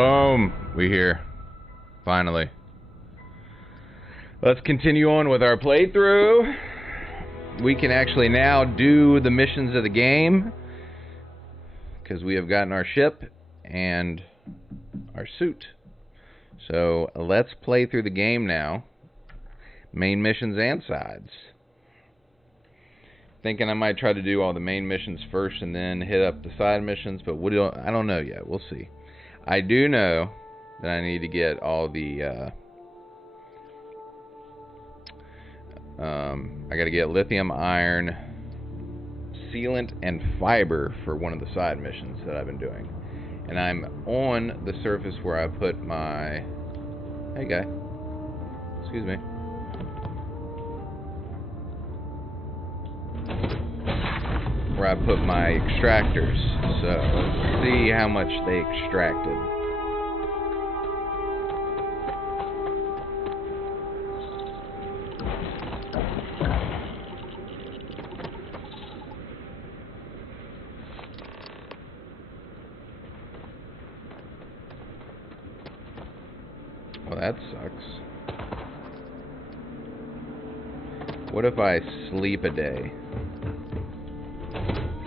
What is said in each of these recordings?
Boom! We here. Finally. Let's continue on with our playthrough. We can actually now do the missions of the game because we have gotten our ship and our suit. So let's play through the game now. Main missions and sides. Thinking I might try to do all the main missions first and then hit up the side missions, but I don't know yet. We'll see. I do know that I need to get all the I gotta get lithium, iron, sealant, and fiber for one of the side missions that I've been doing. And I'm on the surface where I put my... Hey guy. Excuse me. Where I put my extractors. So let's see how much they extracted. Well, that sucks. What if I sleep a day?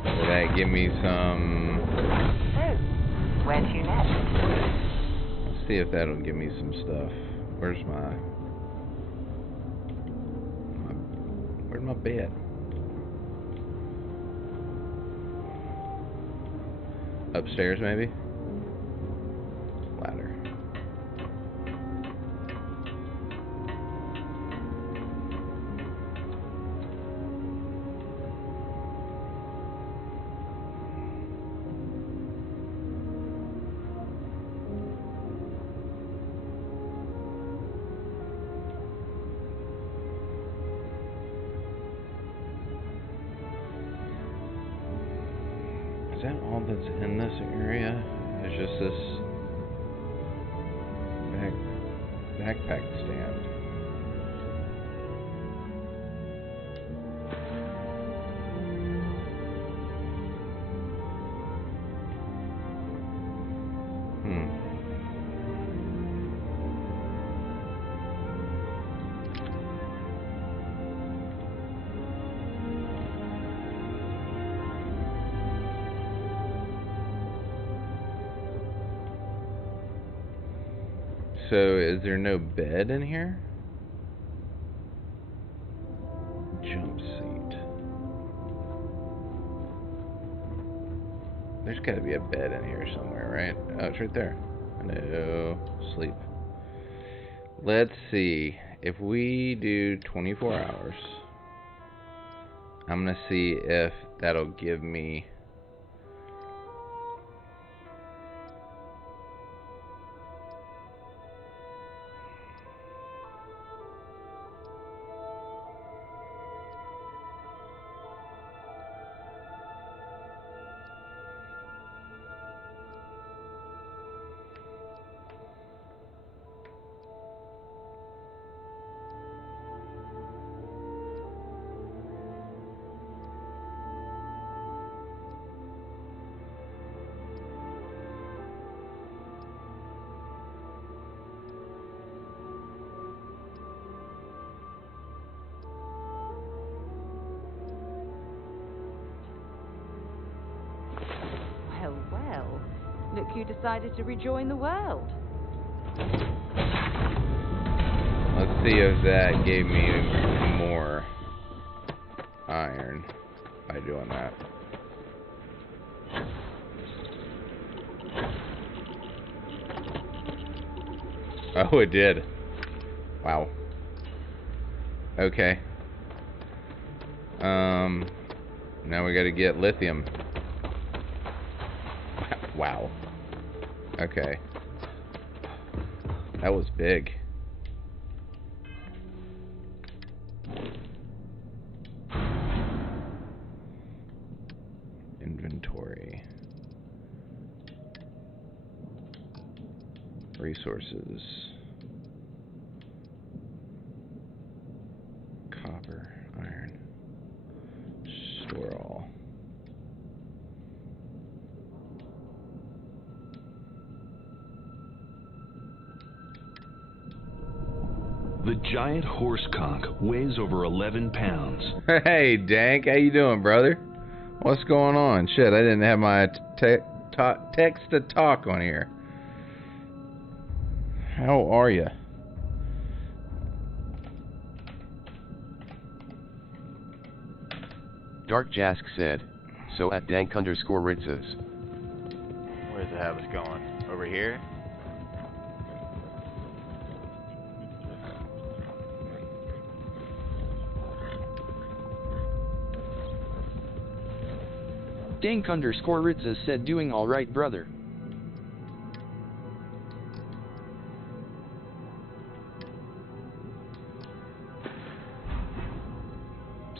Will that give me some... So, where to next? Let's see if that'll give me some stuff. Where's my bed? Upstairs, maybe? Ladder. Is that all that's in this area? There's just this backpack stand. So, is there no bed in here? Jump seat. There's gotta be a bed in here somewhere, right? Oh, it's right there. No, sleep. Let's see. If we do 24 hours, I'm gonna see if that'll give me... Well, look who decided to rejoin the world. Let's see if that gave me more iron by doing that. Oh, it did. Wow. Okay. Now we gotta get lithium. Wow. Okay. That was big. Inventory. Resources. Copper, iron. Store all. giant horse conch weighs over 11 pounds. Hey, Dank, how you doing, brother? What's going on? Shit, I didn't have my text to talk on here. How are you? Dark Jask said, so at dank_Ritzes. Where's the have us going? Over here? Dank_Ritzes said, doing alright, brother.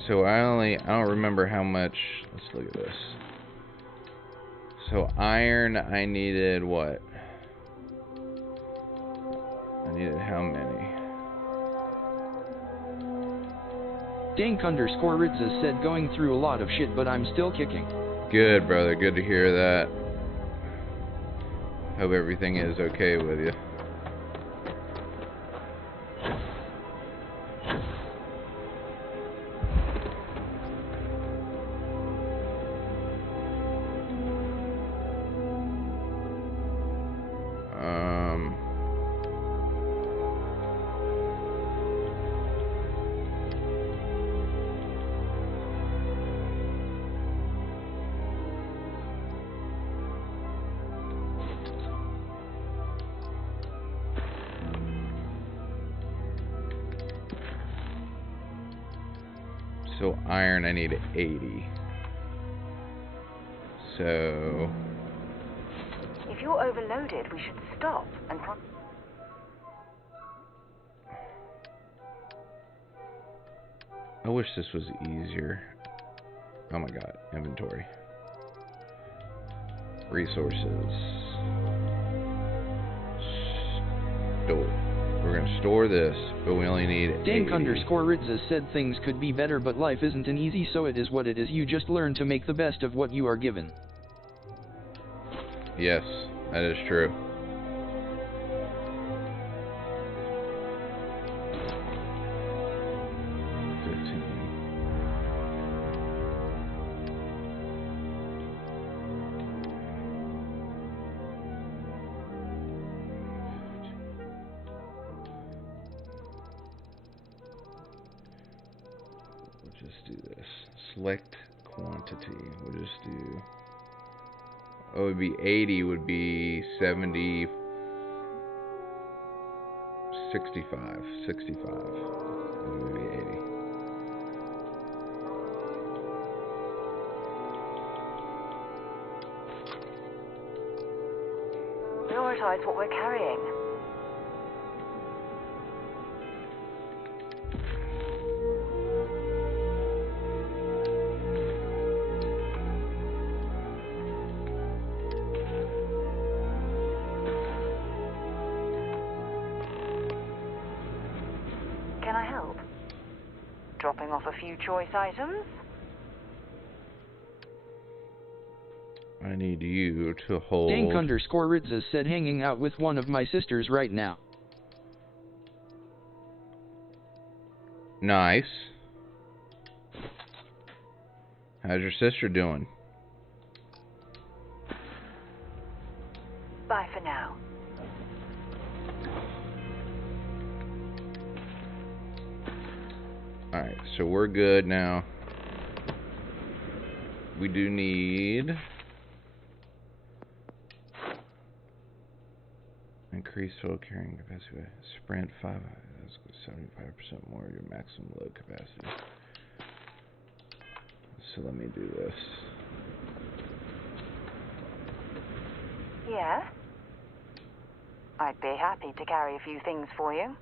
So I don't remember how much. Let's look at this. So iron, I needed what? I needed how many? Dank_Ritzes said, going through a lot of shit, but I'm still kicking. Good, brother. Good to hear that. Hope everything is okay with you. So iron, I need 80. So If you're overloaded, we should stop and I wish this was easier. Oh my god, inventory. Resources. Store. We're gonna store this, but we only need 80. Dank_Ritzes said things could be better, but life isn't an easy, so it is what it is. You just learn to make the best of what you are given. Yes, that is true. Just do this. Select quantity. We'll just do. Oh, it would be 80. Would be 70. 65. 65. Maybe 80. prioritize what we're carrying. Can I help? Dropping off a few choice items? I need you to hold. Dank_Ritzes said hanging out with one of my sisters right now. Nice. How's your sister doing? Bye for now. Alright, so we're good now. We do need... increase total carrying capacity. Sprint 5, that's 75% more of your maximum load capacity. So let me do this. Yeah? I'd be happy to carry a few things for you.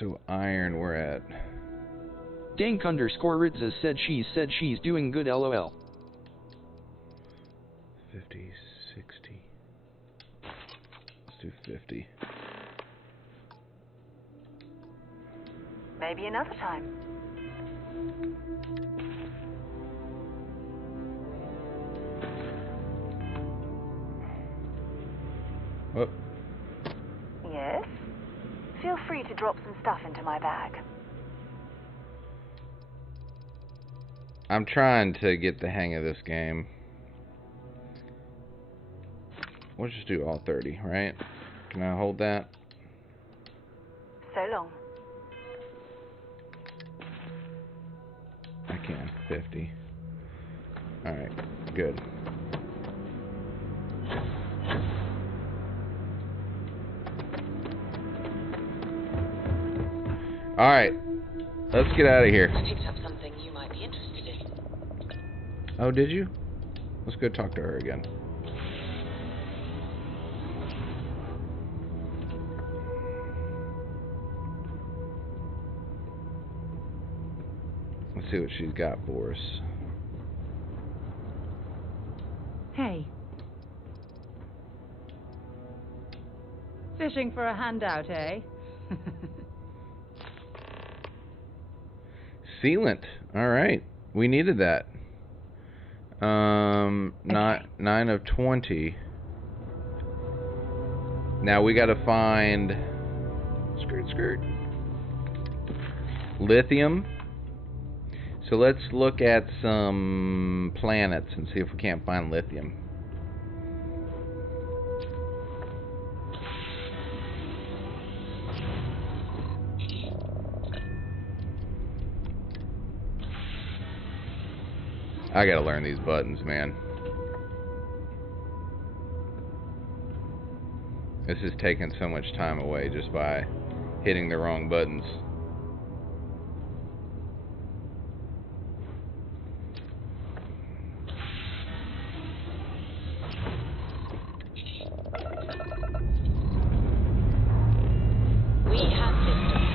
So iron, we're at... Dank_Ritzes said she's doing good, lol. 50, 60. Let's do 50. Maybe another time. Oh, Yes? Feel free to drop some stuff into my bag. I'm trying to get the hang of this game. We'll just do all 30, right? Can I hold that? So long. I can. 50. Alright, good. Alright, let's get out of here. I picked up something you might be interested in. Oh, did you? Let's go talk to her again. Let's see what she's got for us. Hey. Fishing for a handout, eh? Sealant. Alright. We needed that. Okay. 9 of 20. Now we gotta find skirt. Lithium. So let's look at some planets and see if we can't find lithium. I gotta learn these buttons, man. This is taking so much time away just by hitting the wrong buttons. We have systems.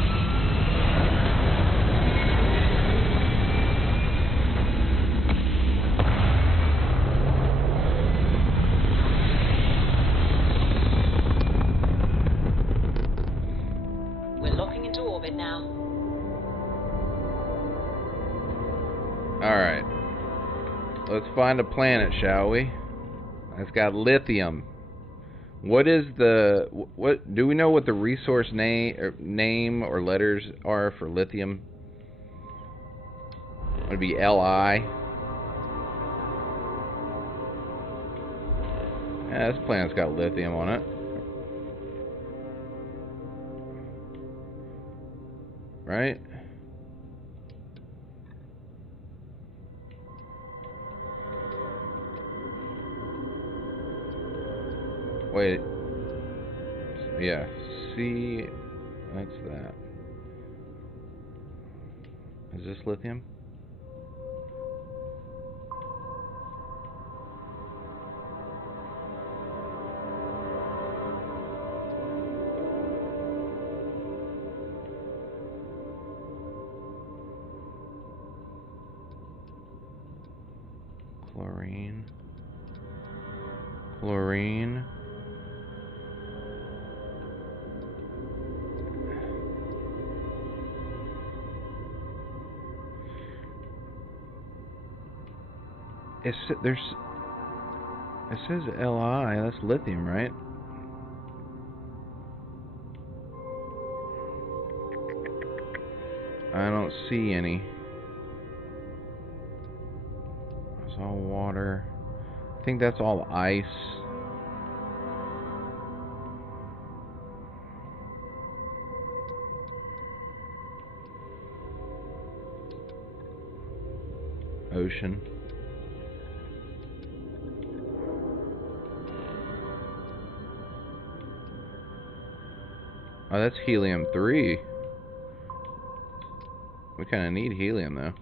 We're locking into orbit now. Alright. Let's find a planet, shall we? It's got lithium. What is the... What do we know what the resource name or letters are for lithium? Would it be Li? Yeah, this planet's got lithium on it. Right? Wait. Yeah. C. That's that. Is this lithium? Chlorine. Chlorine. It says Li. That's lithium, right? I don't see any. It's all water. I think that's all ice. Ocean. Oh, that's helium-3. We kind of need helium, though.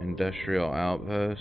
Industrial outpost.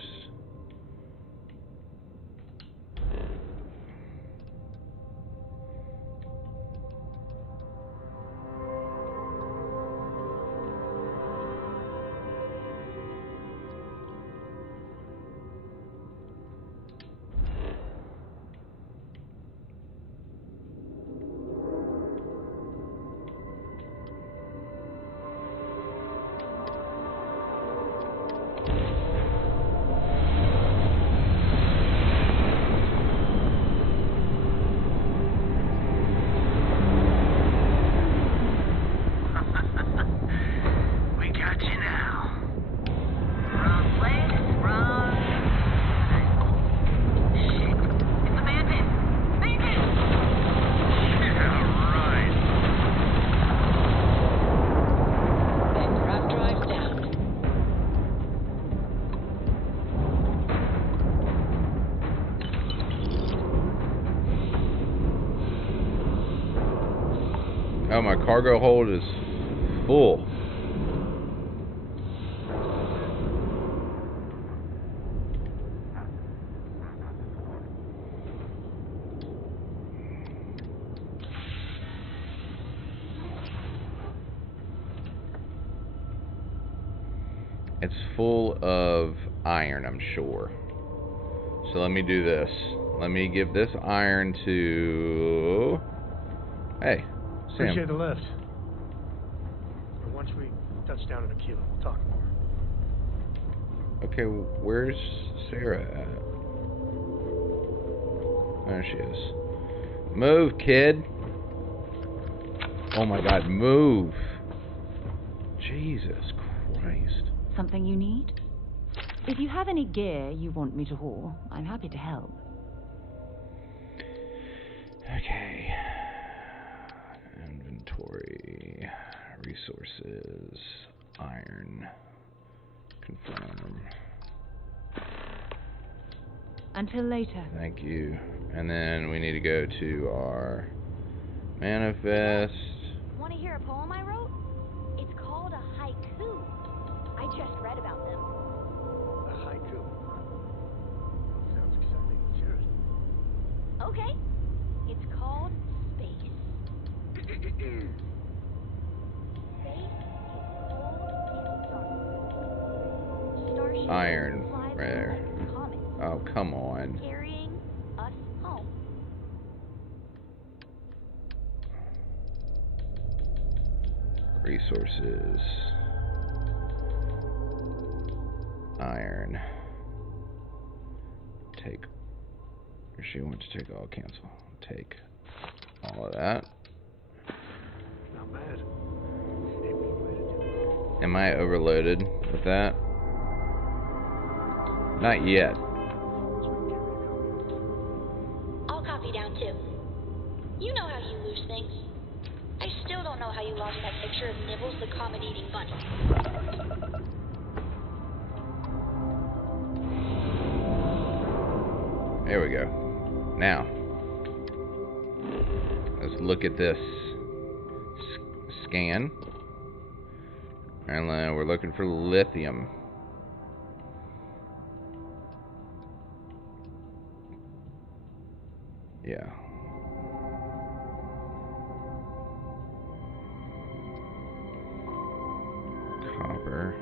Oh, my cargo hold is full. It's full of iron, I'm sure. So let me do this. Let me give this iron to... Hey, Sam. Appreciate the lift. But once we touch down in Aquila, we'll talk more. Okay, where's Sarah at? There she is. Move, kid. Oh my God, move. Jesus Christ. Something you need? If you have any gear you want me to haul, I'm happy to help. Okay. Inventory. Resources. Iron. Confirm. Until later. Thank you. And then we need to go to our manifest. Want to hear a poem I wrote? It's called a haiku. I just read about them. A haiku? Well, sounds exciting. Let's hear it. Okay. It's called Space. Space is cold and dark. Starships Iron. fly Right through there. like comets, Oh, come on. carrying us home. Resources. Iron. Take. She wants to take all. Cancel. Take all of that. Not bad. Hey, we ready to do it? Am I overloaded with that? Not yet. I'll copy down too. You know how you lose things. I still don't know how you lost that picture of Nibbles the comet-eating bunny. There we go. Now, let's look at this scan. And we're looking for lithium. Yeah. Copper.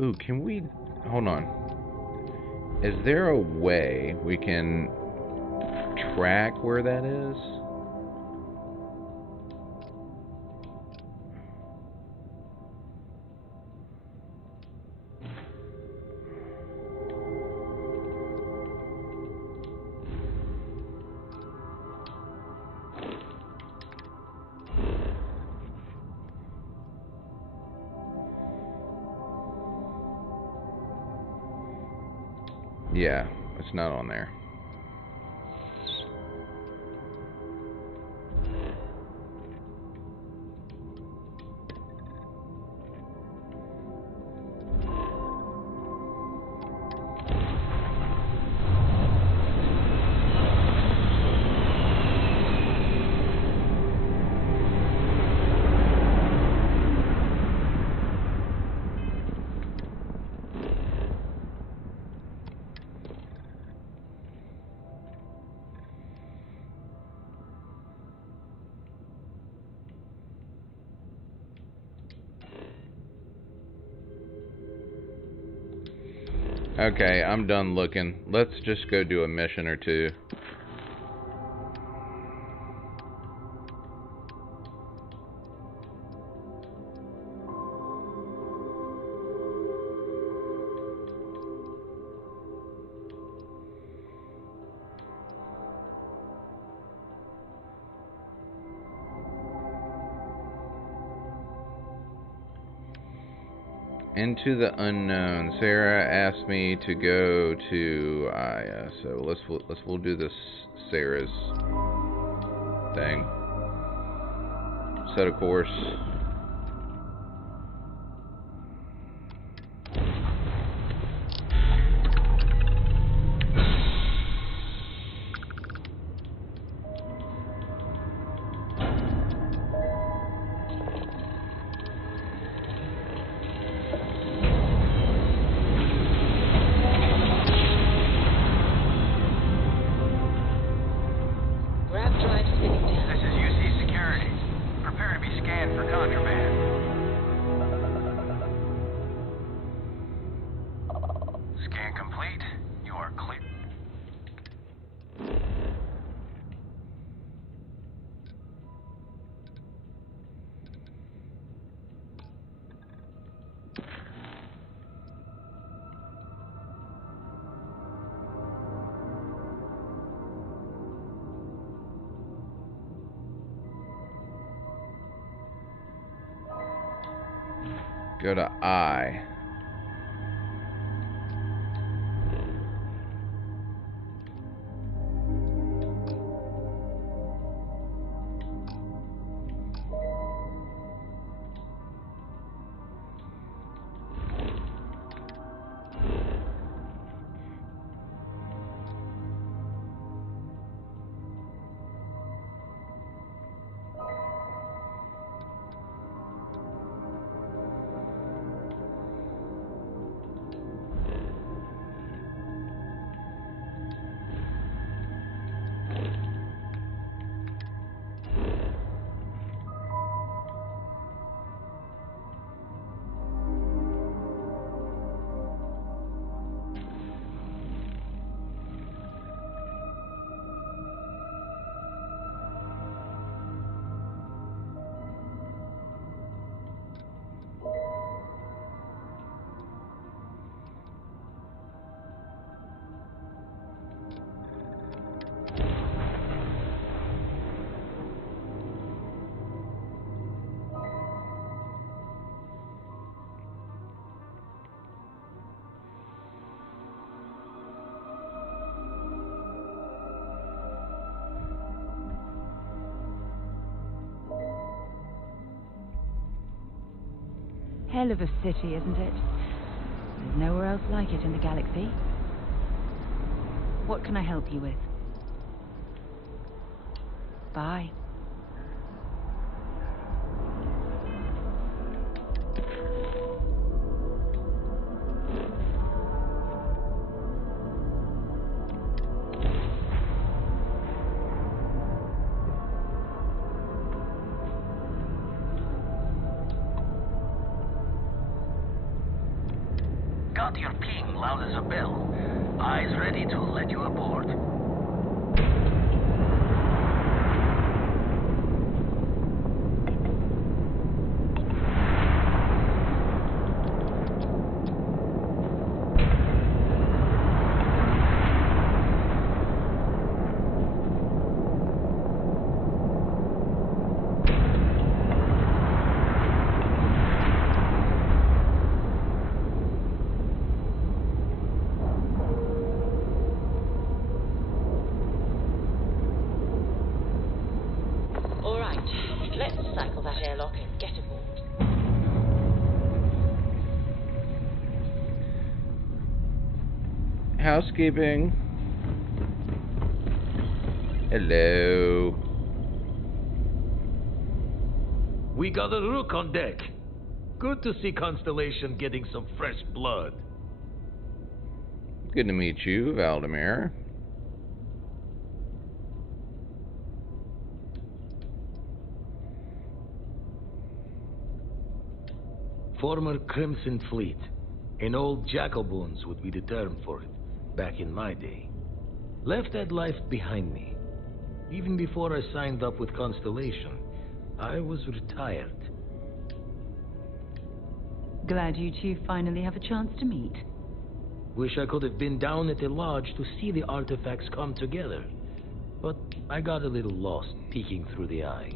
Ooh, can we... Hold on. Is there a way we can track where that is? Yeah, it's not on there. Okay, I'm done looking. Let's just go do a mission or two. Into the unknown. Sarah asked me to go to so we'll do this Sarah's thing. Set a course. Go to I. Hell of a city, isn't it? There's nowhere else like it in the galaxy. What can I help you with? Bye. Got your ping loud as a bell. Eyes ready to let you aboard. Let's cycle that airlock and get aboard. Housekeeping. Hello. We got a rook on deck. Good to see Constellation getting some fresh blood. Good to meet you, Valdemar. Former Crimson Fleet. An old jackalbones would be the term for it, back in my day. Left that life behind me. Even before I signed up with Constellation, I was retired. Glad you two finally have a chance to meet. Wish I could have been down at the lodge to see the artifacts come together. But I got a little lost peeking through the eye.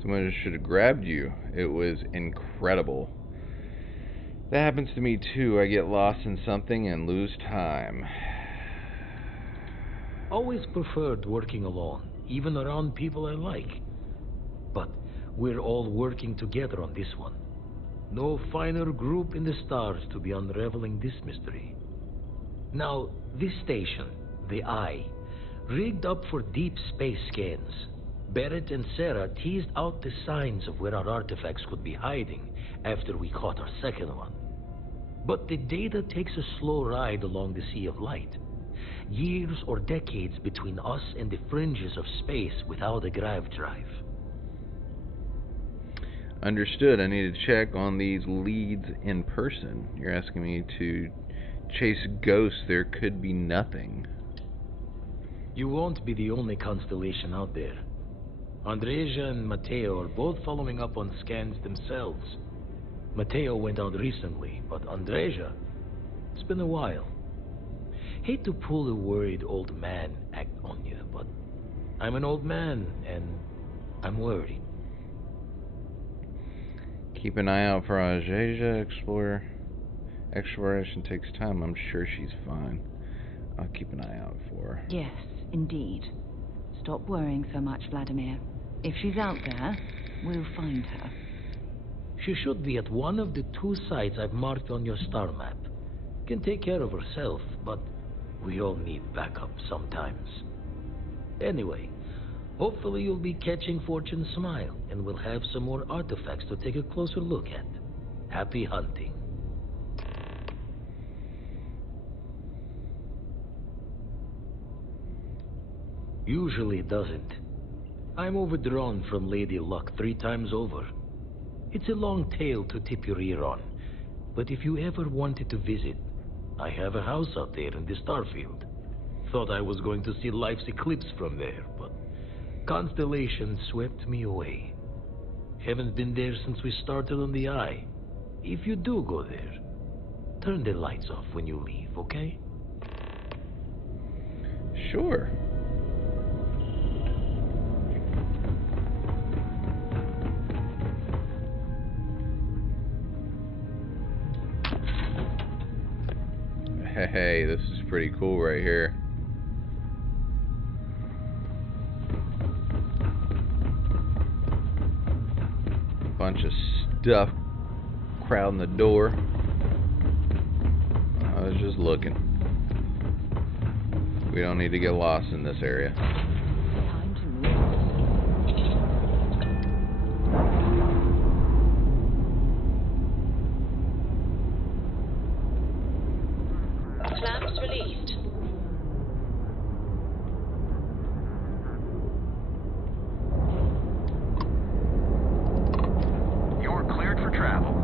Someone should have grabbed you. It was incredible. That happens to me too. I get lost in something and lose time. Always preferred working alone, even around people I like. But we're all working together on this one. No finer group in the stars to be unraveling this mystery. Now, this station, the Eye, rigged up for deep space scans. Barrett and Sarah teased out the signs of where our artifacts could be hiding after we caught our second one. But the data takes a slow ride along the Sea of Light. Years or decades between us and the fringes of space without a grav drive. Understood. I need to check on these leads in person. You're asking me to chase ghosts. There could be nothing. You won't be the only Constellation out there. Andreja and Mateo are both following up on scans themselves. Mateo went out recently, but Andreja, it's been a while. Hate to pull a worried old man act on you, but I'm an old man, and I'm worried. Keep an eye out for Ajaja. Exploration takes time. I'm sure she's fine. I'll keep an eye out for her. Yes, indeed. Stop worrying so much, Vladimir. If she's out there, we'll find her. She should be at one of the 2 sites I've marked on your star map. Can take care of herself, but we all need backup sometimes. Anyway, hopefully you'll be catching Fortune's smile, and we'll have some more artifacts to take a closer look at. Happy hunting. Usually doesn't. I'm overdrawn from Lady Luck 3 times over. It's a long tale to tip your ear on, but if you ever wanted to visit, I have a house out there in the Starfield. Thought I was going to see life's eclipse from there, but constellations swept me away. Haven't been there since we started on the Eye. If you do go there, turn the lights off when you leave, okay? Sure. Hey, this is pretty cool right here. Bunch of stuff crowding the door. I was just looking. We don't need to get lost in this area. Time to move. Clamps released. You're cleared for travel.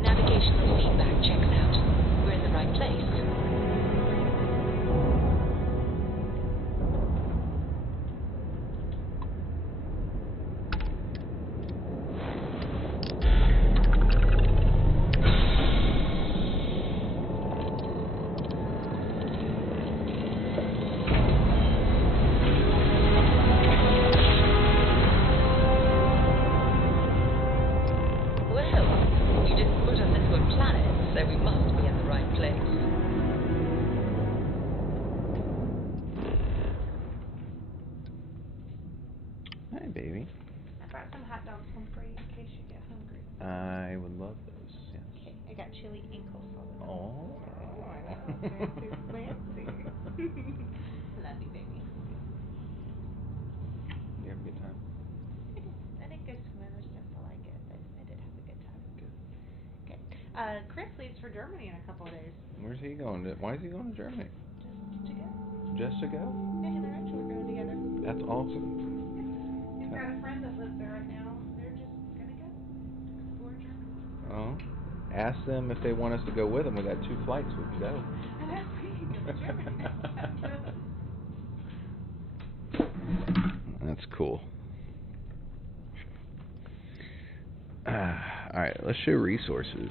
Navigational feedback checks out. We're in the right place. Well, you didn't put us into a planet, so we must be in the right place. Hi, baby. I brought some hot dogs home for you in case you get hungry. I would love those. Yes. Okay, I got chili ankle salad. Oh. I know, fancy. Love you, baby. You have a good time? I didn't go swimming as much as I like it, but I did have a good time. Good. Okay. Chris leaves for Germany in a couple of days. Where's he going? Why is he going to Germany? Just to go. Just to go? Yeah, they're actually going together. That's awesome. He's got a friend that lives there right now. They're just gonna go explore Germany. Oh. Ask them if they want us to go with them. We got 2 flights. We can go. And that's me. It's Germany. That's cool. Alright, let's show resources.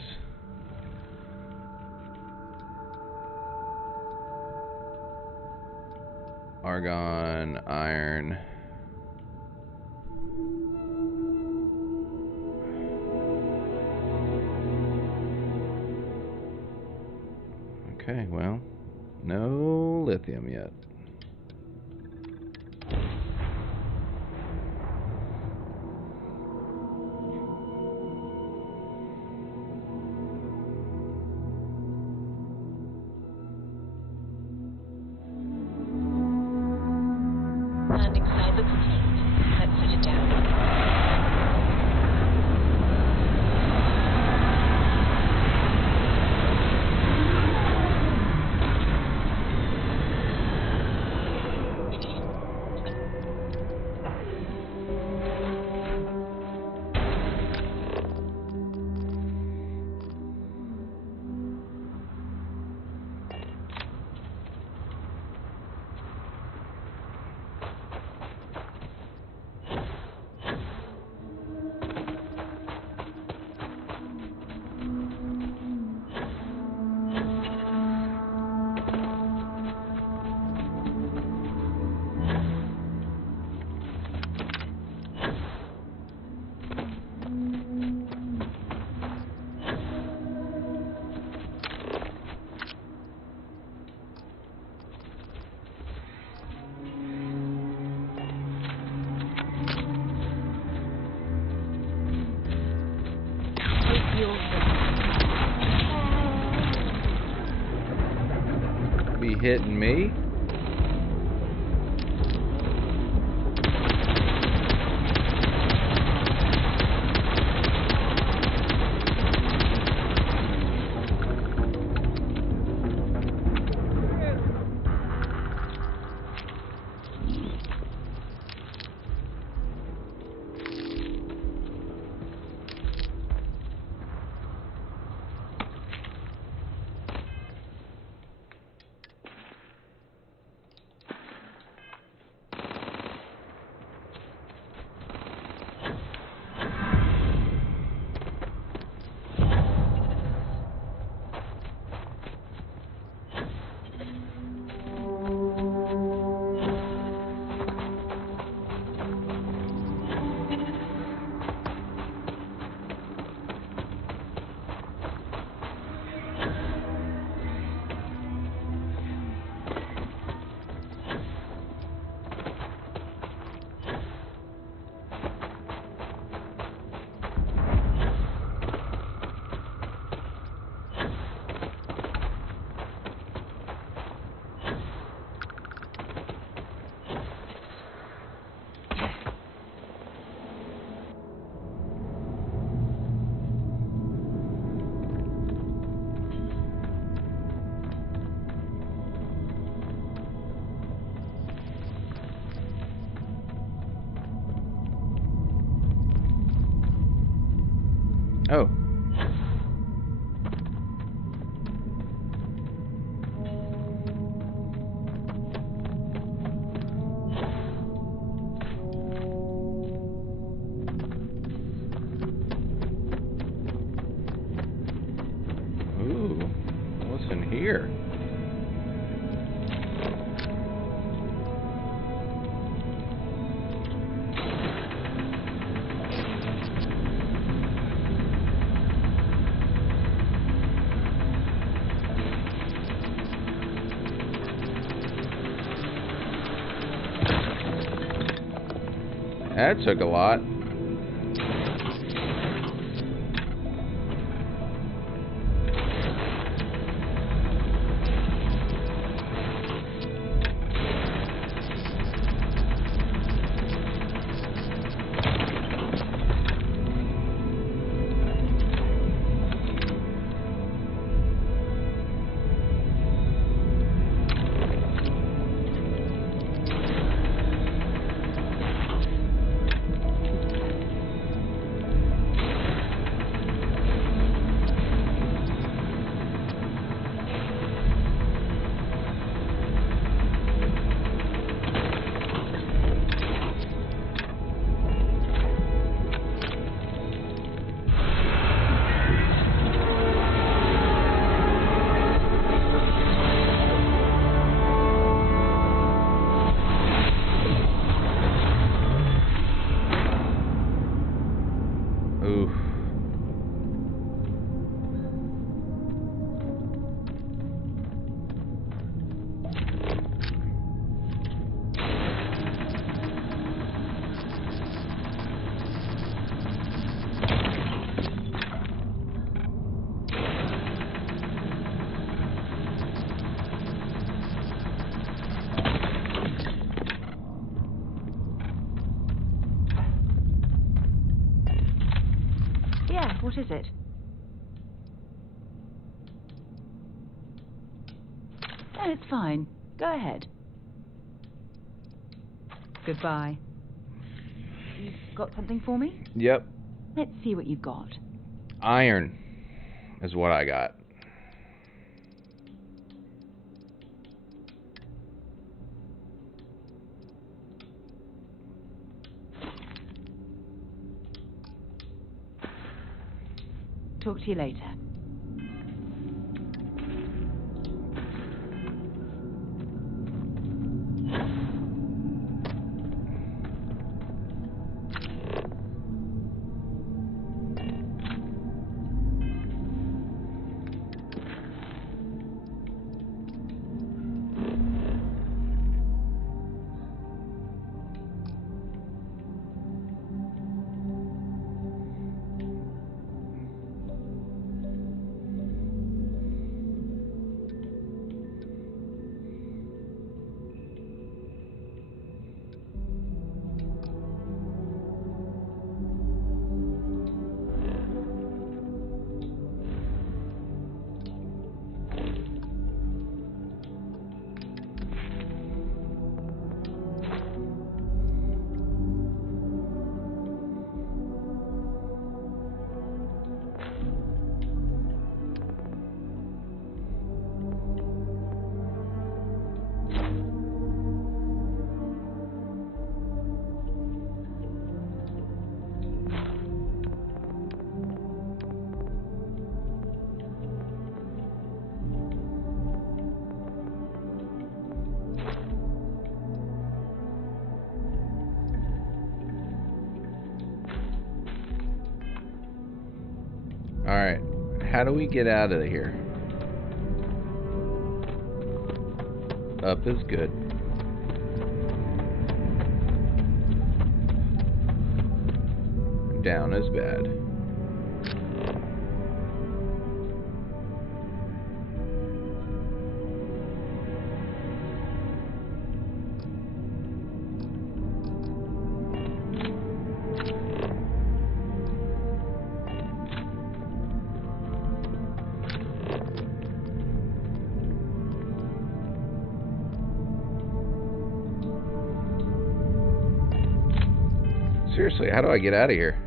Argon, iron. Okay, well, no lithium yet. Landing side looks clean. Let's put it down. Don't be hitting me. Oh. Ooh, what's in here? That took a lot. Oof. Yeah, what is it? No, it's fine. Go ahead. Goodbye. You've got something for me? Yep. Let's see what you've got. Iron is what I got. Talk to you later. Alright. How do we get out of here? Up is good. Down is bad. Seriously, how do I get out of here?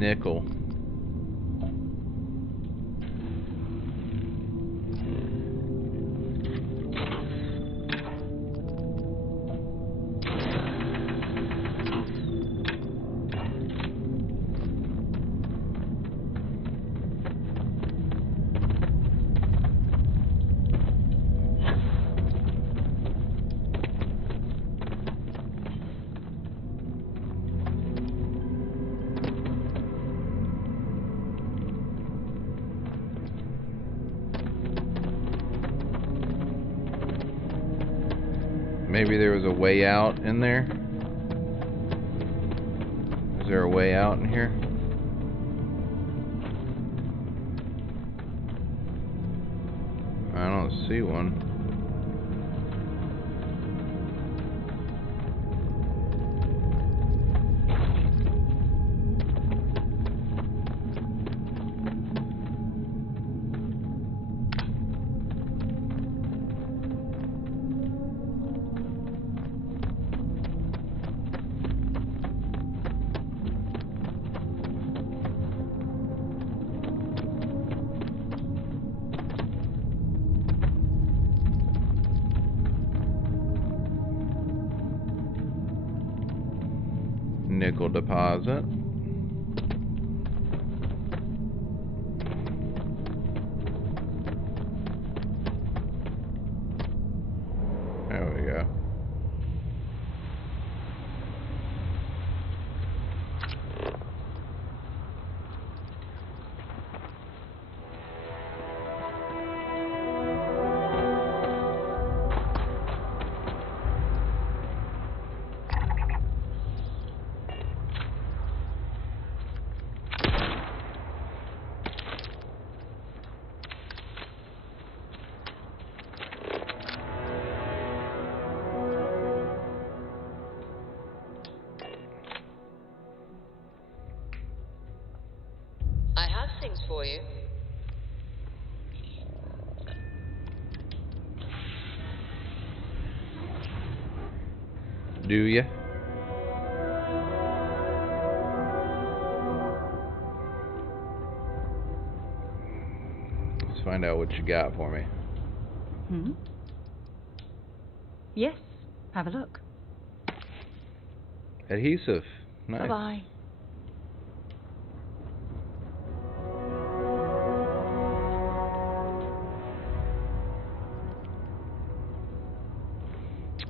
Nickel. Maybe there was a way out in there. Is there a way out in here? I don't see one. Nickel deposit. There we go. I have things for you. Do ya? Let's find out what you got for me. Hmm? Yes, have a look. Adhesive. Nice. Bye-bye.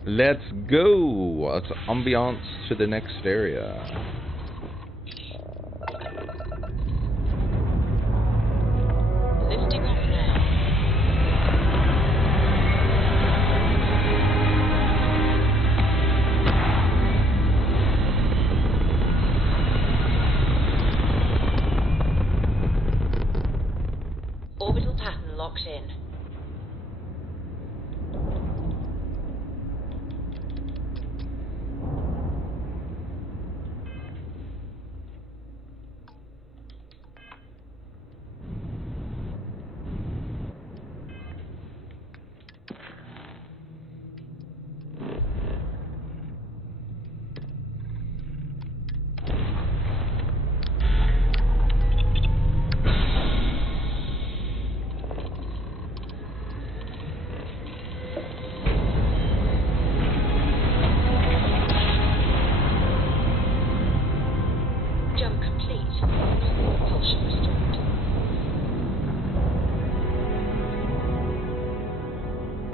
Let's go. Let's ambiance to the next area. Lifting off now. Orbital pattern locked in. Jump complete. Normal propulsion restored.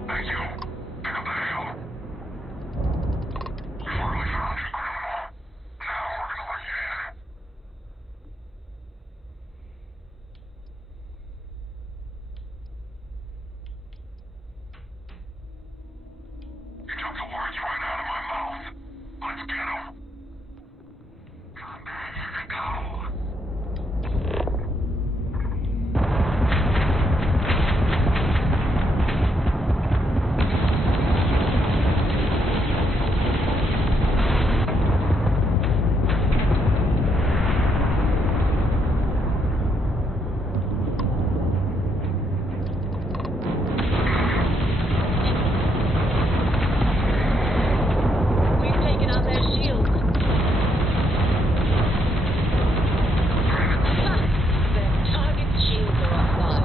Thank you. Pick up the hail. We finally found you, Grandma. Now we're gonna let you in. You took the words right out of my mouth. Let's get 'em. Come back, here we go. We've taken out their shields. Their target shields are offline.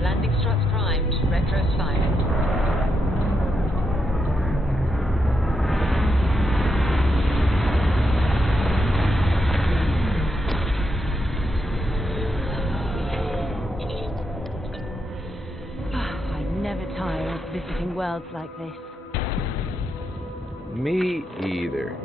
Landing struts primed. Retros fired. I never tire of visiting worlds like this. Me either.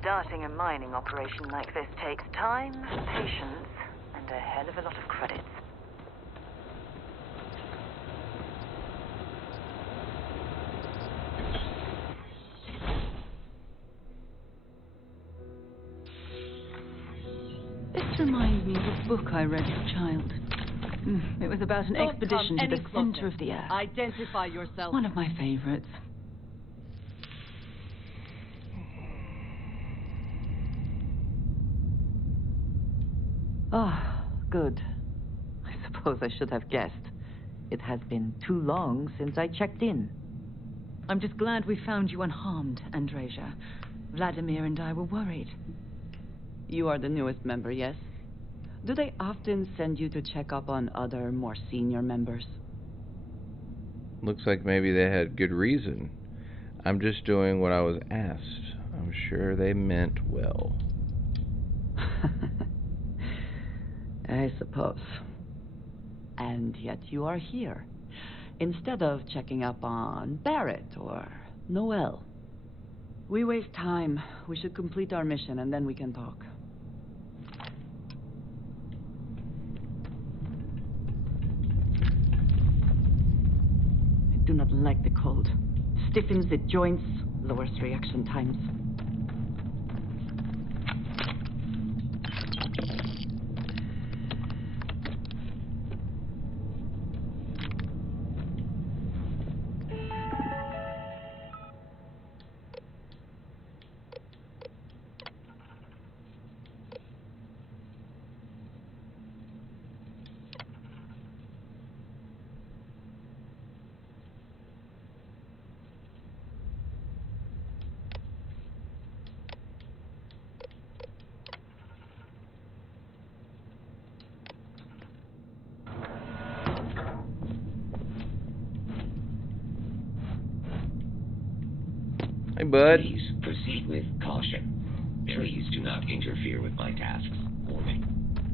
Starting a mining operation like this takes time, patience, and a hell of a lot of credits. This reminds me of a book I read as a child. It was about an expedition to the center of the Earth. Identify yourself. One of my favorites. Ah, good. I suppose I should have guessed. It has been too long since I checked in. I'm just glad we found you unharmed, Andreja. Vladimir and I were worried. You are the newest member, yes? Do they often send you to check up on other, more senior members? Looks like maybe they had good reason. I'm just doing what I was asked. I'm sure they meant well. I suppose. And yet you are here, instead of checking up on Barrett or Noel. We waste time. We should complete our mission and then we can talk. I do not like the cold. Stiffens the joints, lowers reaction times. Hey, bud. Please proceed with caution. Please do not interfere with my tasks. Warning.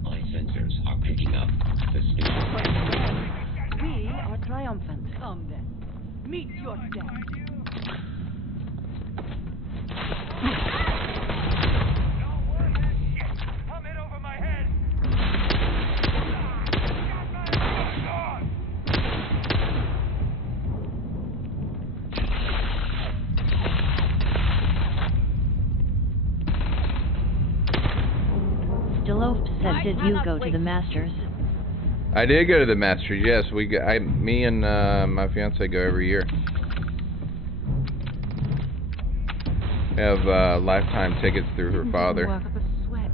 My sensors are picking up suspicious. We are triumphant. Come then. Meet your death. Said, did you go to the Masters? I did go to the Masters, yes. Me and my fiance go every year. We have lifetime tickets through her father. Work up a sweat.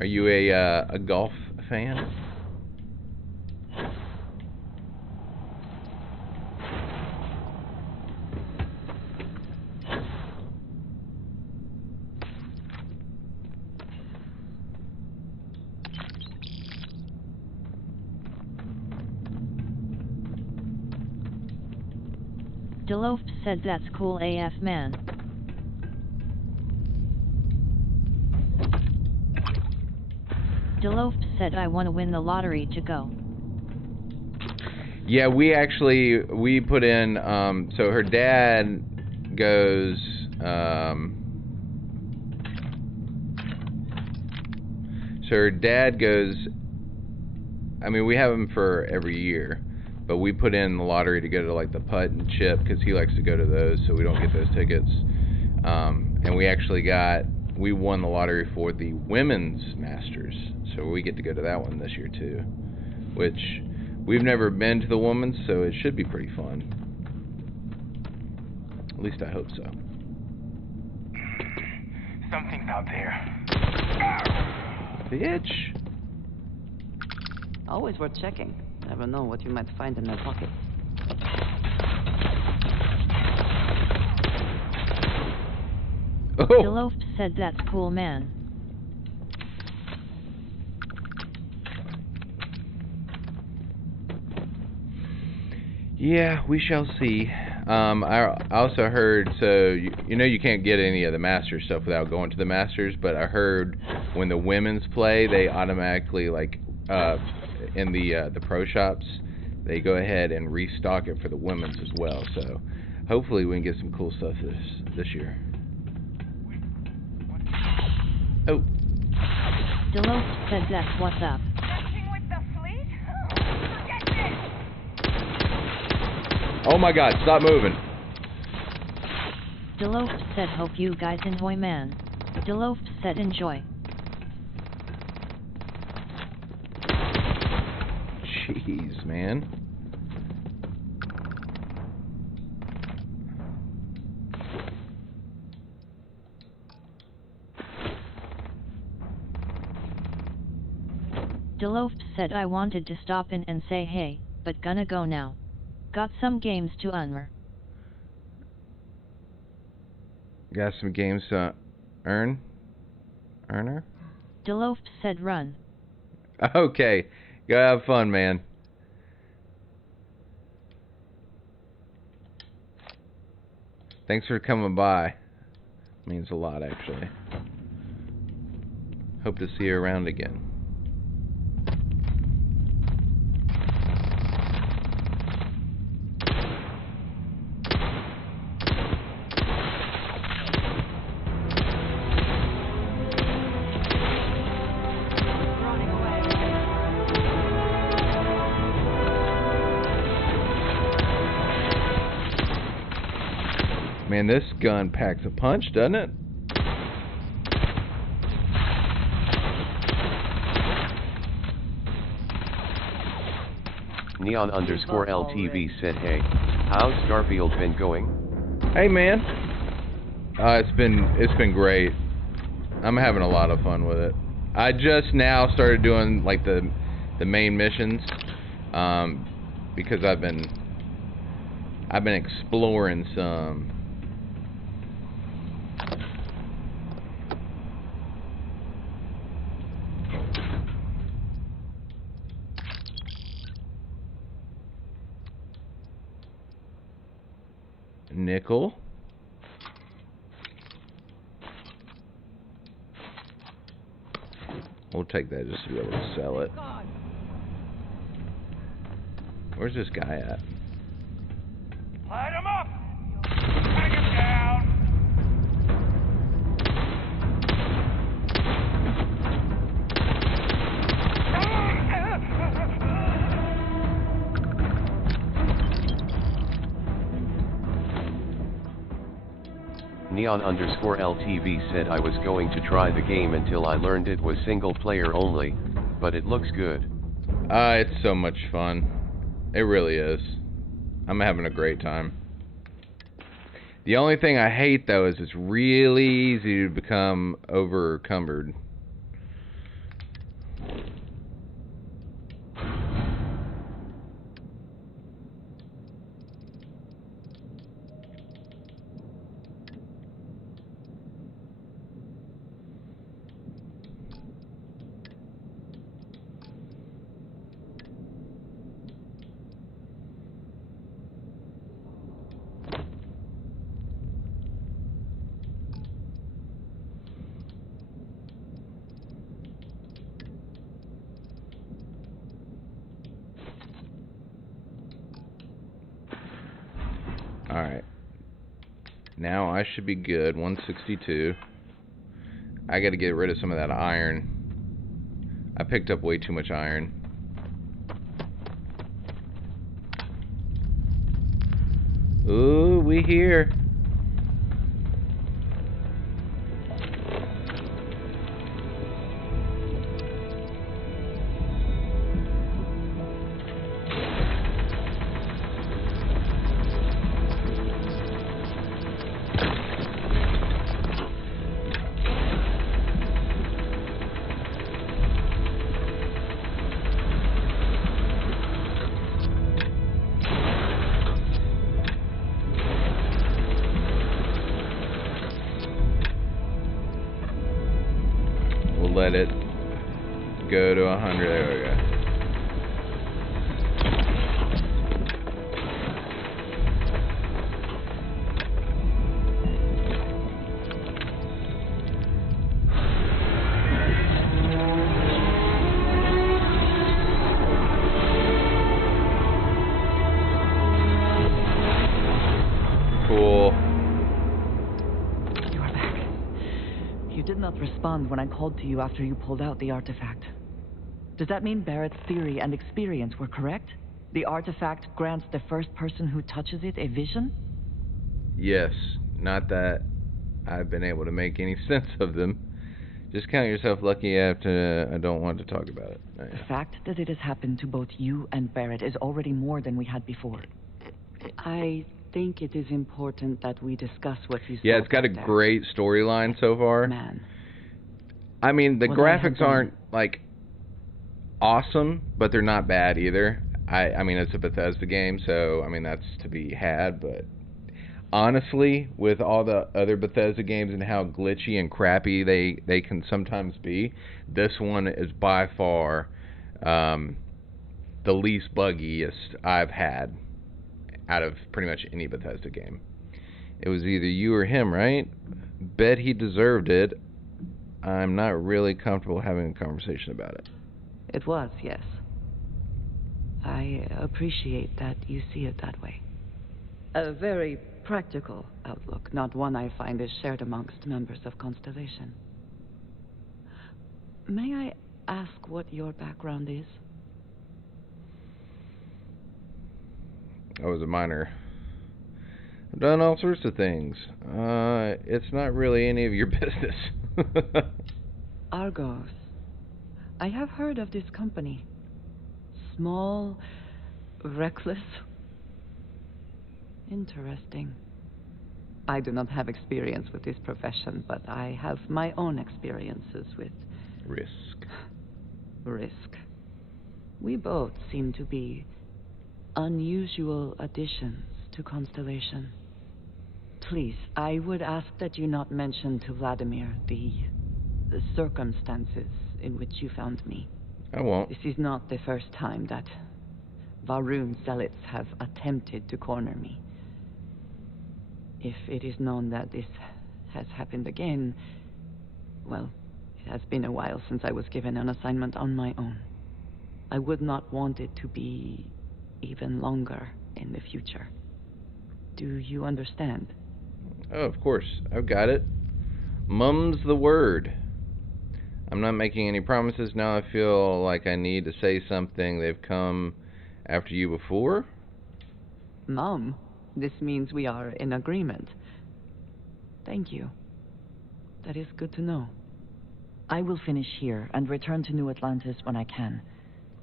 Are you a golf fan? Deloaf said that's cool AF, man. Deloaf said I want to win the lottery to go. Yeah, we put in, so her dad goes, I mean, we have him for every year, but we put in the lottery to go to like the putt and chip because he likes to go to those, so we don't get those tickets. And we won the lottery for the women's Masters, so we get to go to that one this year too, which we've never been to the women's, so it should be pretty fun. At least I hope so. Something's out there. Bitch. Always worth checking. Never know what you might find in their pockets. Oh. Deloaf said that's cool, man. Yeah, we shall see. I also heard, so you know you can't get any of the Masters stuff without going to the Masters, but I heard when the women's play, they automatically, like, in the pro shops, they go ahead and restock it for the women's as well. So hopefully we can get some cool stuff this year. Oh. Deloaf said that's what's up. Oh my God, stop moving. Deloaf said hope you guys enjoy, man. Deloaf said enjoy. Jeez, man. Deloaf said I wanted to stop in and say hey, but gonna go now. Got some games to earn. Got some games to earn? Earner? Deloaf said run. Okay. Go have fun, man. Thanks for coming by. Means a lot, actually. Hope to see you around again. Man, this gun packs a punch, doesn't it? Neon_LTV said, hey, how's Starfield been going? Hey, man. It's been great. I'm having a lot of fun with it. I just now started doing like the main missions, because I've been exploring some. Nickel. We'll take that just to be able to sell it. Where's this guy at? Light him up! Take him down! Neon_LTV said I was going to try the game until I learned it was single player only, but it looks good. It's so much fun. It really is. I'm having a great time. The only thing I hate, though, is it's really easy to become overcumbered. Alright. Now I should be good. 162. I gotta get rid of some of that iron. I picked up way too much iron. Ooh, we here. Let it go to 100. There we go. Cool. You did not respond when I called to you after you pulled out the artifact. Does that mean Barrett's theory and experience were correct? The artifact grants the first person who touches it a vision? Yes. Not that I've been able to make any sense of them. Just count yourself lucky I don't want to talk about it. The fact that it has happened to both you and Barrett is already more than we had before. I think it is important that we discuss what you saw. Yeah, it's got a great storyline so far. Man. I mean, the What graphics aren't, like, awesome, but they're not bad either. I mean, it's a Bethesda game, so I mean that's to be had. But honestly, with all the other Bethesda games and how glitchy and crappy they can sometimes be, this one is by far the least buggiest I've had out of pretty much any Bethesda game. It was either you or him, right? Bet he deserved it. I'm not really comfortable having a conversation about it. It was, yes. I appreciate that you see it that way. A very practical outlook, not one I find is shared amongst members of Constellation. May I ask what your background is? I was a miner. I've done all sorts of things. It's not really any of your business. Argos. I have heard of this company. Small, reckless. Interesting. I do not have experience with this profession, but I have my own experiences with risk. We both seem to be unusual additions to Constellation. Please, I would ask that you not mention to Vladimir the circumstances in which you found me. I won't. This is not the first time that Varun zealots have attempted to corner me. If it is known that this has happened again, well, it has been a while since I was given an assignment on my own. I would not want it to be even longer in the future. Do you understand? Oh, of course. I've got it. Mum's the word. I'm not making any promises now. I feel like I need to say something. They've come after you before? Mum, this means we are in agreement. Thank you. That is good to know. I will finish here and return to New Atlantis when I can.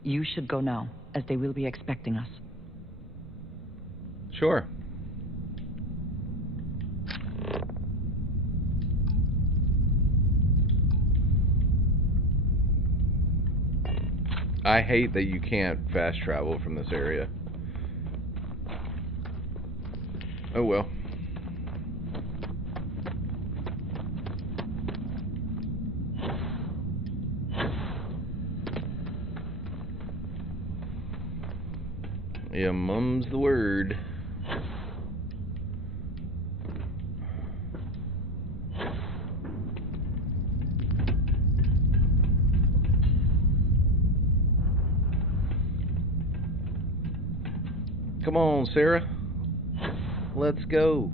You should go now, as they will be expecting us. Sure. I hate that you can't fast travel from this area. Oh well. Yeah, mum's the word. Come on, Sarah. Let's go.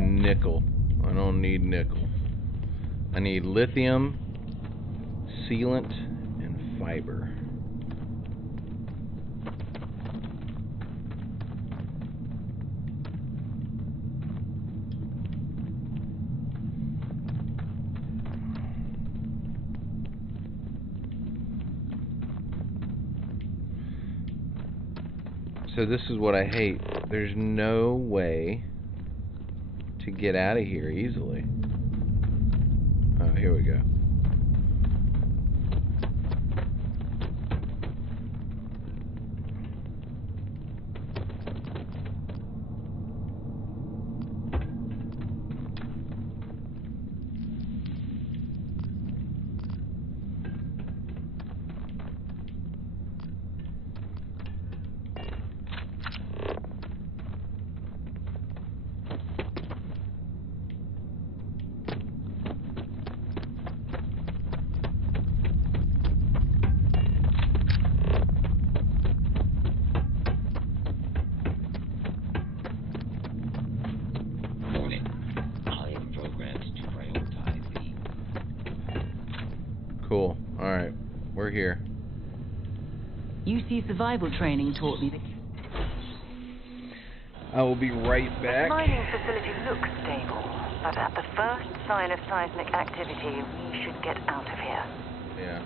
Nickel. I don't need nickel. I need lithium, sealant, and fiber. So this is what I hate. There's no way to get out of here easily. Oh, here we go. Alright, we're here. UC survival training taught me that... I will be right back. The mining facility looks stable, but at the first sign of seismic activity, we should get out of here. Yeah.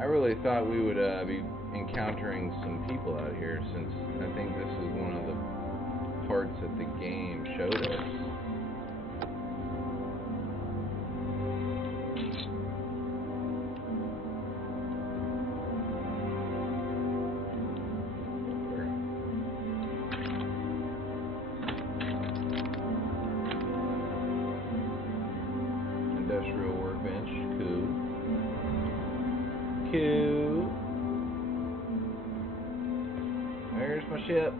I really thought we would be encountering some people out here, since I think this is one of the parts that the game showed us. Industrial workbench, cool. Cool. There's my ship.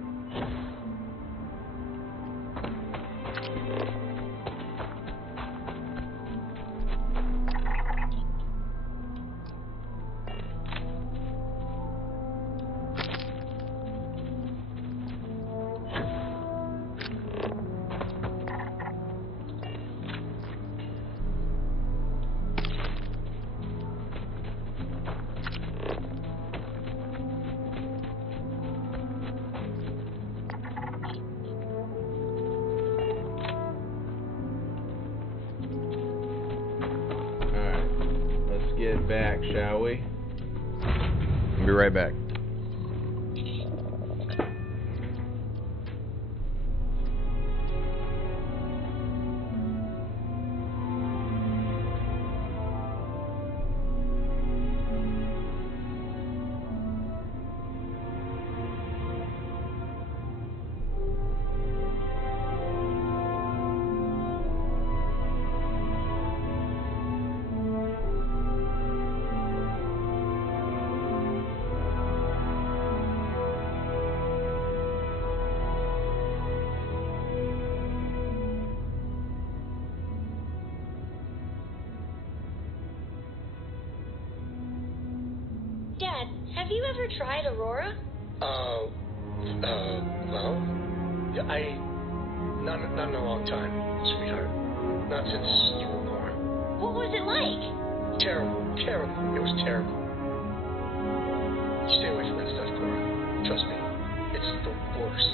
Get back, shall we? I'll be right back. Dad, have you ever tried Aurora? Well, yeah, not in a long time, sweetheart. Not since you were born. What was it like? Terrible. It was terrible. Stay away from that stuff, Cora. Trust me, it's the worst.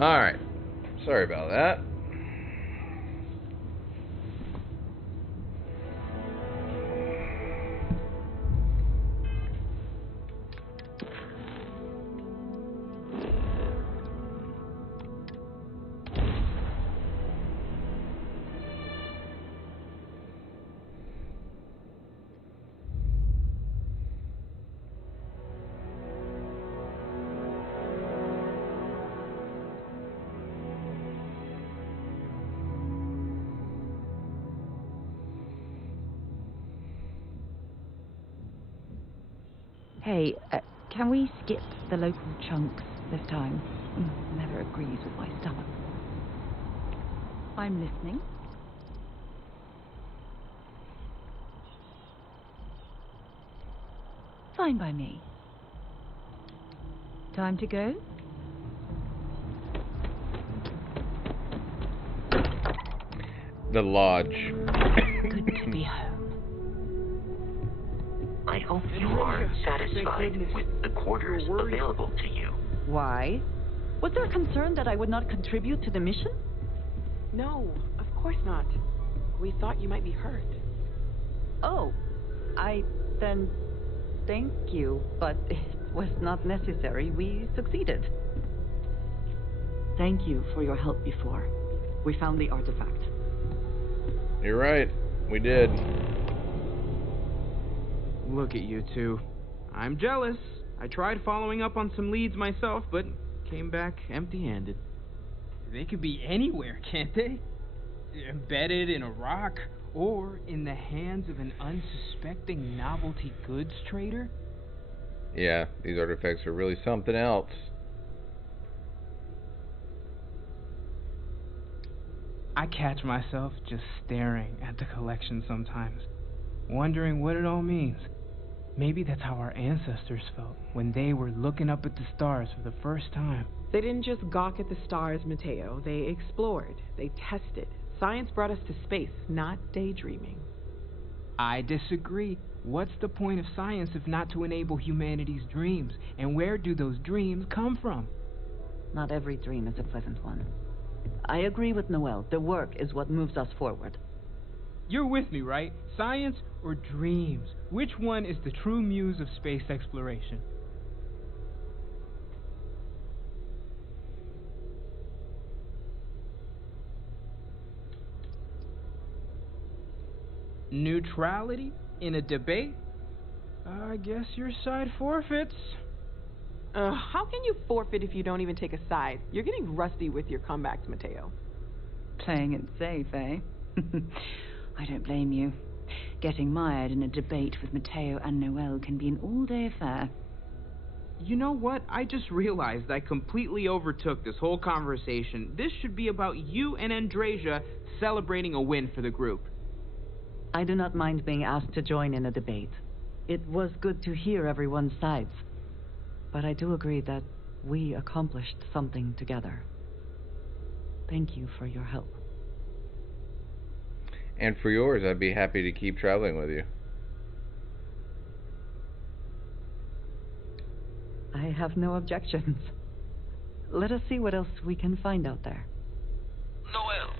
Alright. Sorry about that. Hey, can we skip the local chunks this time? Never agrees with my stomach. I'm listening. Fine by me. Time to go? The lodge. Good to be home. I hope you are satisfied with the quarters available to you. Why? Was there a concern that I would not contribute to the mission? No, of course not. We thought you might be hurt. Oh, then thank you, but it was not necessary. We succeeded. Thank you for your help before. We found the artifact. You're right. We did. Look at you two. I'm jealous. I tried following up on some leads myself, but came back empty-handed. They could be anywhere, can't they? Embedded in a rock, or in the hands of an unsuspecting novelty goods trader? Yeah, these artifacts are really something else. I catch myself just staring at the collection sometimes, wondering what it all means. Maybe that's how our ancestors felt when they were looking up at the stars for the first time. They didn't just gawk at the stars, Mateo. They explored. They tested. Science brought us to space, not daydreaming. I disagree. What's the point of science if not to enable humanity's dreams? And where do those dreams come from? Not every dream is a pleasant one. I agree with Noel. The work is what moves us forward. You're with me, right? Science or dreams? Which one is the true muse of space exploration? Neutrality in a debate? I guess your side forfeits. How can you forfeit if you don't even take a side? You're getting rusty with your comebacks, Mateo. Playing it safe, eh? I don't blame you. Getting mired in a debate with Mateo and Noel can be an all-day affair. You know what? I just realized I completely overtook this whole conversation. This should be about you and Andrasia celebrating a win for the group. I do not mind being asked to join in a debate. It was good to hear everyone's sides. But I do agree that we accomplished something together. Thank you for your help. And for yours, I'd be happy to keep traveling with you. I have no objections. Let us see what else we can find out there. Noel,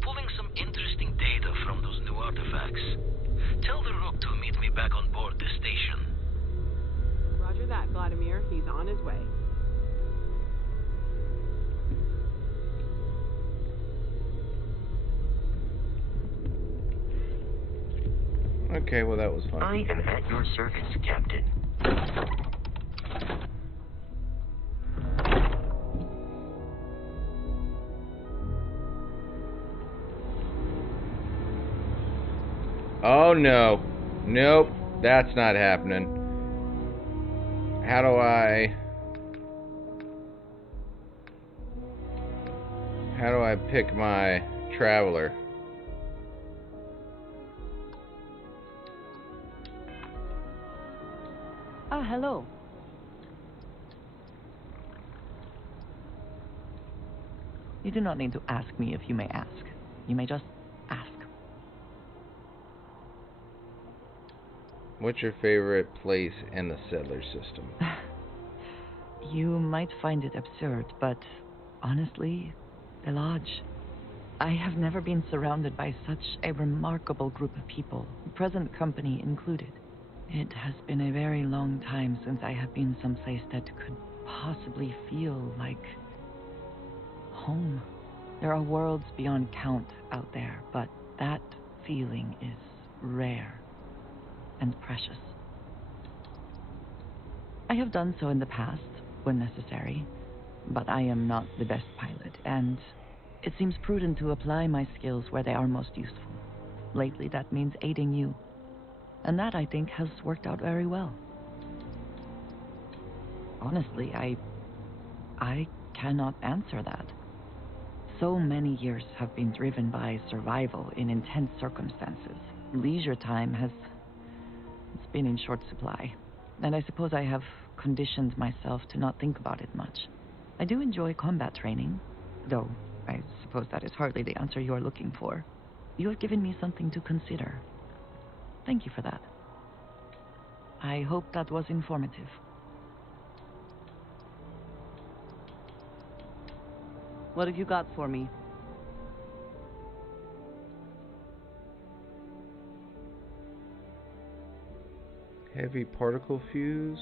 pulling some interesting data from those new artifacts. Tell the Rook to meet me back on board the station. Roger that, Vladimir. He's on his way. Okay, well that was fun. I am at your service, Captain. Oh no. Nope. That's not happening. How do I pick my traveler? Ah, hello. You do not need to ask me if you may ask. You may just ask. What's your favorite place in the settler system? You might find it absurd, but Honestly, the Lodge. I have never been surrounded by such a remarkable group of people, present company included. It has been a very long time since I have been someplace that could possibly feel like home. There are worlds beyond count out there, but that feeling is rare and precious. I have done so in the past, when necessary, but I am not the best pilot, and it seems prudent to apply my skills where they are most useful. Lately, that means aiding you, and that, I think, has worked out very well. Honestly, I cannot answer that. So many years have been driven by survival in intense circumstances. Leisure time it's been in short supply, and I suppose I have conditioned myself to not think about it much. I do enjoy combat training, though I suppose that is hardly the answer you are looking for. You have given me something to consider. Thank you for that. I hope that was informative. What have you got for me? Heavy particle fuse.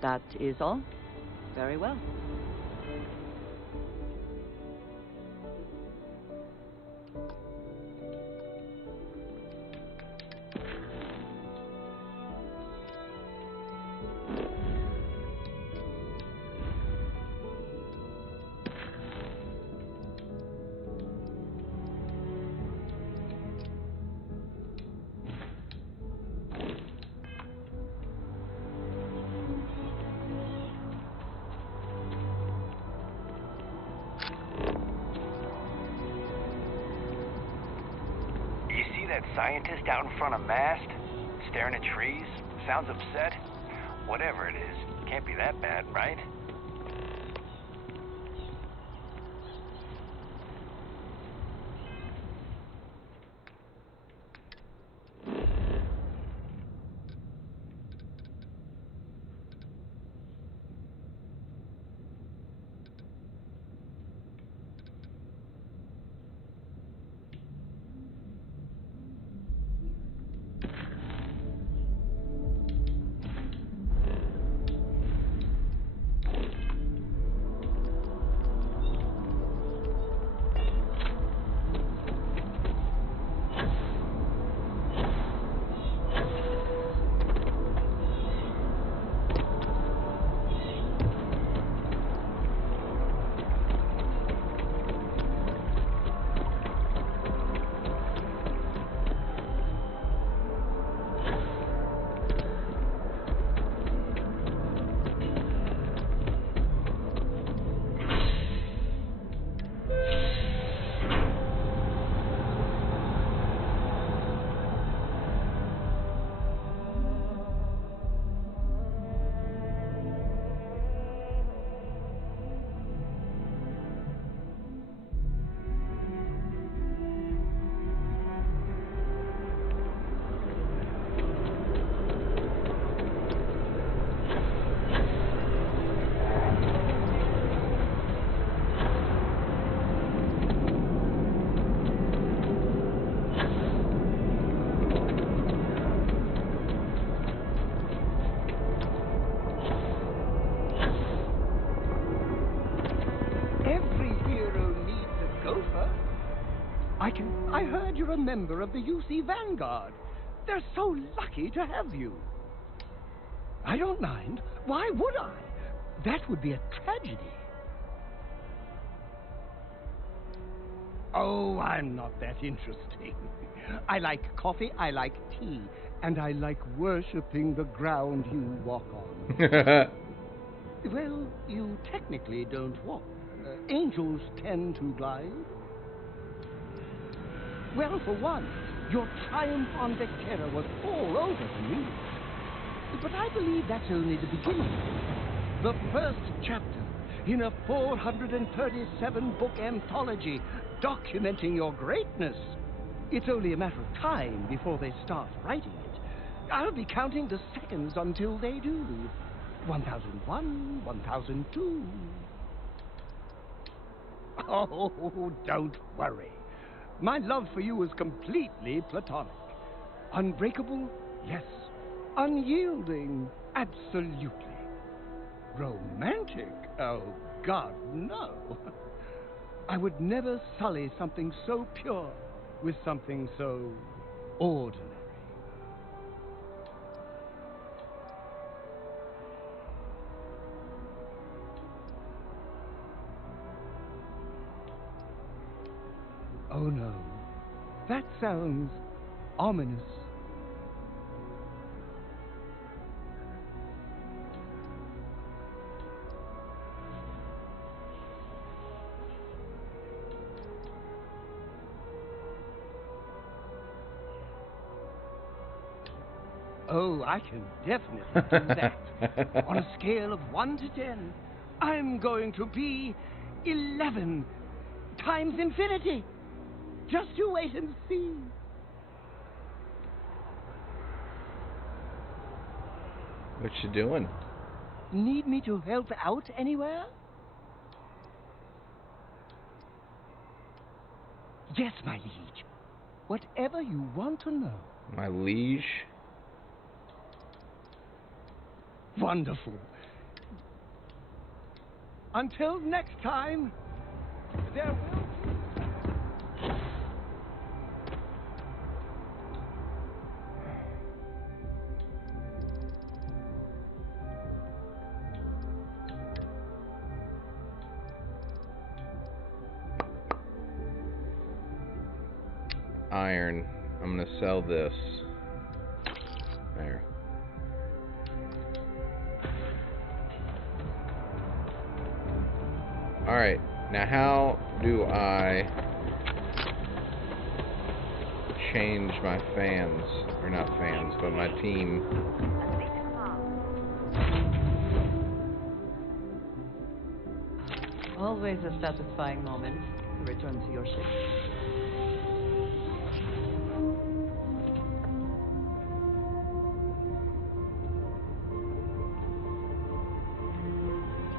That is all? Very well. Scientist out in front of mast, staring at trees, sounds upset. Whatever it is, can't be that bad, right? I heard you're a member of the UC Vanguard. They're so lucky to have you. I don't mind. Why would I? That would be a tragedy. Oh, I'm not that interesting. I like coffee, I like tea, and I like worshipping the ground you walk on. Well, you technically don't walk. Angels tend to glide. Well, for one, your triumph on Vectera was all over the news. But I believe that's only the beginning. The first chapter in a 437-book anthology documenting your greatness. It's only a matter of time before they start writing it. I'll be counting the seconds until they do. 1001, 1002. Oh, don't worry. My love for you is completely platonic. Unbreakable? Yes. Unyielding? Absolutely. Romantic? Oh, God, no. I would never sully something so pure with something so ordinary. Oh, no. That sounds ominous. Oh, I can definitely do that. On a scale of 1 to 10, I'm going to be 11 times infinity. Just you wait and see. What you doing? Need me to help out anywhere? Yes, my liege. Whatever you want to know. My liege? Wonderful. Until next time, there will be... Iron. I'm gonna sell this. There. Alright, now how do I change my fans? Or not fans, but my team. Always a satisfying moment to return to your ship.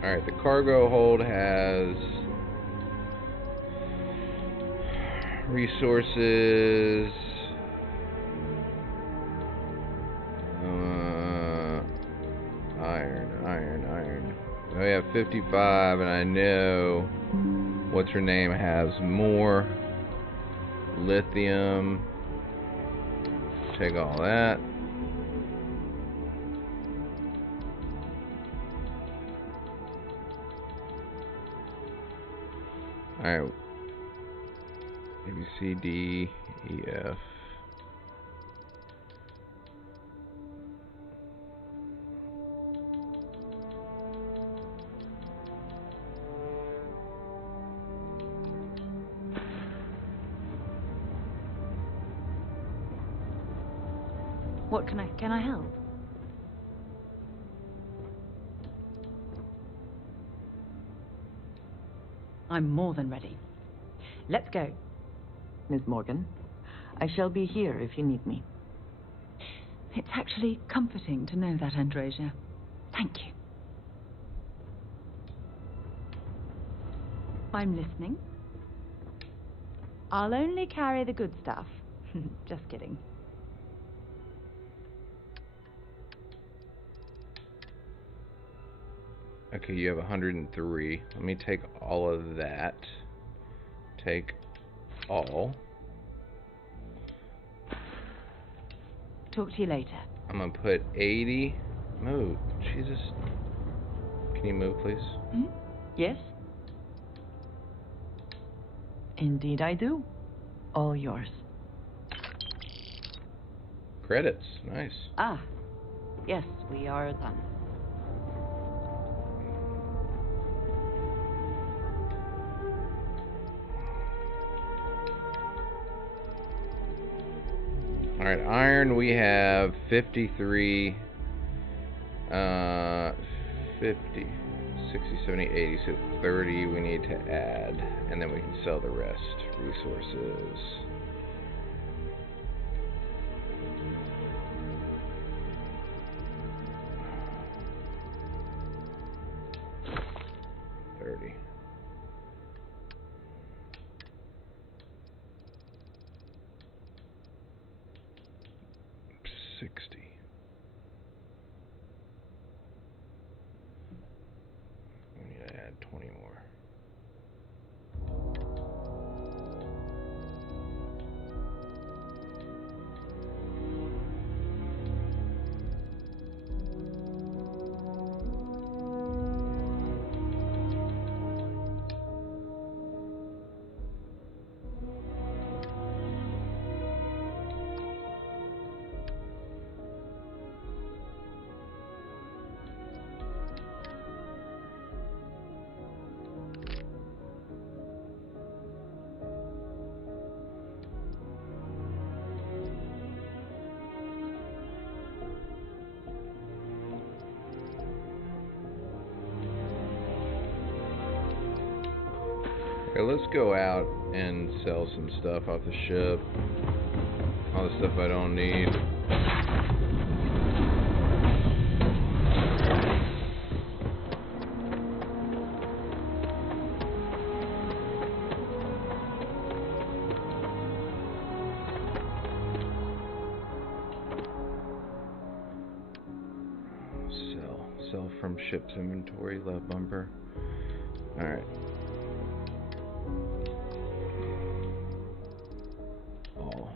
Alright, the cargo hold has resources, iron. We have 55, and I know what's her name has more lithium. Take all that. Alright. A, B, C, D, E, F. What can I help? I'm more than ready. Let's go. Miss Morgan, I shall be here if you need me. It's actually comforting to know that, Androsia. Thank you. I'm listening. I'll only carry the good stuff. Just kidding. Okay, you have 103. Let me take all of that. Take all. Talk to you later. I'm gonna put 80. Move. Jesus. Can you move, please? Hmm? Yes? Indeed I do. All yours. Credits. Nice. Ah. Yes, we are done. Alright, iron we have 53. 50, 60, 70, 80, so 30 we need to add, and then we can sell the rest. Resources. Okay, let's go out and sell some stuff off the ship. All the stuff I don't need. Sell from ship's inventory, left bumper. Alright. All.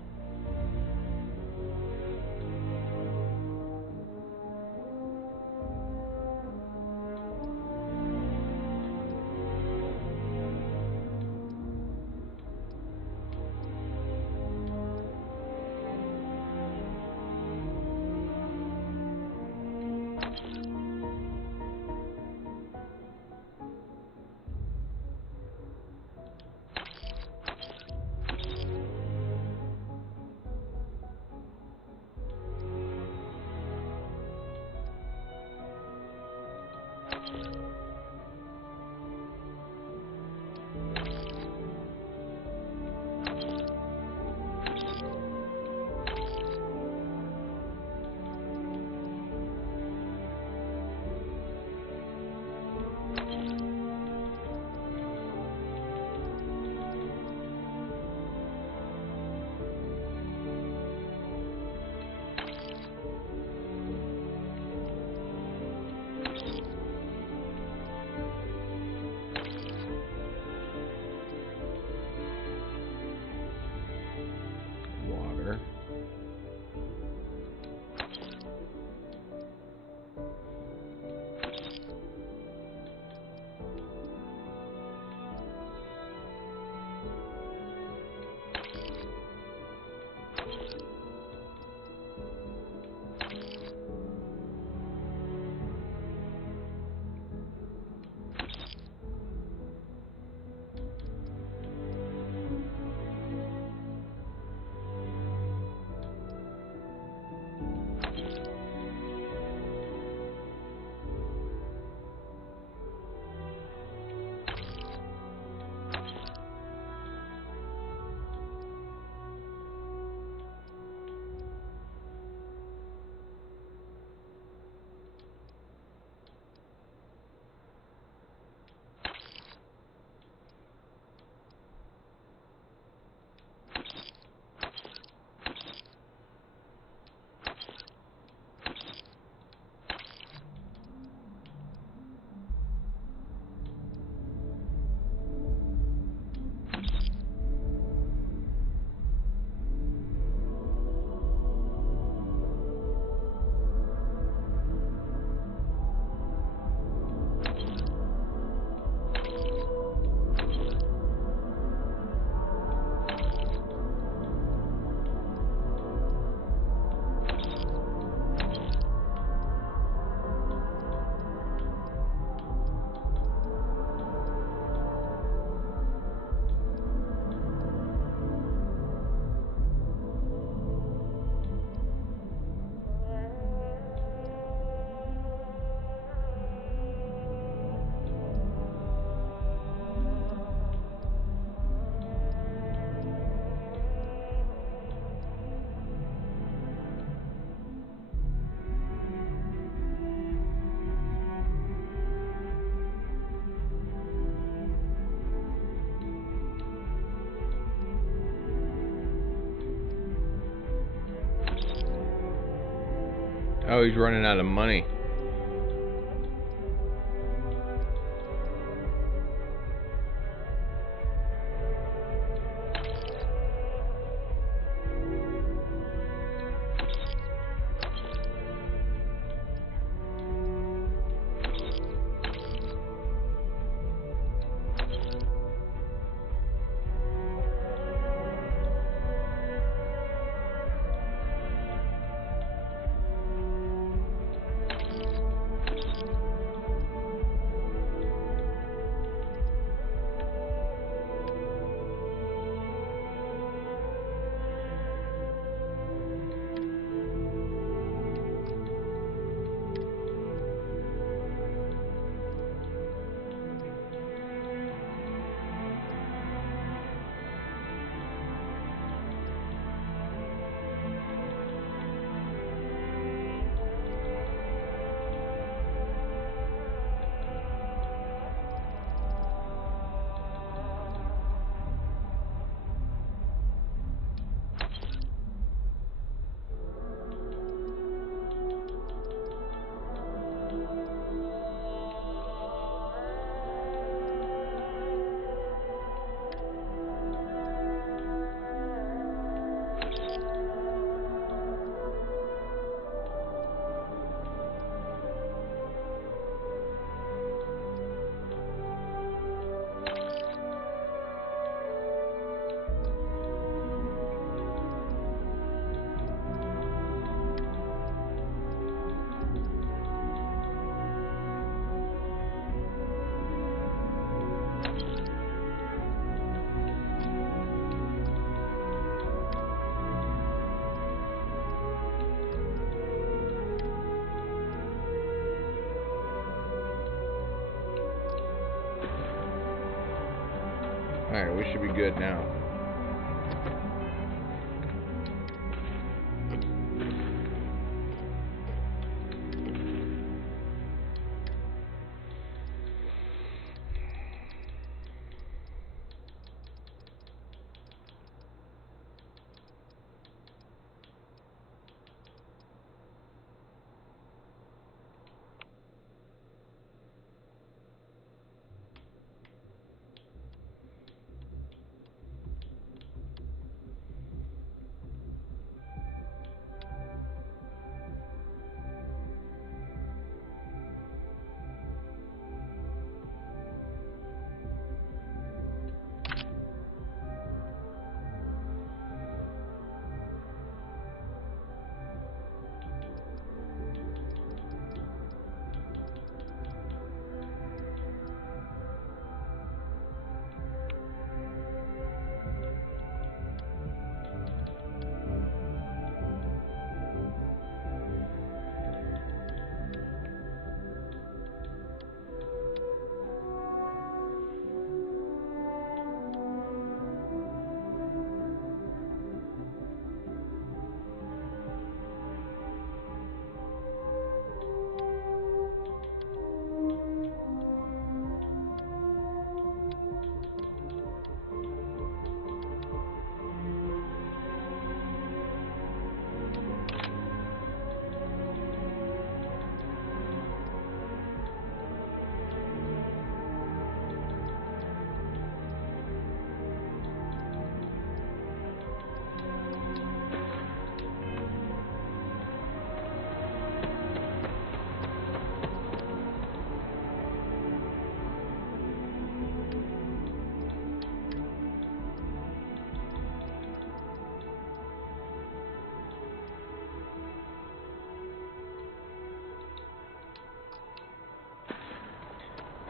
Oh, he's running out of money. Alright, we should be good now.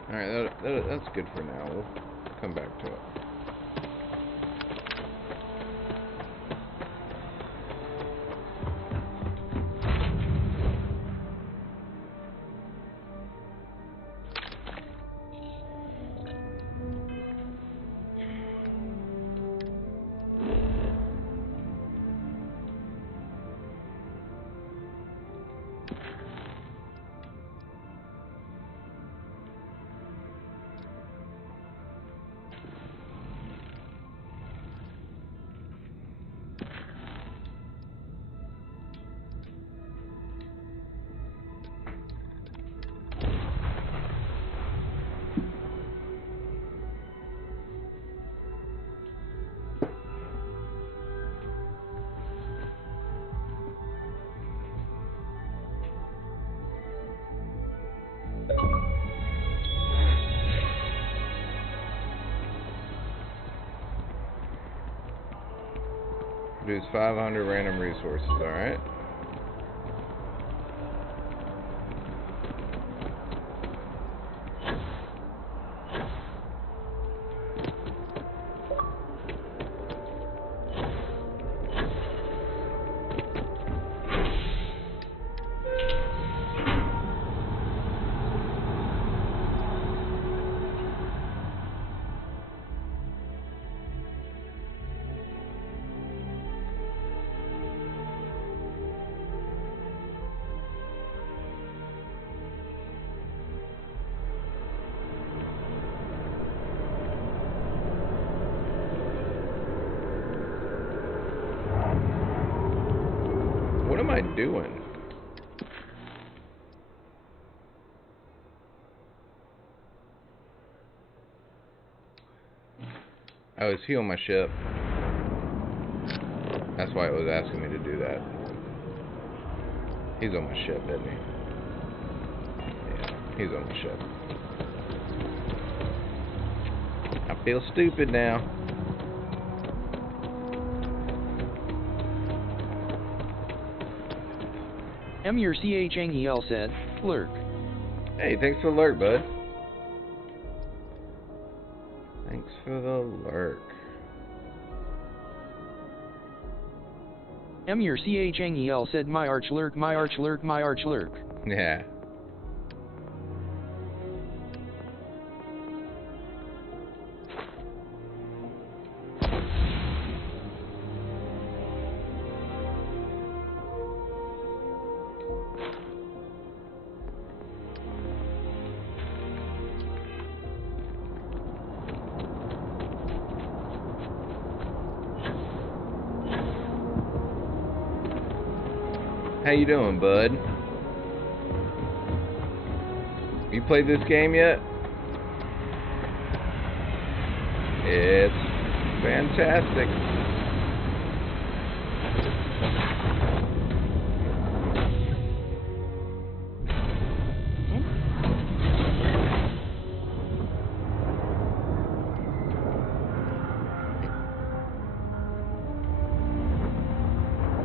Alright, that's good for now. We'll come back to it. Produce 500 random resources, alright. What am I doing? I was healing my ship. That's why it was asking me to do that. He's on my ship, isn't he? Yeah, he's on my ship. I feel stupid now. Emir CHNEL said, lurk. Hey, thanks for the lurk, bud. Thanks for the lurk. Emir CHNEL said, my arch lurk, my arch lurk, my arch lurk. Yeah. How you doing, bud? You played this game yet? It's fantastic.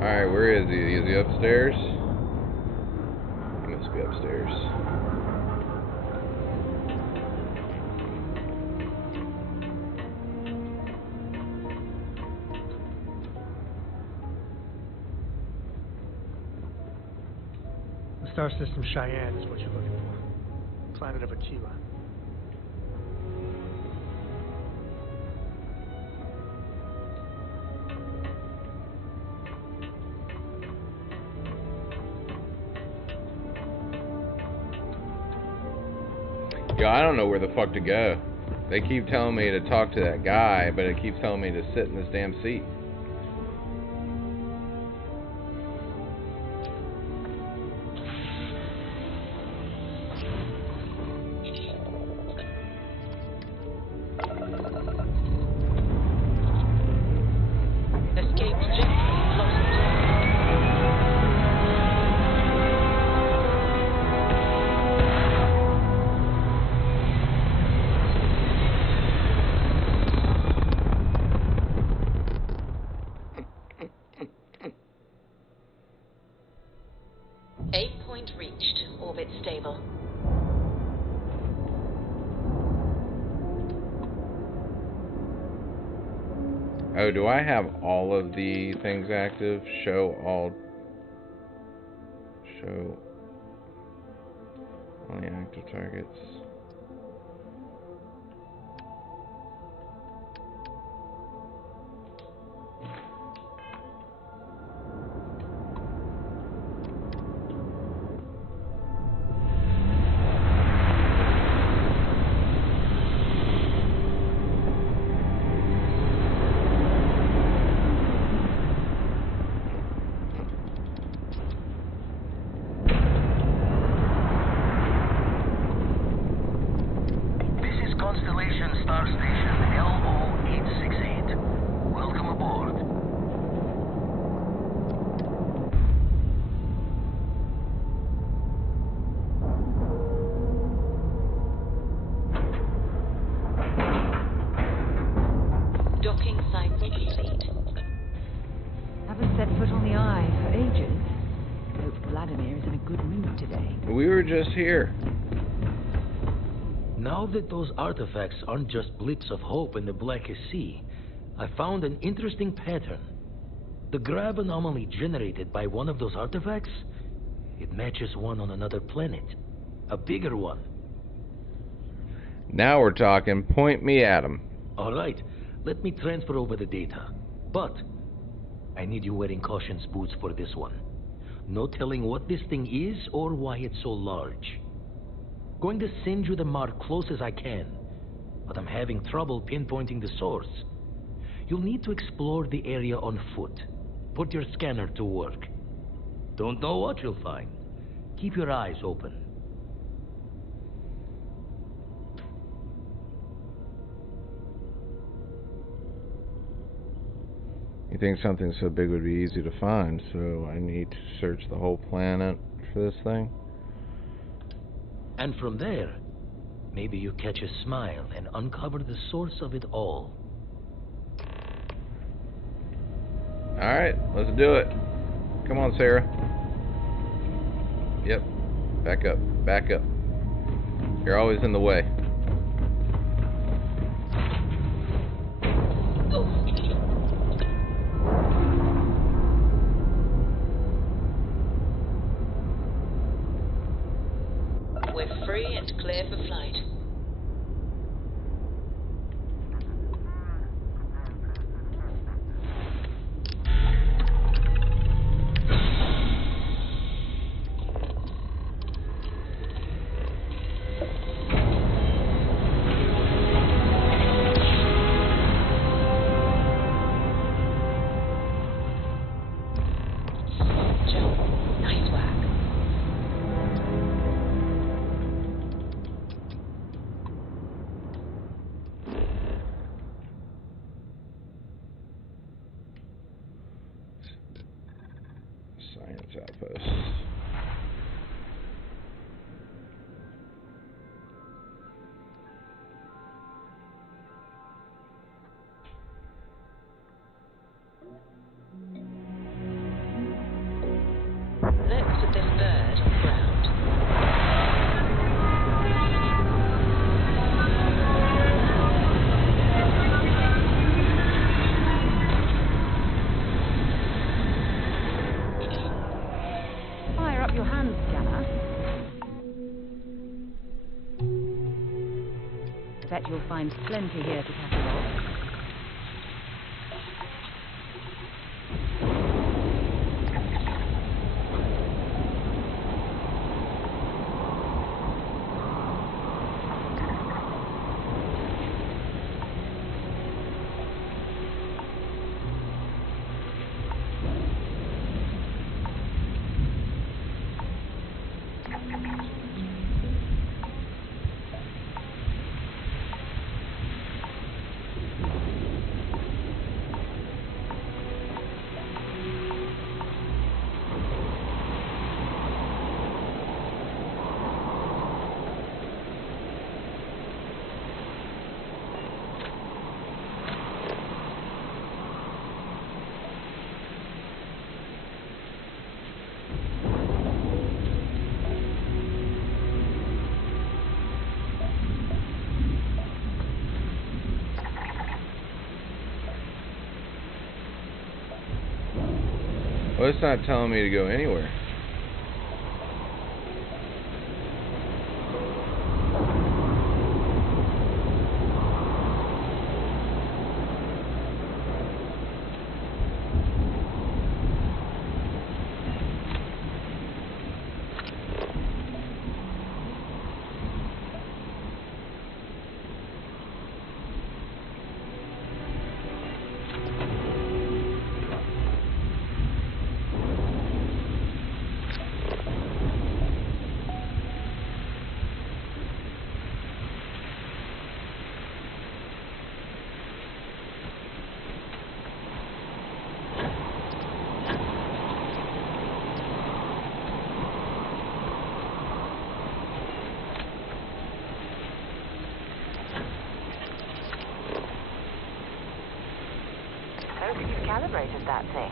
Alright, where is he? Is he upstairs? He must be upstairs. The star system Cheyenne is what you're looking for. Planet of Aquila. Yo, I don't know where the fuck to go. They keep telling me to talk to that guy, but it keeps telling me to sit in this damn seat. Escaped jet closest. Aim point reached. Orbit stable. Oh, do I have all of the things active? Show all the active targets. Vladimir is in a good mood today. We were just here. Now that those artifacts aren't just blips of hope in the blackest sea, I found an interesting pattern. The grab anomaly generated by one of those artifacts, it matches one on another planet. A bigger one. Now we're talking. Point me at him. All right, let me transfer over the data. But I need you wearing caution's boots for this one. No telling what this thing is or why it's so large. Going to send you the mark close as I can, but I'm having trouble pinpointing the source. You'll need to explore the area on foot. Put your scanner to work. Don't know what you'll find. Keep your eyes open. You think something so big would be easy to find, so I need to search the whole planet for this thing? And from there, maybe you catch a smile and uncover the source of it all. Alright, let's do it. Come on, Sarah. Yep. Back up. Back up. You're always in the way. We're free and clear for flight. Science outpost. Let's put this bird on the ground. Fire up your hand scanner. I bet you'll find plenty here to catalog. Well, it's not telling me to go anywhere. Calibrated that thing.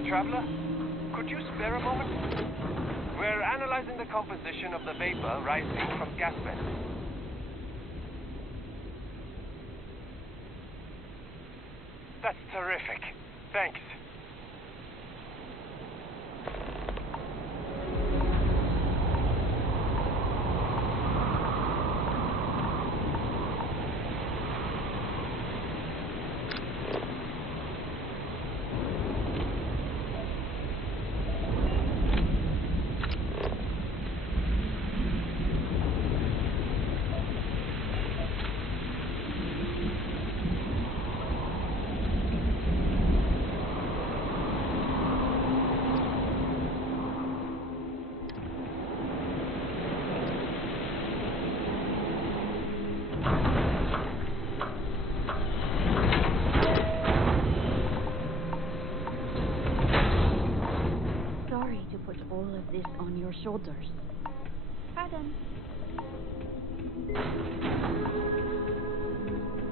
there, traveler. Could you spare a moment? We're analyzing the composition of the vapor rising from gas vents. That's terrific. Thanks. All of this on your shoulders. Pardon.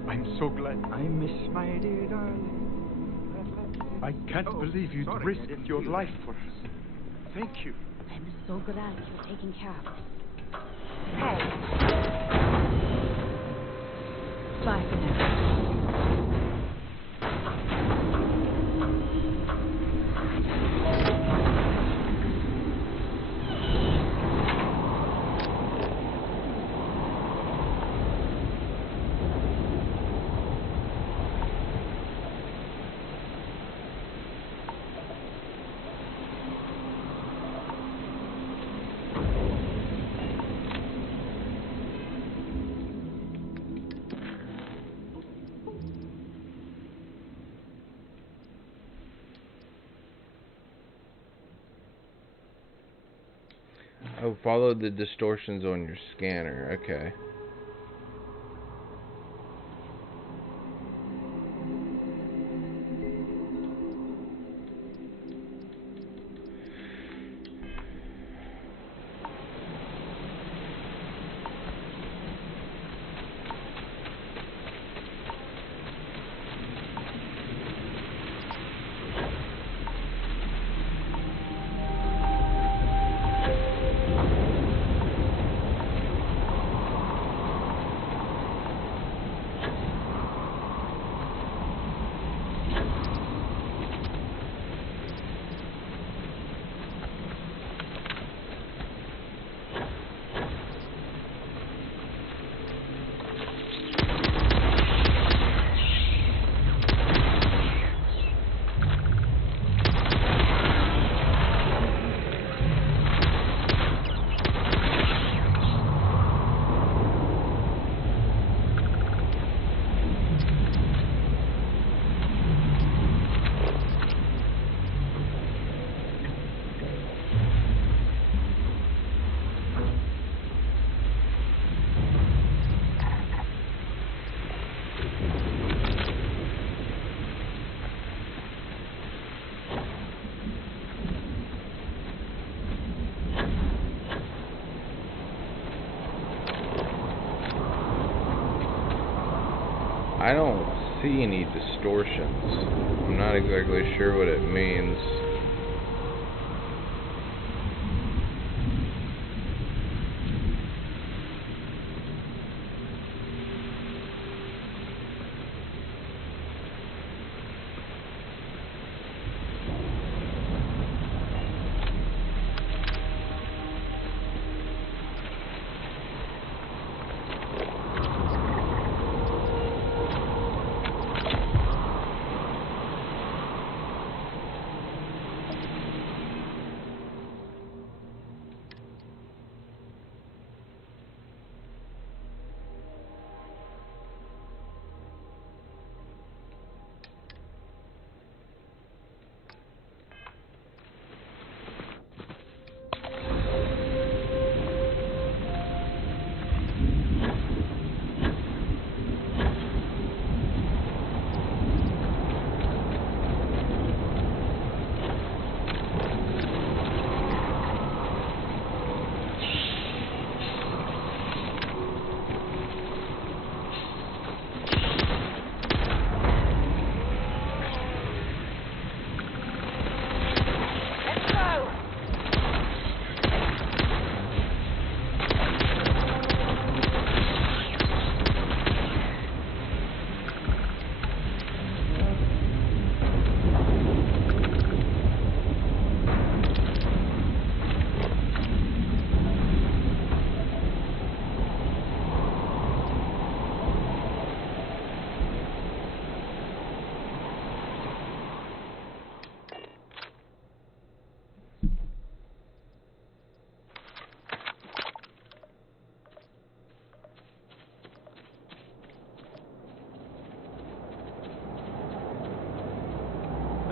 I'm so glad. I miss my dear darling. I can't believe you'd risked your life for us. Thank you. I'm so glad you're taking care of us. Bye for now. Oh, follow the distortions on your scanner. Okay. I don't see any distortions. I'm not exactly sure what it means.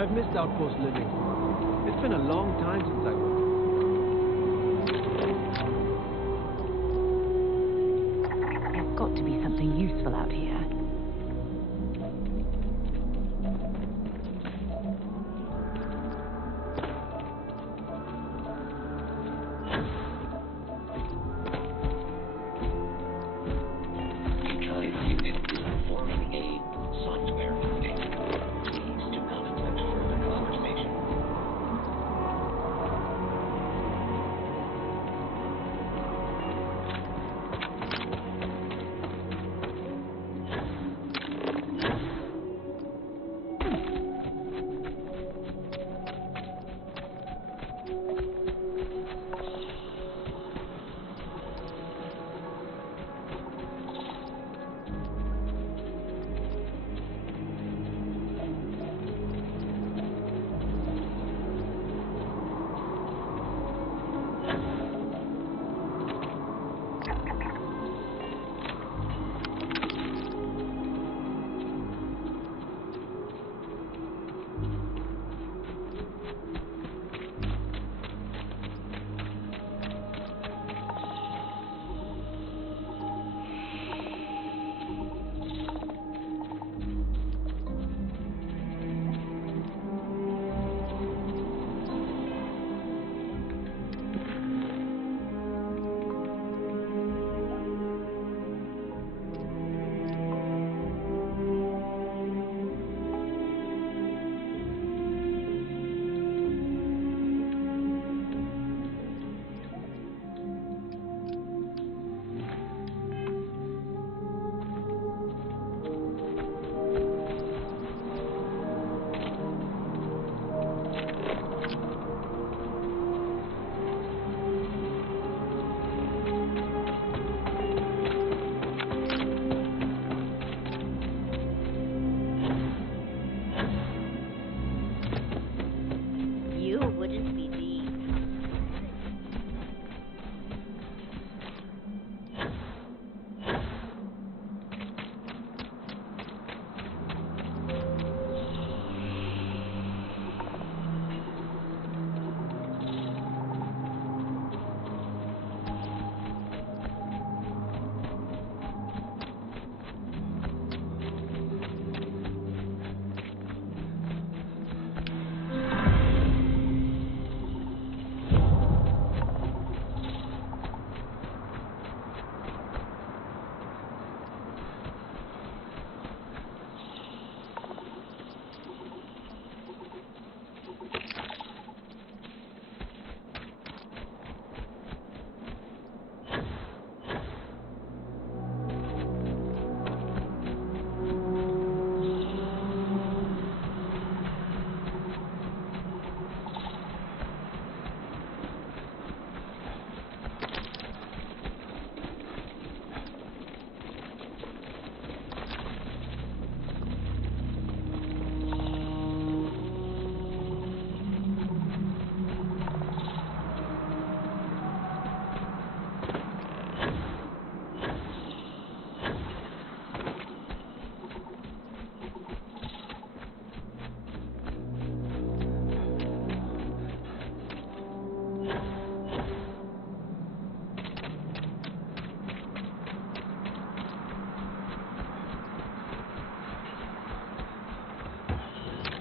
I've missed outpost living. It's been a long time since I worked. There's got to be something useful out here.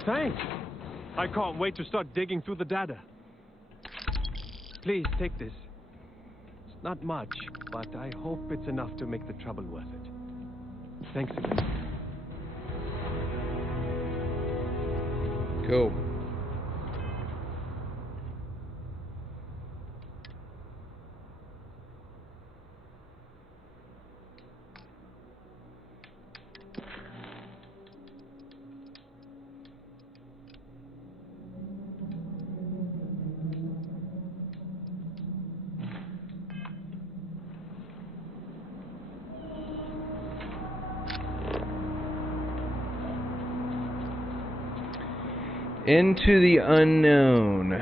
Thanks. I can't wait to start digging through the data. Please, take this. It's not much, but I hope it's enough to make the trouble worth it. Thanks again. Cool. Into the unknown.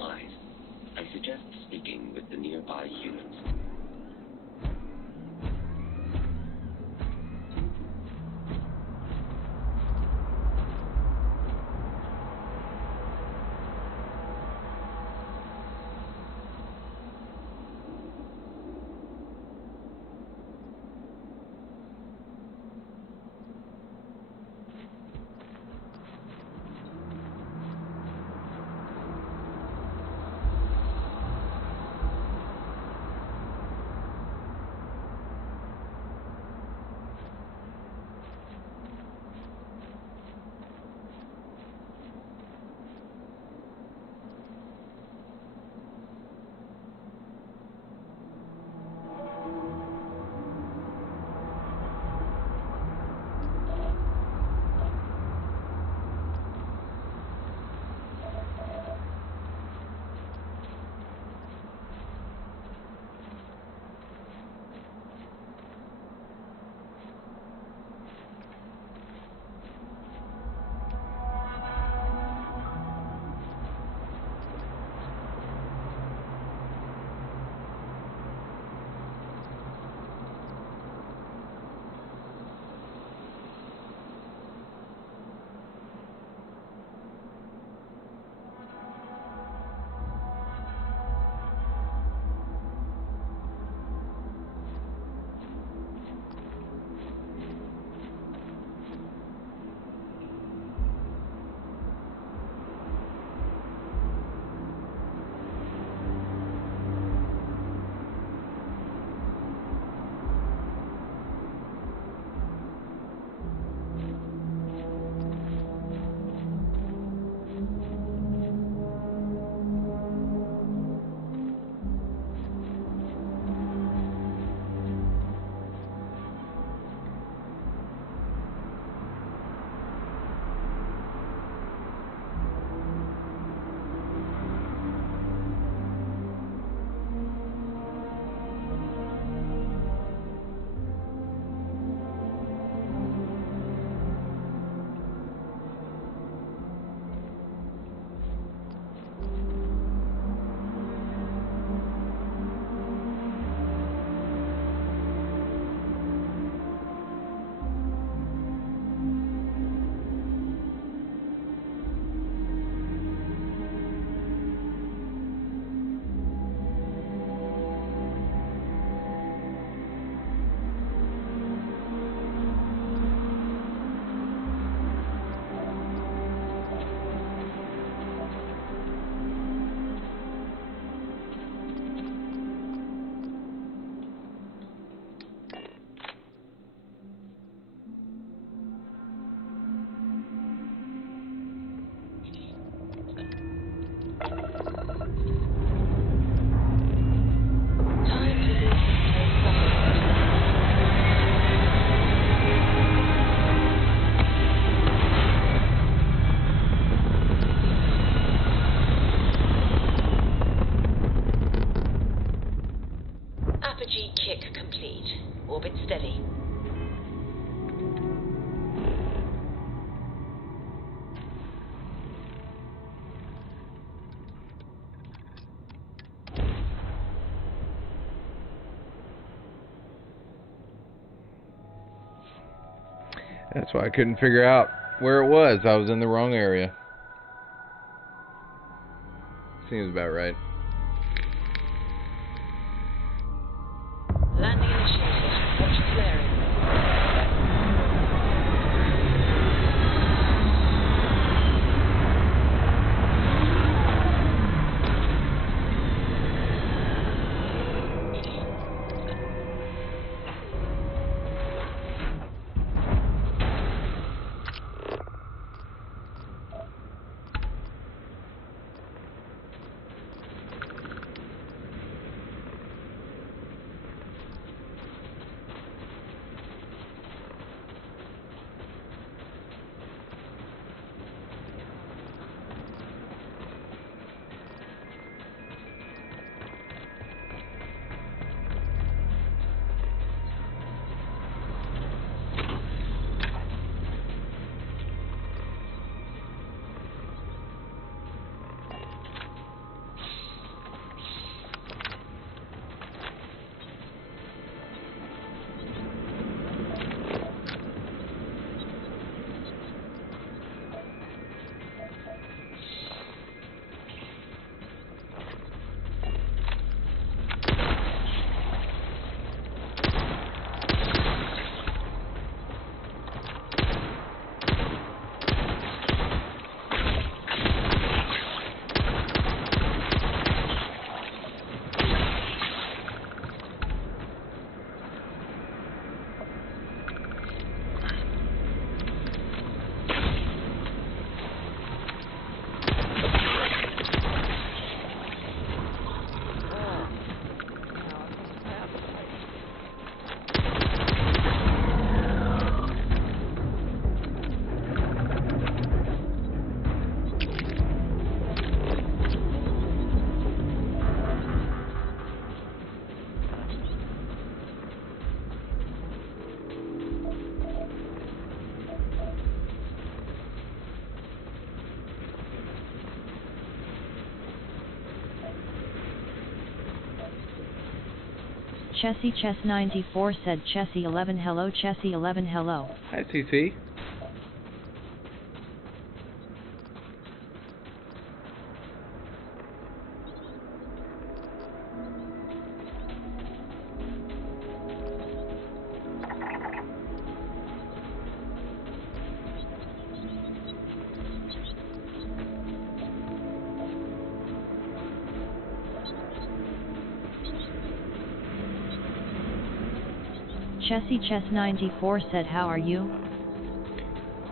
supplies. I suggest speaking with the nearby humans. Apogee kick complete. Orbit steady. That's why I couldn't figure out where it was. I was in the wrong area. Seems about right. Landing initiated. Watch flaring. Chessie Chess 94 said Chessie 11 hello. Chessie 11 hello. Hi, CC. Chessie Chess 94 said how are you?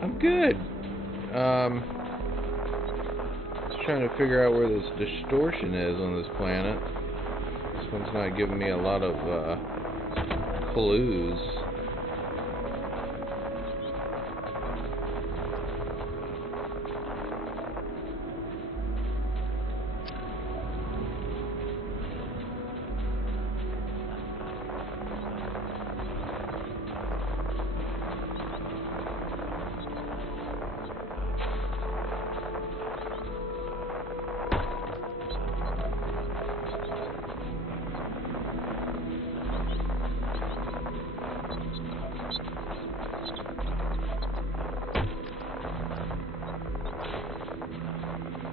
I'm good. Just trying to figure out where this distortion is on this planet. This one's not giving me a lot of clues.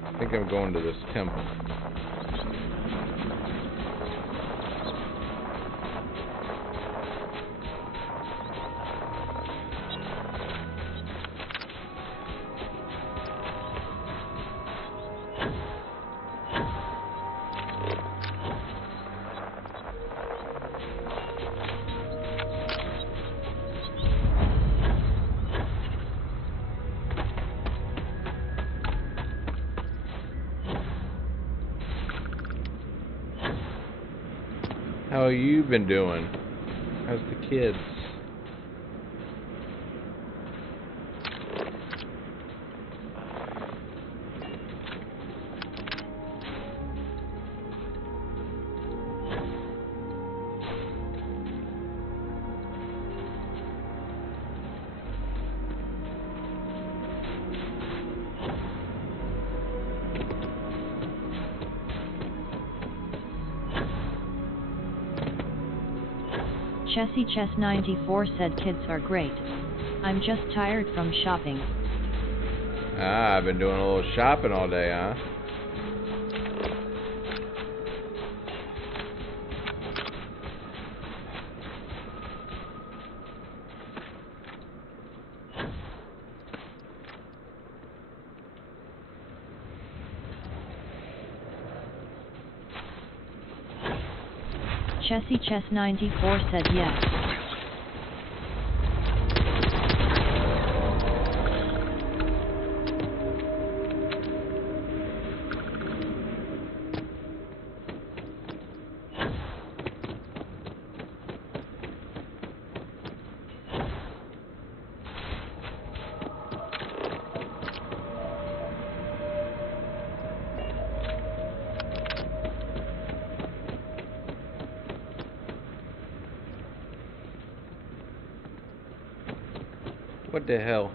I think I'm going to this temple. How you been doing? How's the kids? Chessie Chess 94 said kids are great. I'm just tired from shopping. Ah, I've been doing a little shopping all day, huh? Chessie Chess 94 said yes. What the hell?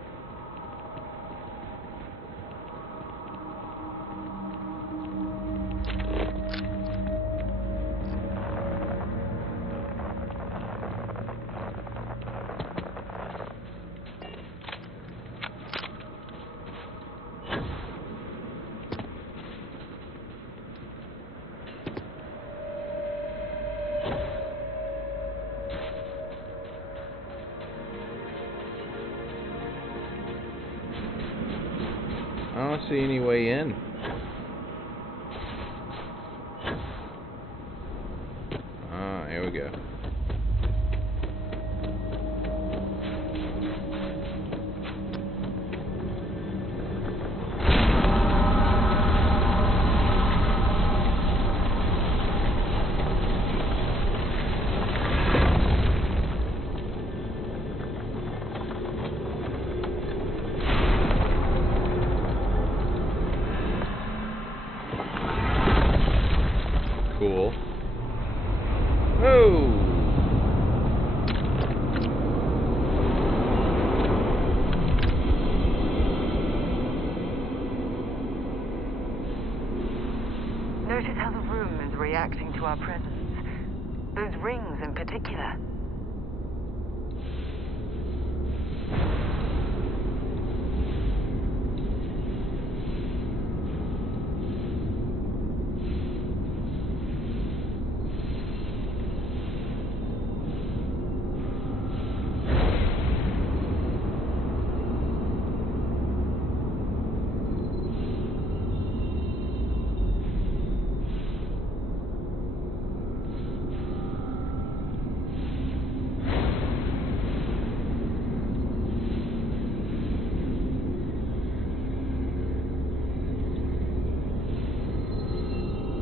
I don't see any way in. Ah, here we go. Cool. Whoa! Notice how the room is reacting to our presence. Those rings in particular.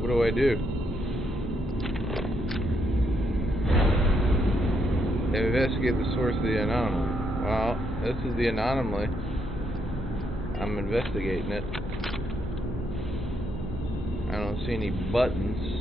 What do I do? Investigate the source of the anomaly. Well, this is the anomaly. I'm investigating it. I don't see any buttons.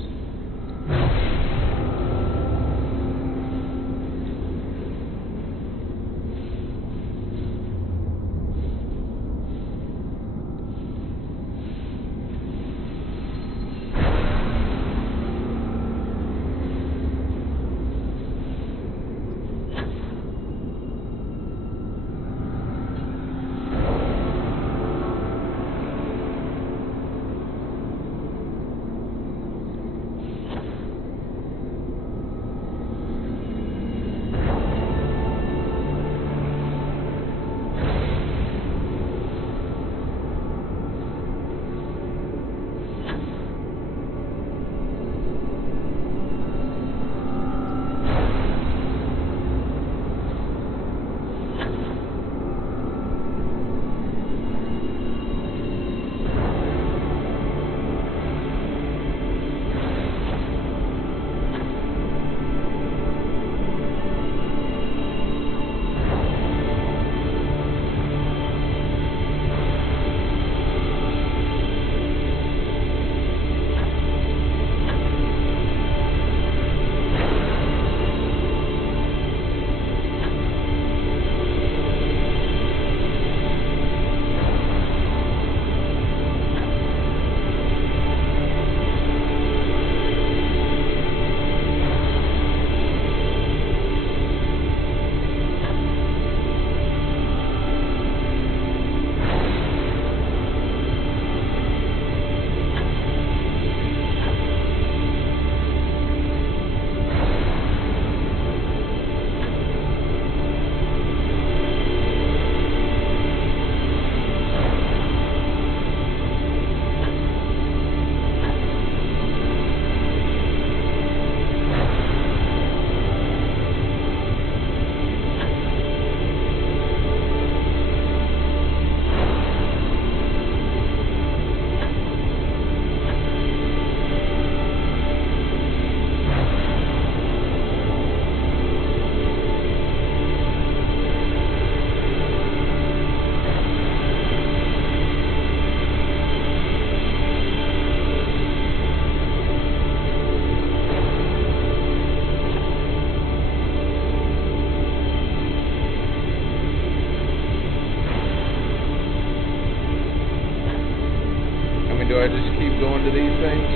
Do I just keep going to these things?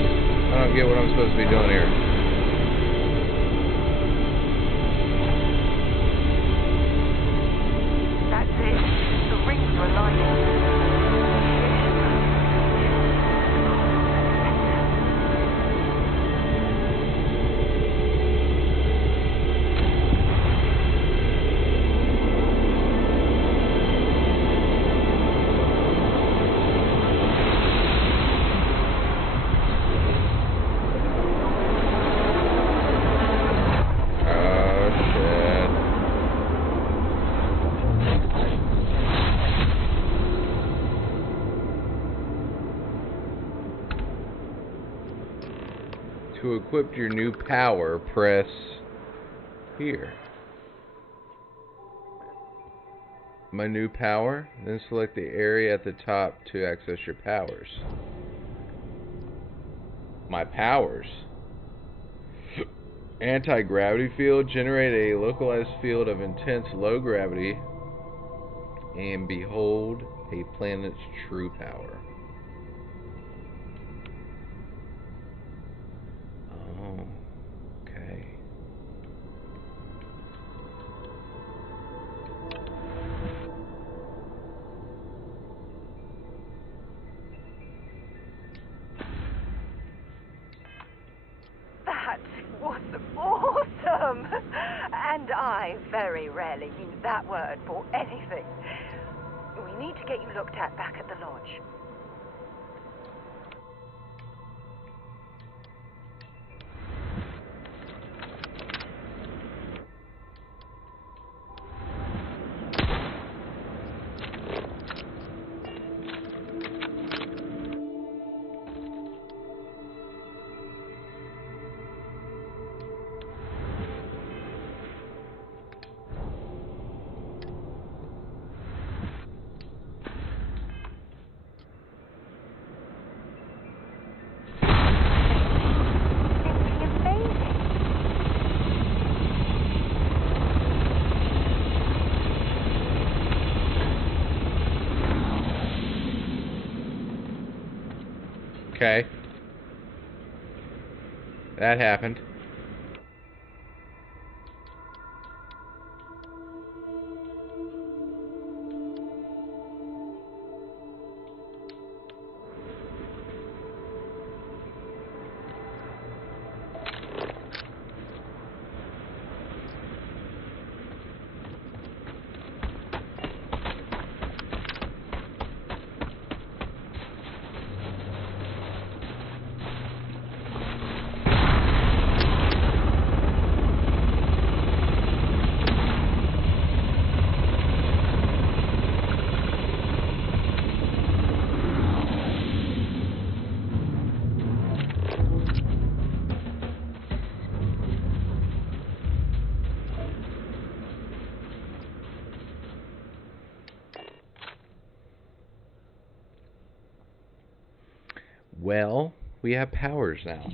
I don't get what I'm supposed to be doing here. That's it. The rings were lighting. To equip your new power, press here. My new power, then select the area at the top to access your powers. My powers. Anti-gravity field, generate a localized field of intense low gravity, and behold a planet's true power. Oh, okay. was awesome! And I very rarely use that word for anything. We need to get you looked at back at the lodge. Okay. That happened. Well, we have powers now.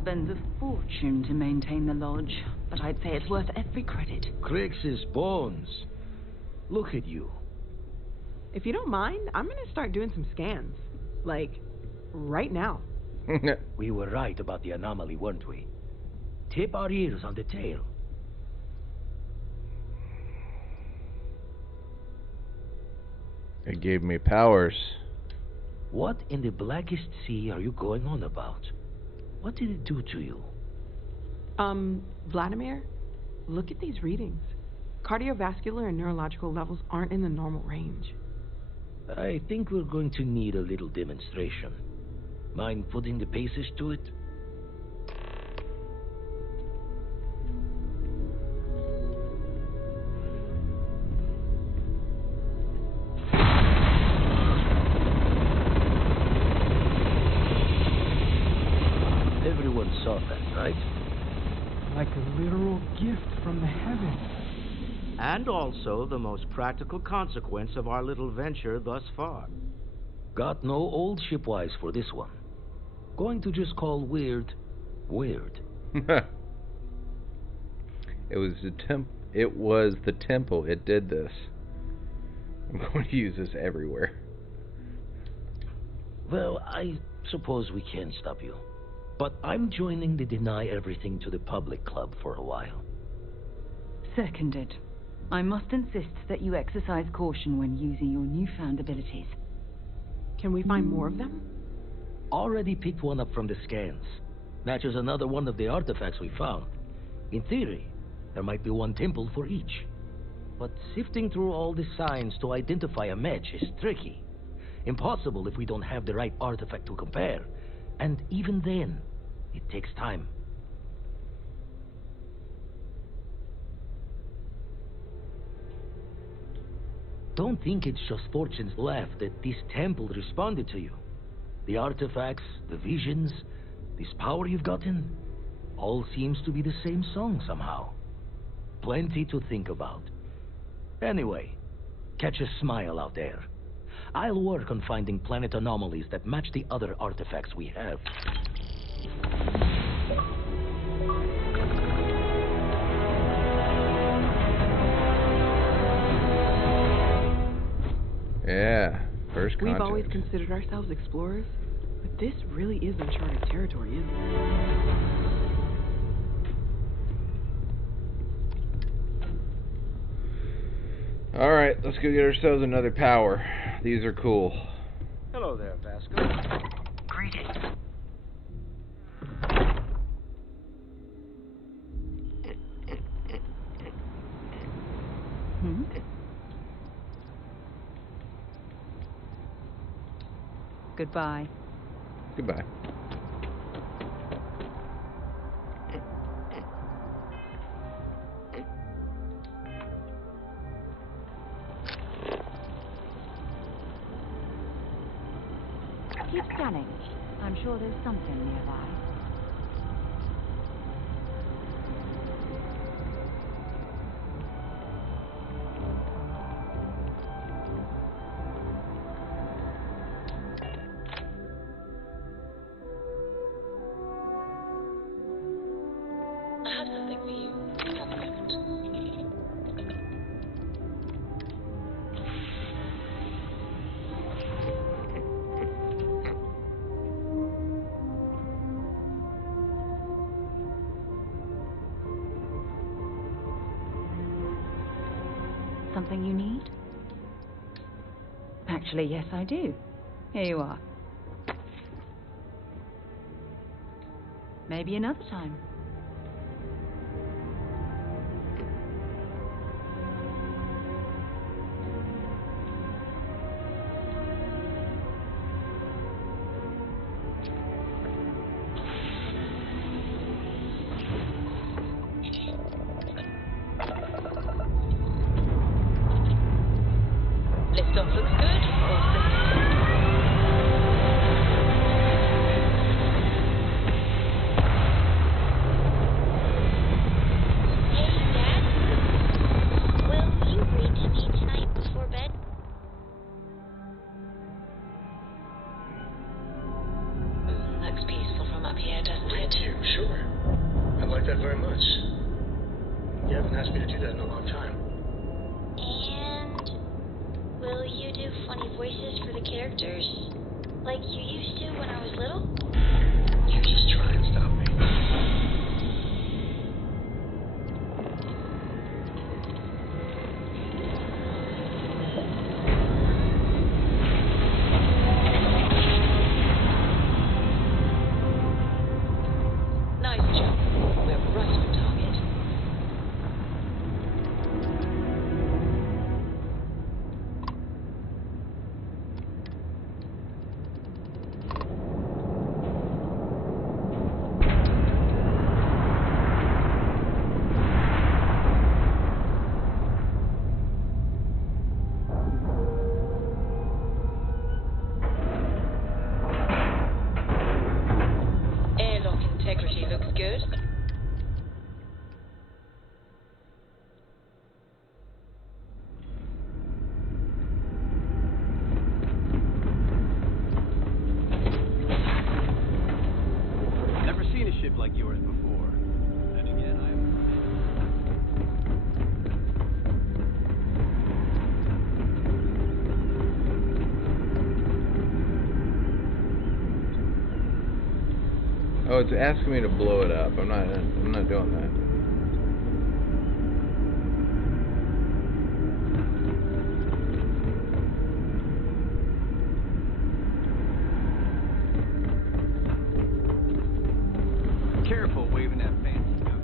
Spends a fortune to maintain the lodge, but I'd say it's worth every credit. Crix's bones. Look at you. If you don't mind, I'm gonna start doing some scans. Like, right now. We were right about the anomaly, weren't we? Tip our ears on the tail. It gave me powers. What in the blackest sea are you going on about? What did it do to you? Vladimir, look at these readings. Cardiovascular and neurological levels aren't in the normal range. I think we're going to need a little demonstration. Mind putting the paces to it? Everyone saw that, right? Like a literal gift from the heavens. And also the most practical consequence of our little venture thus far. Got no old shipwise for this one. Going to just call weird, weird. It was the temple. It did this. I'm going to use this everywhere. Well, I suppose we can stop you. But I'm joining the Deny Everything to the Public Club for a while. Seconded. I must insist that you exercise caution when using your newfound abilities. Can we find more of them? Already picked one up from the scans. Matches another one of the artifacts we found. In theory, there might be one temple for each. but sifting through all the signs to identify a match is tricky. Impossible if we don't have the right artifact to compare. And even then, it takes time. Don't think it's just Fortune's laugh that this temple responded to you. The artifacts, the visions, this power you've gotten, all seems to be the same song somehow. Plenty to think about. Anyway, catch a smile out there. I'll work on finding planet anomalies that match the other artifacts we have. Yeah, first contact. We've always considered ourselves explorers, but this really is uncharted territory, isn't it? Alright, let's go get ourselves another power. These are cool. Hello there, Vasco. Greetings. Goodbye. Goodbye. Keep scanning. I'm sure there's something nearby. I have something for you. Have a moment. Something you need? Actually, yes, I do. Here you are. Maybe another time. Liftoff looks good. All Hey, Dad. Will you read to me tonight before bed? Looks peaceful from up here, doesn't it? Thank you, sure. I like that very much. You haven't asked me to do that in a long time. And will you do funny voices for the characters? Like you used to when I was little? You just try and stop me. Nice job. We're right on target. Airlock integrity looks good. Never seen a ship like yours before. Then again, Oh, it's asking me to blow it up. I'm not doing that. careful waving that fancy gun.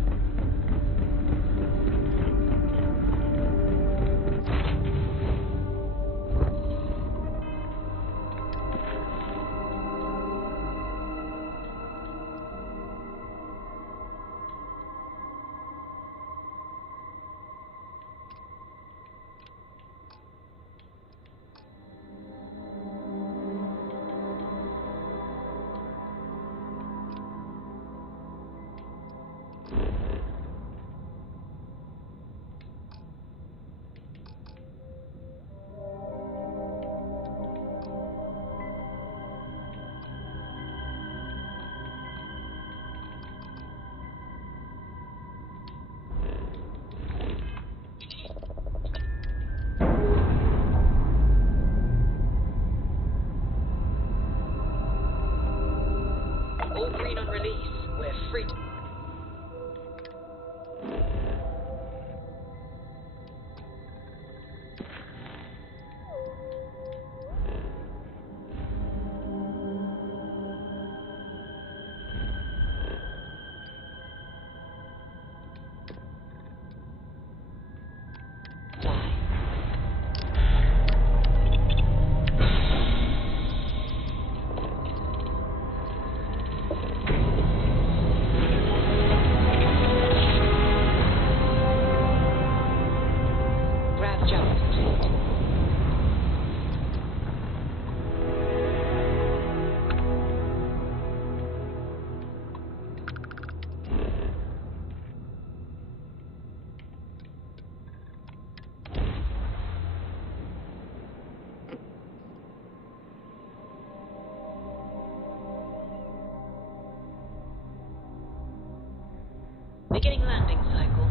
Beginning landing cycle.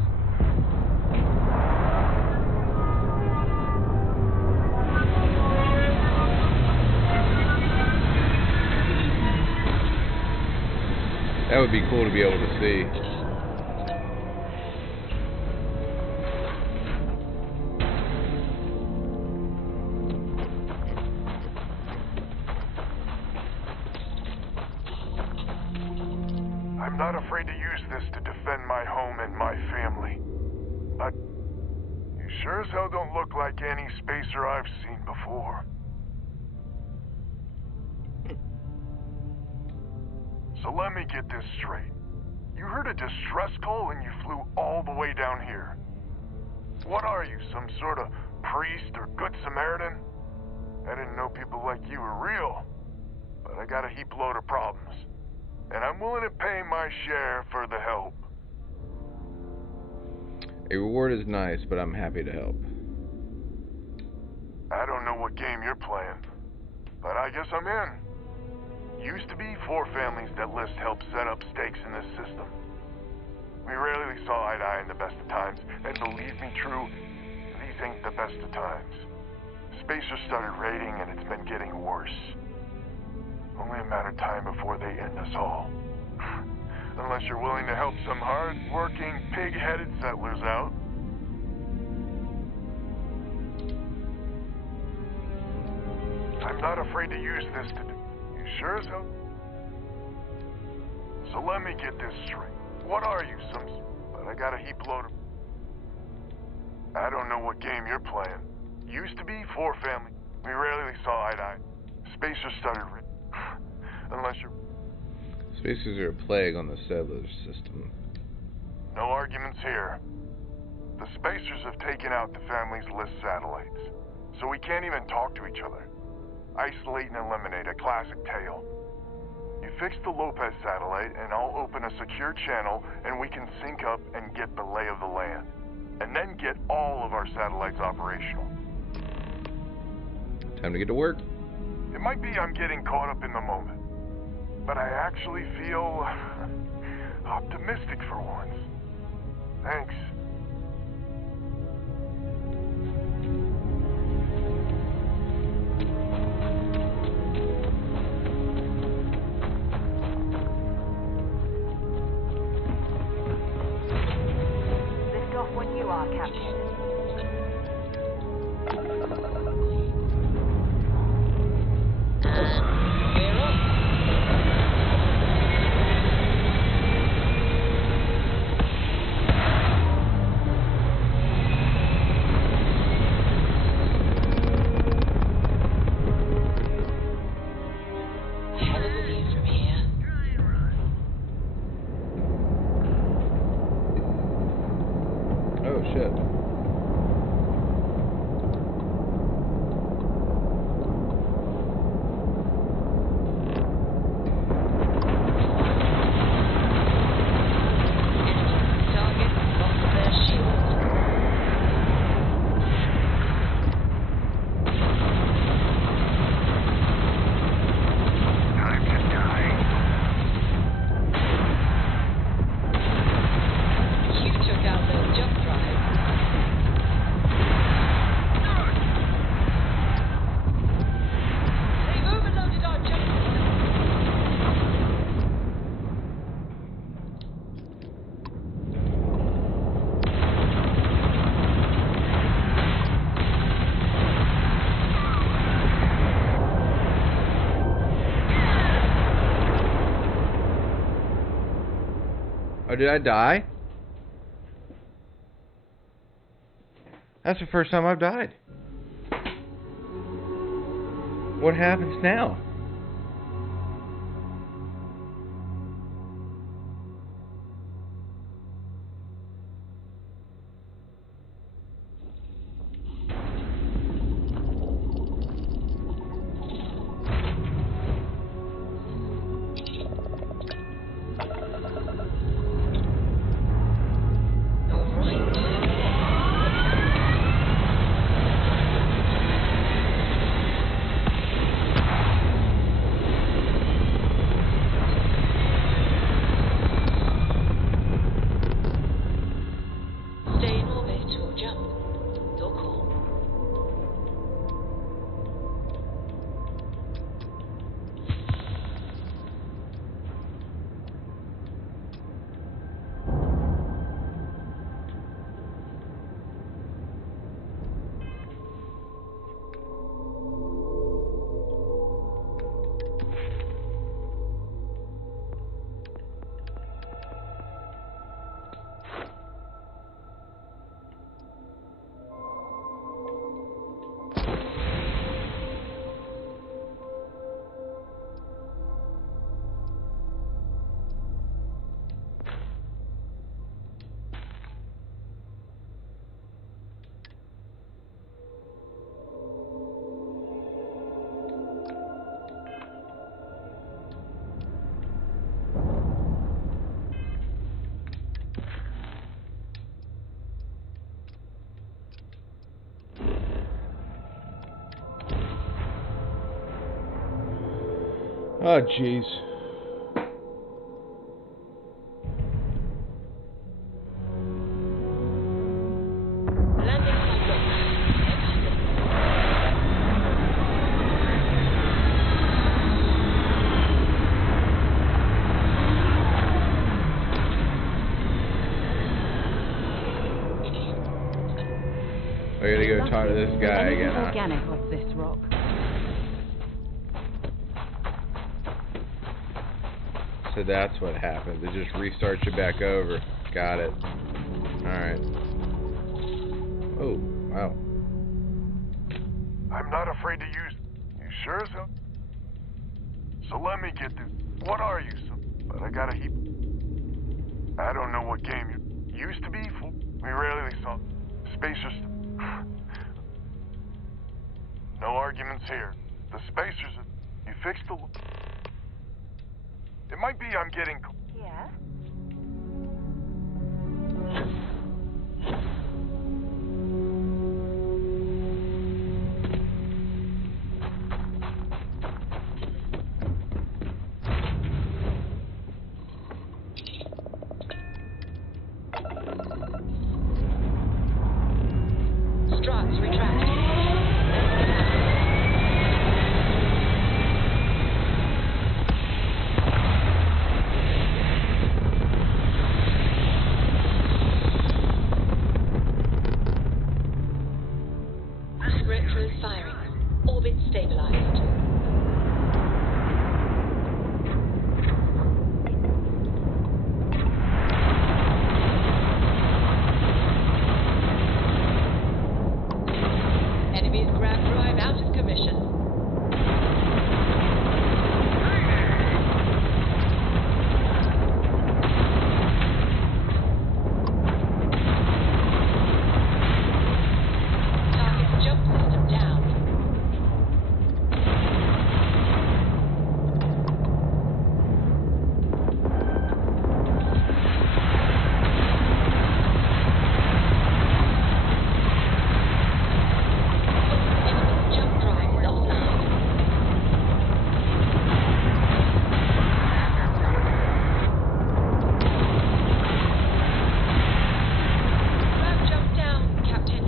That would be cool to be able to see. I'm not afraid to use this to defend my home and my family. But you sure as hell don't look like any spacer I've seen before. So let me get this straight. You heard a distress call and you flew all the way down here. What are you, some sort of priest or good Samaritan? I didn't know people like you were real, but I got a heap load of problems. And I'm willing to pay my share for the help. A reward is nice, but I'm happy to help. I don't know what game you're playing, but I guess I'm in. Used to be 4 families that list help set up stakes in this system. We rarely saw eye to eye in the best of times, and believe me, true, these ain't the best of times. Spacers started raiding, and it's been getting worse. Only a matter of time before they end us all. Unless you're willing to help some hard-working, pig-headed settlers out. I'm not afraid to use this to do. You sure as hell? So let me get this straight. What are you, some... But I got a heap load of... I don't know what game you're playing. Used to be 4 families. We rarely saw eye to eye. Spacers started... Unless you're... Spacers are a plague on the settlers system. No arguments here. The Spacers have taken out the family's list satellites, so we can't even talk to each other. Isolate and eliminate, a classic tale. You fix the Lopez satellite, and I'll open a secure channel, and we can sync up and get the lay of the land. And then get all of our satellites operational. Time to get to work. It might be I'm getting caught up in the moment, but I actually feel optimistic for once. Thanks. Lift off when you are, Captain. Oh shit. Oh, did I die? That's the first time I've died. What happens now? Oh, jeez. I gotta go talk to this guy again. Huh? Organic off this rock. So that's what happens. It just restarts you back over. Got it. Alright. Oh, wow. I'm not afraid to use... You sure, so? So let me get this. What are you, so? But I got a heap... I don't know what game you used to be. We rarely saw spacers. No arguments here. The spacers... You fixed the... It might be I'm getting... Yeah? Struts retracted. Retro's firing. Orbit stabilized. Enemy's grav drive out of commission. Target jump system down. Enemy's jump drive is offline. Grav jump down, Captain.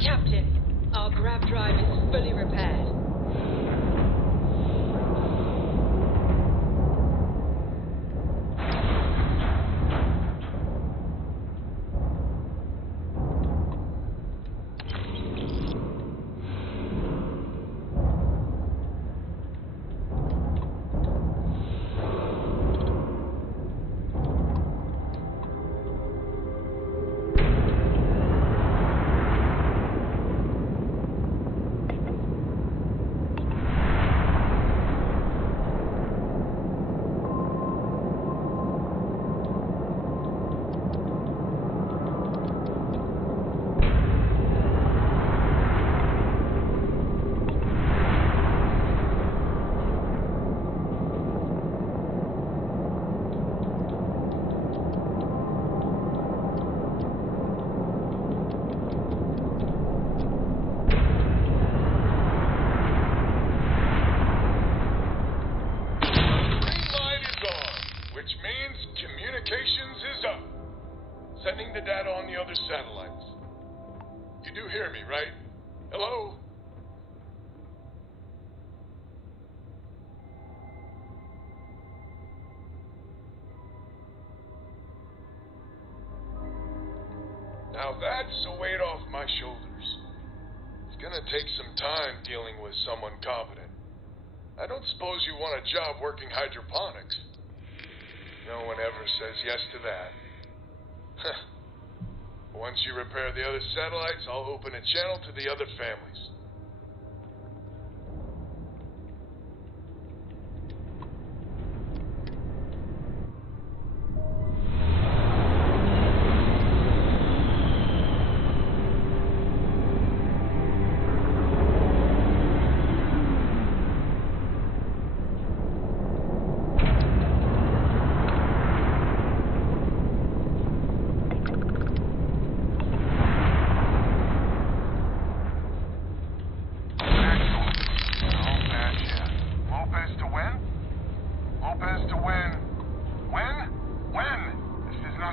Captain, our grav drive is fully repaired. Green light is on, which means communications is up. Sending the data on the other satellites. You do hear me, right? Hello? Now that's a weight off my shoulders. It's gonna take some time dealing with someone competent. I don't suppose you want a job working hydroponics. No one ever says yes to that. Once you repair the other satellites, I'll open a channel to the other families.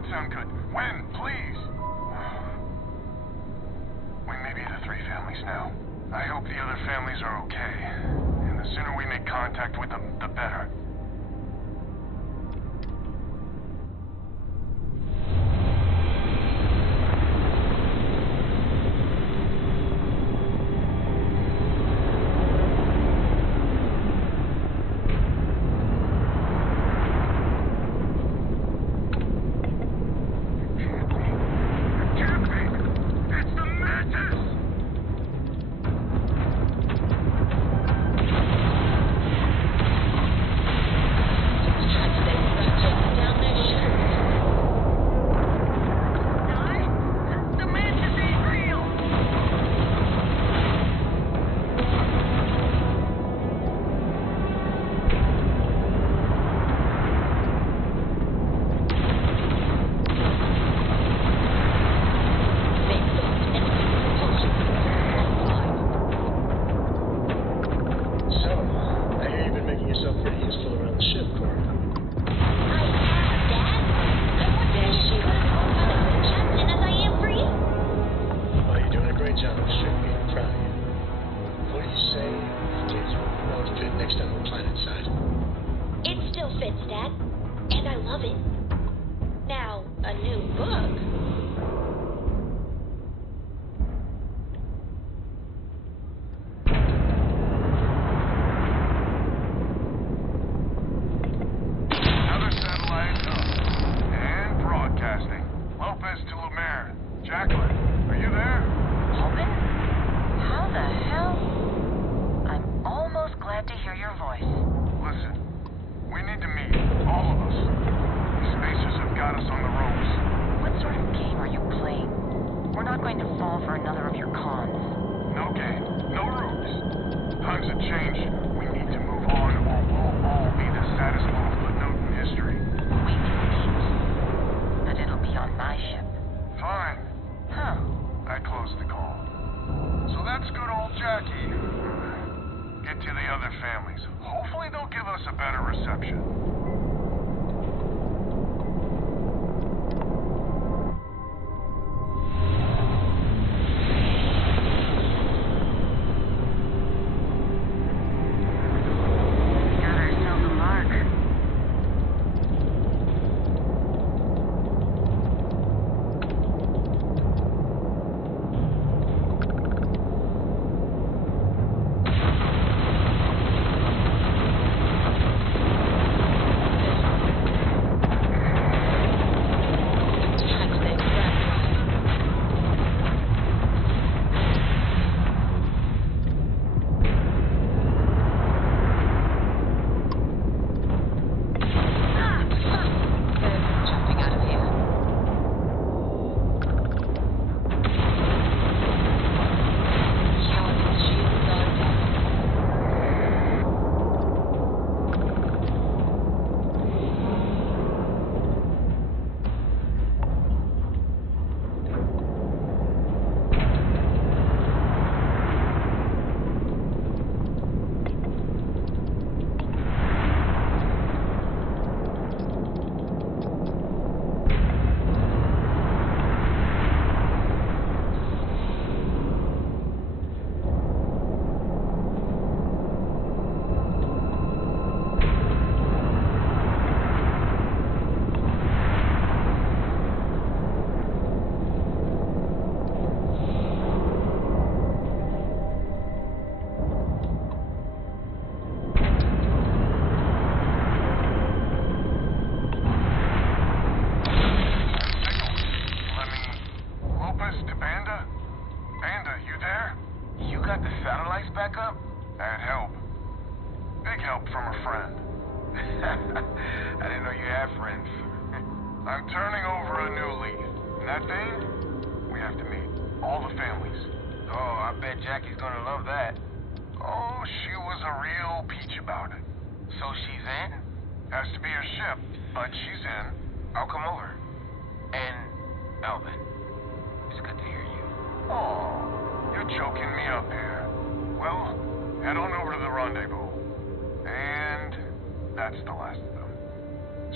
sound good. When, please? We may be the 3 families now. I hope the other families are okay. And the sooner we make contact with them, the better.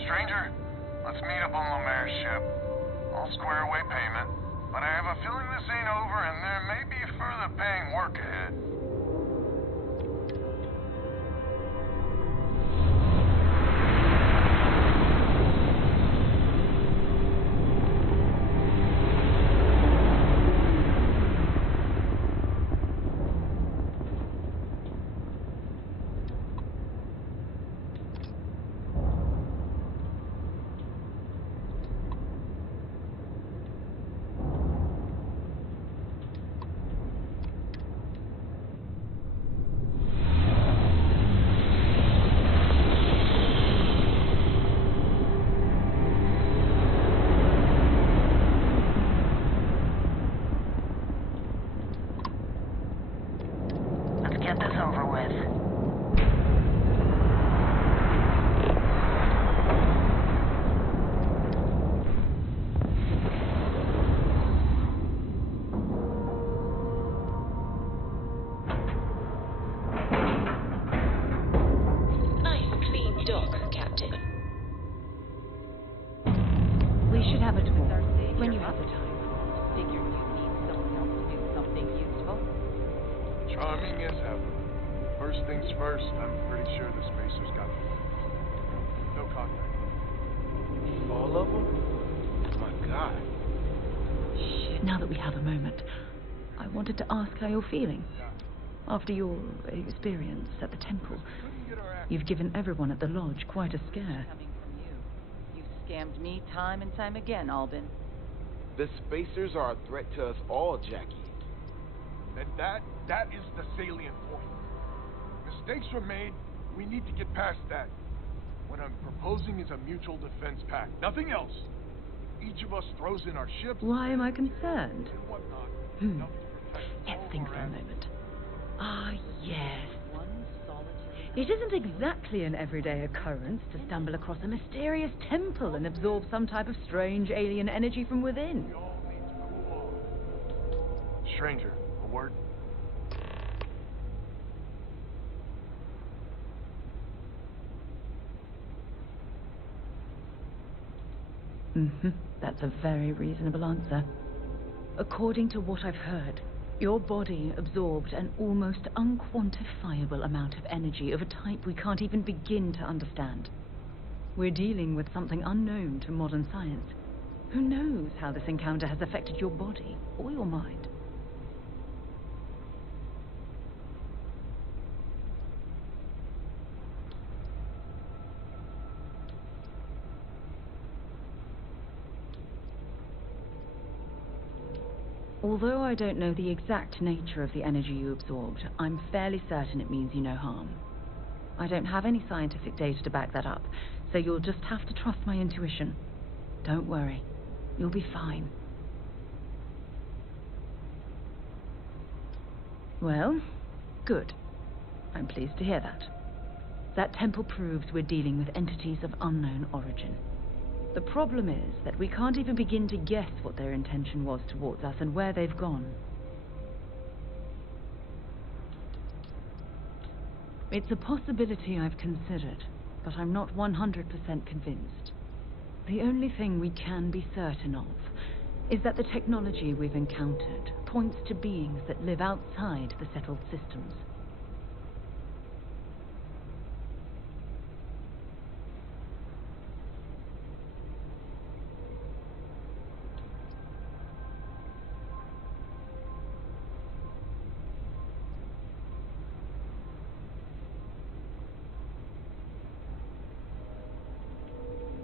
Stranger, let's meet up on Lemaire's ship. I'll square away payment, but I have a feeling this ain't over and there may be further paying work ahead. Get this over with. Nice clean dock, Captain. We should have a talk when you have the time. Figured you'd need someone else to do something useful. Charming as ever. First things first, I'm pretty sure the spacers got them. No contact. All of them? Oh my God. Now that we have a moment, I wanted to ask how you're feeling. After your experience at the temple, you've given everyone at the lodge quite a scare. Coming from you. You've scammed me time and time again, Albin. The spacers are a threat to us all, Jackie. And that is the salient point. Mistakes were made. We need to get past that. What I'm proposing is a mutual defense pact. Nothing else. Each of us throws in our ships. Why am I concerned? And whatnot. Let's think for a moment. Ah, yes. It isn't exactly an everyday occurrence to stumble across a mysterious temple and absorb some type of strange alien energy from within. Stranger, a word? That's a very reasonable answer. According to what I've heard, your body absorbed an almost unquantifiable amount of energy of a type we can't even begin to understand. We're dealing with something unknown to modern science. Who knows how this encounter has affected your body or your mind? Although I don't know the exact nature of the energy you absorbed, I'm fairly certain it means you no harm. I don't have any scientific data to back that up, so you'll just have to trust my intuition. Don't worry, you'll be fine. Well, good. I'm pleased to hear that. That temple proves we're dealing with entities of unknown origin. The problem is that we can't even begin to guess what their intention was towards us and where they've gone. It's a possibility I've considered, but I'm not 100% convinced. The only thing we can be certain of is that the technology we've encountered points to beings that live outside the settled systems.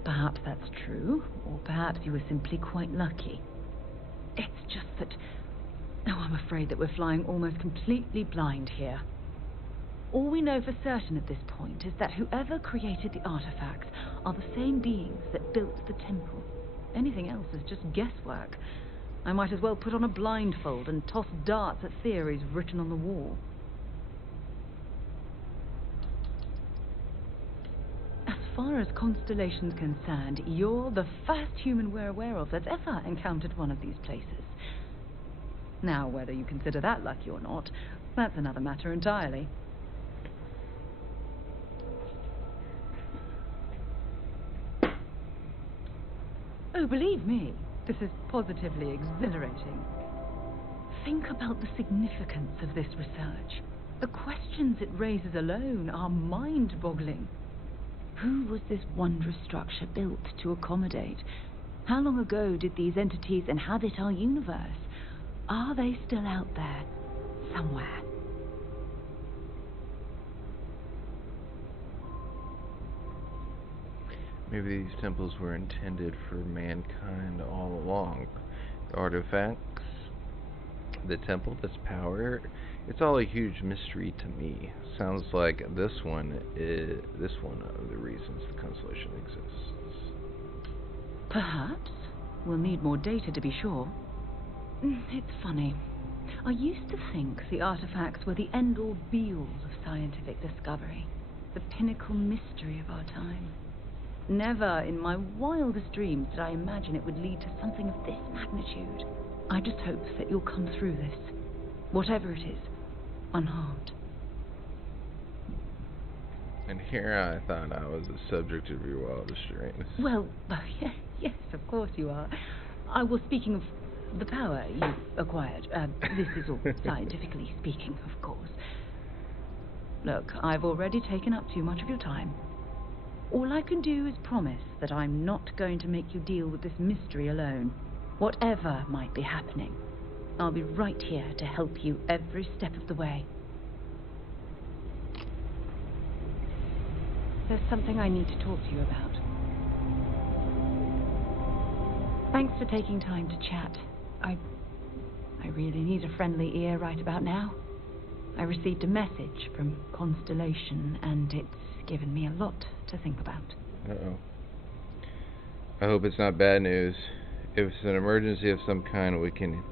Perhaps that's true, or perhaps you were simply quite lucky. It's just that... Oh, I'm afraid that we're flying almost completely blind here. All we know for certain at this point is that whoever created the artifacts are the same beings that built the temple. Anything else is just guesswork. I might as well put on a blindfold and toss darts at theories written on the wall. As far as Constellation's concerned, you're the first human we're aware of that's ever encountered one of these places. Now, whether you consider that lucky or not, that's another matter entirely. Oh, believe me, This is positively exhilarating. Think about the significance of this research. The questions it raises alone are mind-boggling. Who was this wondrous structure built to accommodate? How long ago did these entities inhabit our universe? Are they still out there, somewhere? Maybe these temples were intended for mankind all along. The artifacts, the temple, this power, it's all a huge mystery to me. Sounds like this one of the reasons the Constellation exists. Perhaps. We'll need more data to be sure. It's funny. I used to think the artifacts were the end-all be-all of scientific discovery, the pinnacle mystery of our time. Never in my wildest dreams did I imagine it would lead to something of this magnitude. I just hope that you'll come through this, whatever it is, unharmed. And here I thought I was the subject of your wildest dreams. Well, yes, of course you are. I was speaking of the power you acquired. This is all scientifically speaking, of course. Look, I've already taken up too much of your time. All I can do is promise that I'm not going to make you deal with this mystery alone. Whatever might be happening, I'll be right here to help you every step of the way. There's something I need to talk to you about. Thanks for taking time to chat. I really need a friendly ear right about now. I received a message from Constellation, and it's given me a lot to think about. Uh-oh. I hope it's not bad news. If it's an emergency of some kind, we can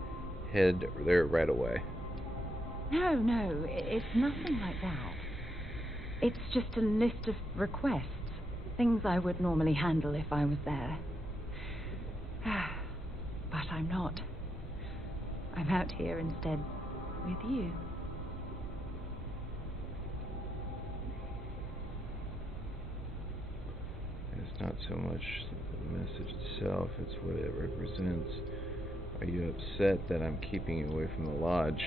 head there right away. No, it's nothing like that. It's just a list of requests. Things I would normally handle if I was there. But I'm not. I'm out here instead with you. It's not so much the message itself, it's what it represents. Are you upset that I'm keeping you away from the lodge?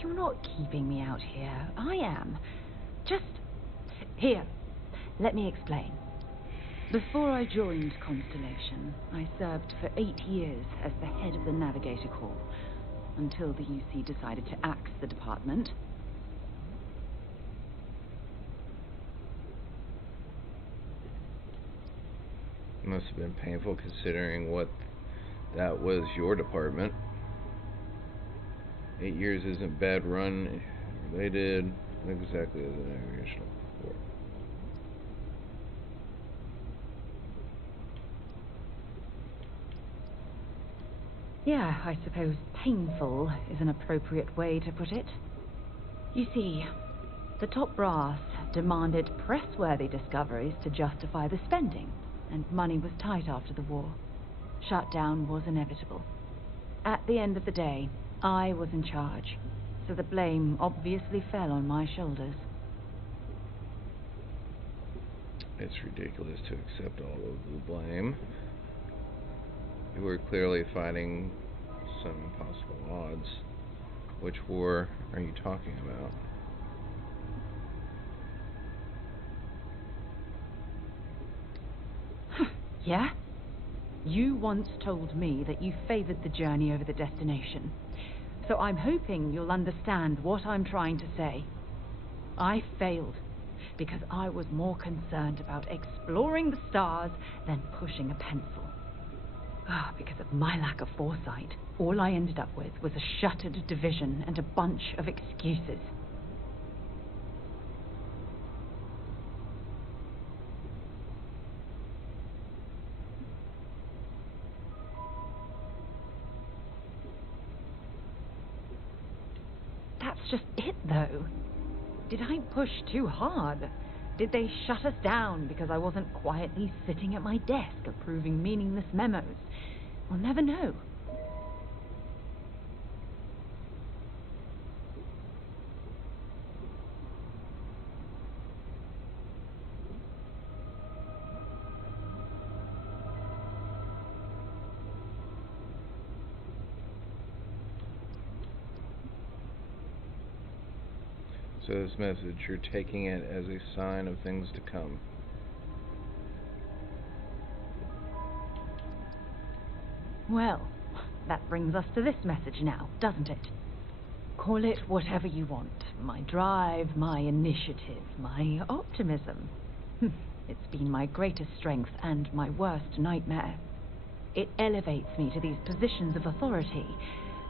You're not keeping me out here. I am. Just... Here, let me explain. Before I joined Constellation, I served for 8 years as the head of the Navigator Corps, until the UC decided to axe the department. It must have been painful considering what that was your department. 8 years isn't bad run. They did exactly as an navigational corps. Yeah, I suppose painful is an appropriate way to put it. You see, the top brass demanded press-worthy discoveries to justify the spending, and money was tight after the war. Shutdown was inevitable. At the end of the day, I was in charge, so the blame obviously fell on my shoulders. It's ridiculous to accept all of the blame. You were clearly fighting some impossible odds. Which war are you talking about? Yeah? You once told me that you favored the journey over the destination. So I'm hoping you'll understand what I'm trying to say. I failed because I was more concerned about exploring the stars than pushing a pencil. Because of my lack of foresight, all I ended up with was a shuttered division and a bunch of excuses. That's just it, though. Did I push too hard? Did they shut us down because I wasn't quietly sitting at my desk approving meaningless memos? We'll never know. So this message, you're taking it as a sign of things to come. Well, that brings us to this message now, doesn't it? Call it whatever you want. My drive, my initiative, my optimism. It's been my greatest strength and my worst nightmare. It elevates me to these positions of authority,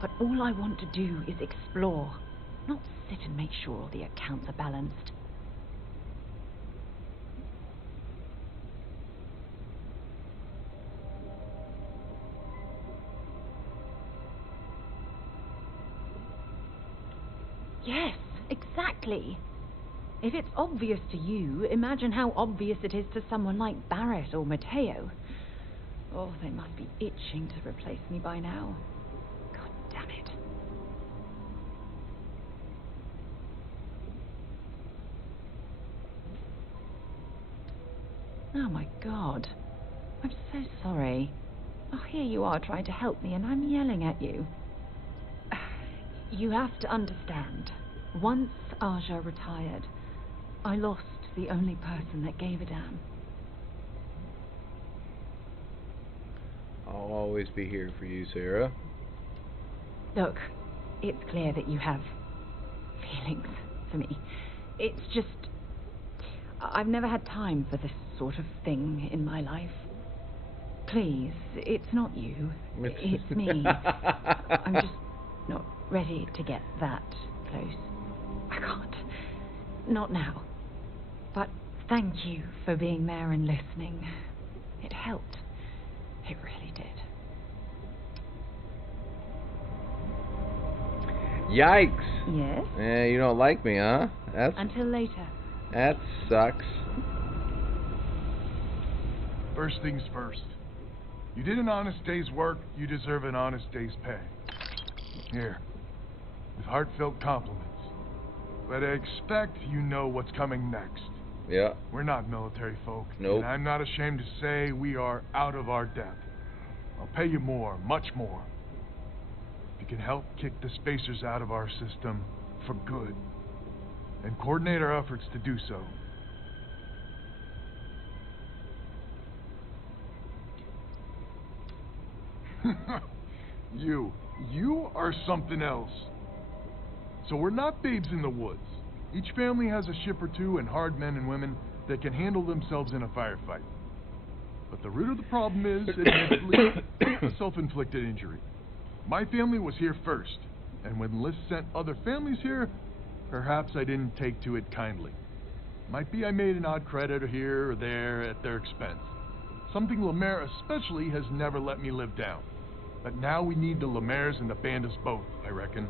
but all I want to do is explore, not sit and make sure all the accounts are balanced. Yes, exactly. If it's obvious to you, imagine how obvious it is to someone like Barrett or Mateo. Oh, they must be itching to replace me by now. God damn it. Oh my God. I'm so sorry. Oh, here you are trying to help me and I'm yelling at you. You have to understand. Once Aja retired, I lost the only person that gave a damn. I'll always be here for you, Sarah. Look, it's clear that you have feelings for me. It's just, I've never had time for this sort of thing in my life. Please, it's not you. It's me. I'm just not ready to get that close. I can't. Not now. But thank you for being there and listening. It helped. It really did. Yikes. Yes? Yeah, you don't like me, huh? Until later. That sucks. First things first. You did an honest day's work, you deserve an honest day's pay. Here, with heartfelt compliments. But I expect you know what's coming next. Yeah. We're not military folk. Nope. And I'm not ashamed to say we are out of our depth. I'll pay you more, much more. If you can help kick the spacers out of our system for good, and coordinate our efforts to do so. You are something else. So we're not babes in the woods. Each family has a ship or two and hard men and women that can handle themselves in a firefight. But the root of the problem is, admittedly, a self-inflicted injury. My family was here first, and when Liz sent other families here, perhaps I didn't take to it kindly. Might be I made an odd credit here or there at their expense. Something Lemaire especially has never let me live down. But now we need the Lemaires and the Bandas both, I reckon.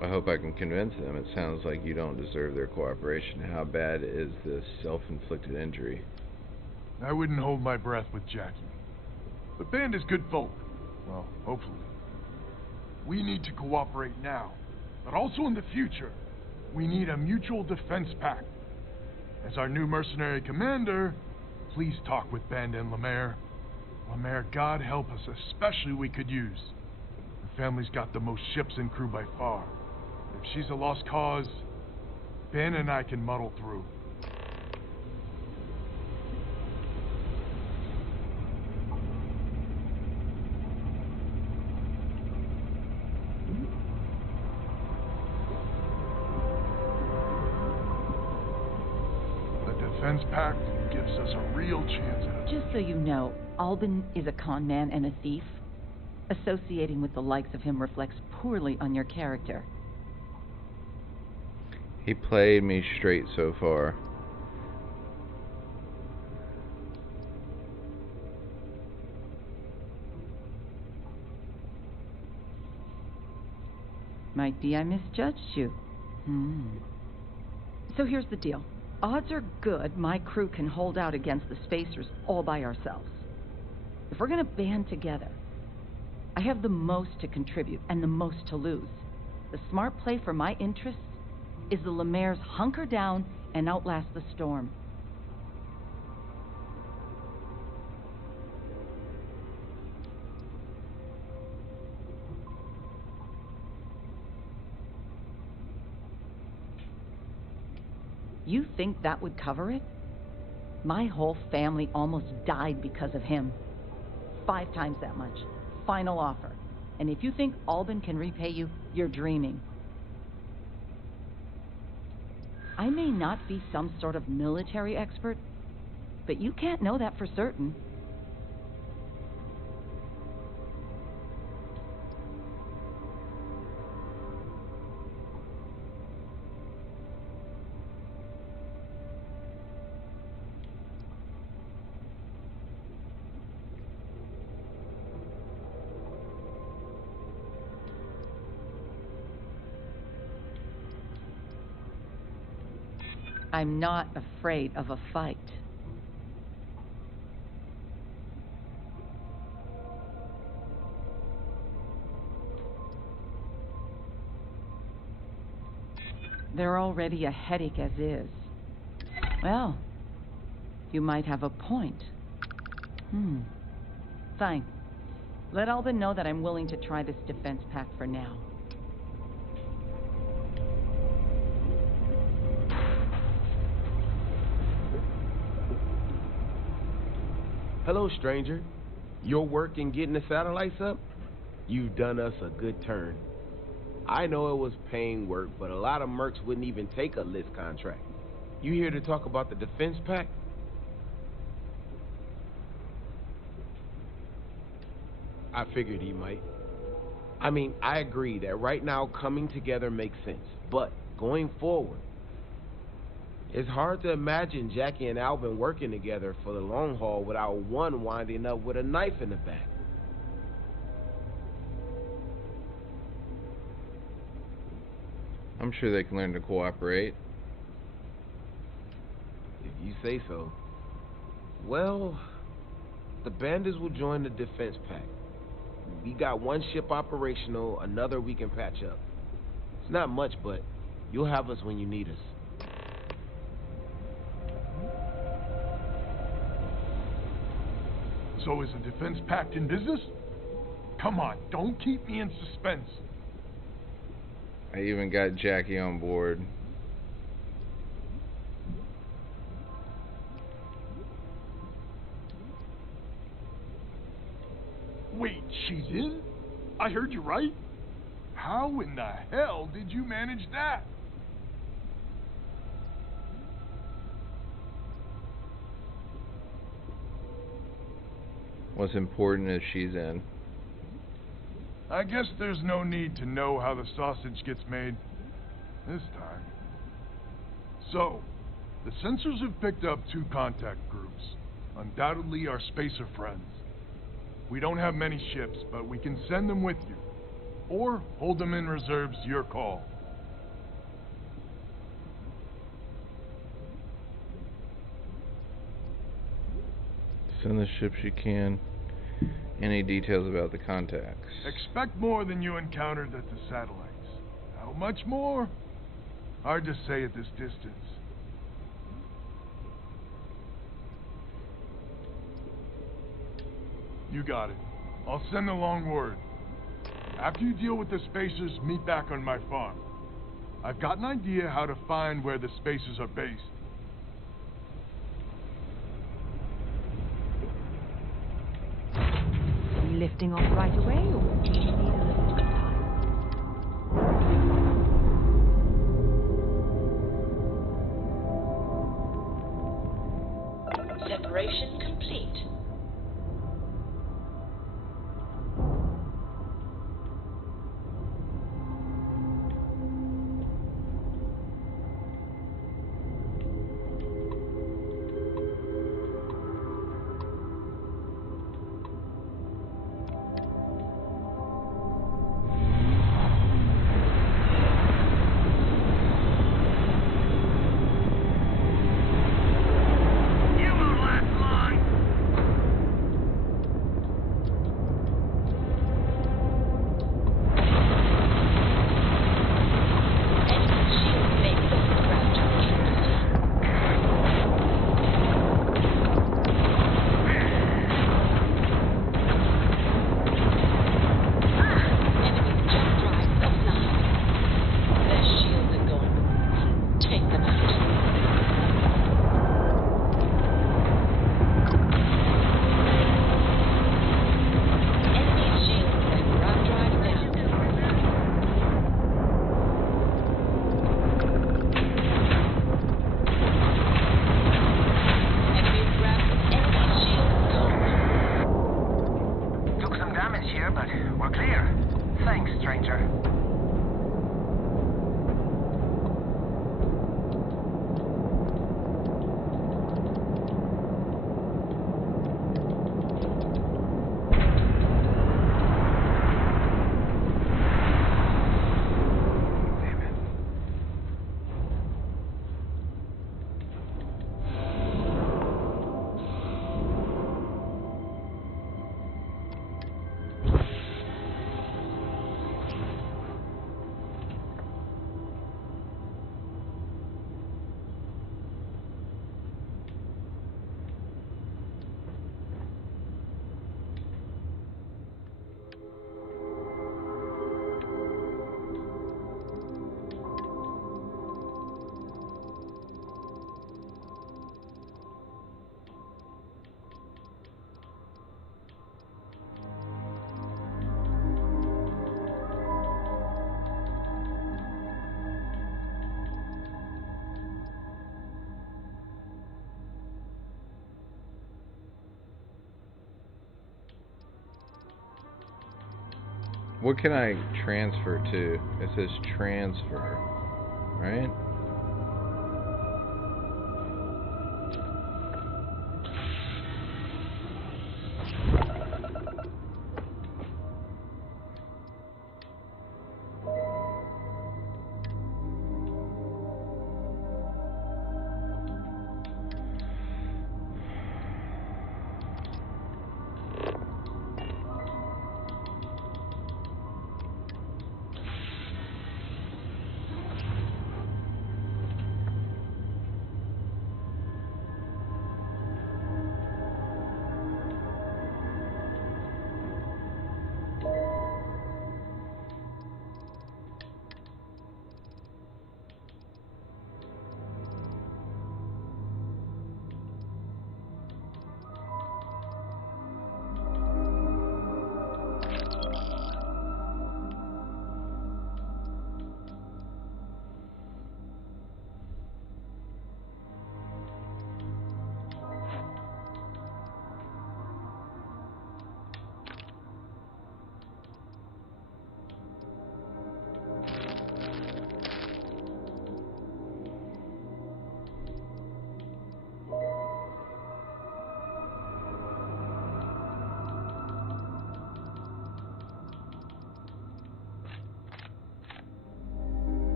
I hope I can convince them. It sounds like you don't deserve their cooperation. How bad is this self-inflicted injury? I wouldn't hold my breath with Jackie. But Banda's good folk. Well, hopefully. We need to cooperate now, but also in the future. We need a mutual defense pact. As our new mercenary commander, please talk with Banda and Lemaire. Lemaire, God help us, especially we could use. The family's got the most ships and crew by far. If she's a lost cause, Ben and I can muddle through. The defense pact gives us a real chance at it. Just so you know, Albin is a con man and a thief. Associating with the likes of him reflects poorly on your character. He played me straight so far. Might be I misjudged you. So here's the deal. Odds are good my crew can hold out against the Spacers all by ourselves. If we're gonna band together, I have the most to contribute and the most to lose. The smart play for my interests is the Lemaire's hunker down and outlast the storm. You think that would cover it? My whole family almost died because of him. 5 times that much. Final offer. And if you think Albin can repay you, you're dreaming. I may not be some sort of military expert, but you can't know that for certain. I'm not afraid of a fight. They're already a headache as is. Well, you might have a point. Fine. Let Albin know that I'm willing to try this defense pack for now. Hello, stranger. Your work in getting the satellites up? You've done us a good turn. I know it was paying work, but a lot of mercs wouldn't even take a list contract. You here to talk about the defense pack? I figured he might. I mean, I agree that right now coming together makes sense, but going forward, it's hard to imagine Jackie and Albin working together for the long haul without one winding up with a knife in the back. I'm sure they can learn to cooperate. If you say so. Well, the bandits will join the defense pack. We got one ship operational, another we can patch up. It's not much, but you'll have us when you need us. So is the defense pact in business? Come on, don't keep me in suspense. I even got Jackie on board. Wait, she's in? I heard you right? How in the hell did you manage that? What's important is she's in. I guess there's no need to know how the sausage gets made. This time. So, the sensors have picked up 2 contact groups. Undoubtedly our spacer friends. We don't have many ships, but we can send them with you. Or hold them in reserves, your call. Send the ships you can. Any details about the contacts? Expect more than you encountered at the satellites. How much more? Hard to say at this distance. You got it. I'll send along word. After you deal with the spacers, meet back on my farm. I've got an idea how to find where the spacers are based. Are we lifting off right away, or do you need a little time? Separation complete. stranger. What can I transfer to? It says transfer, right?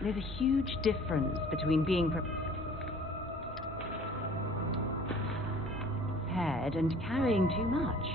There's a huge difference between being prepared and carrying too much.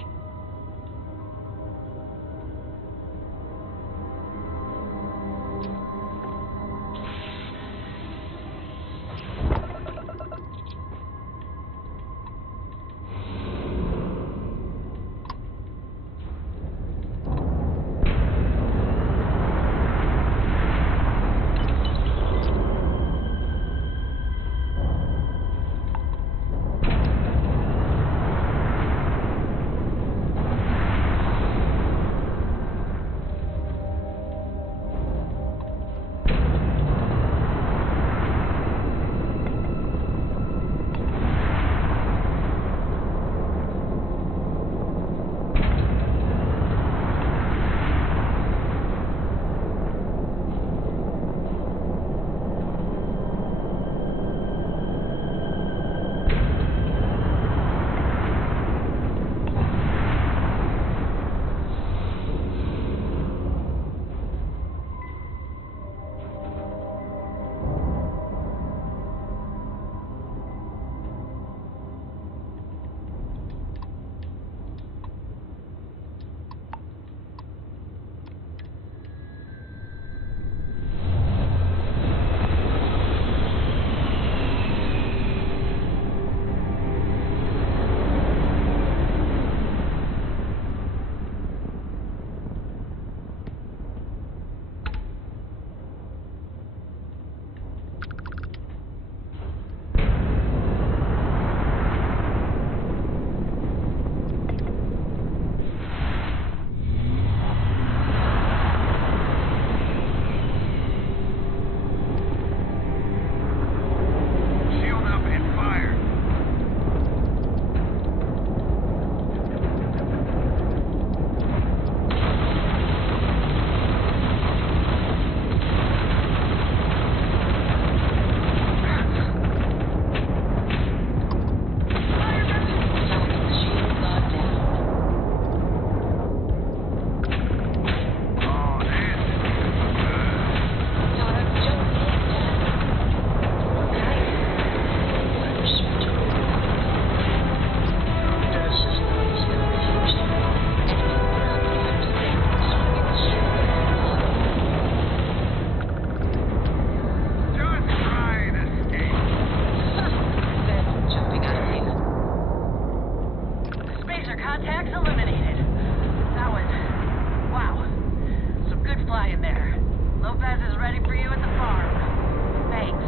Vulture contacts eliminated. That was... wow. Some good flying there. Lopez is ready for you at the farm. Thanks.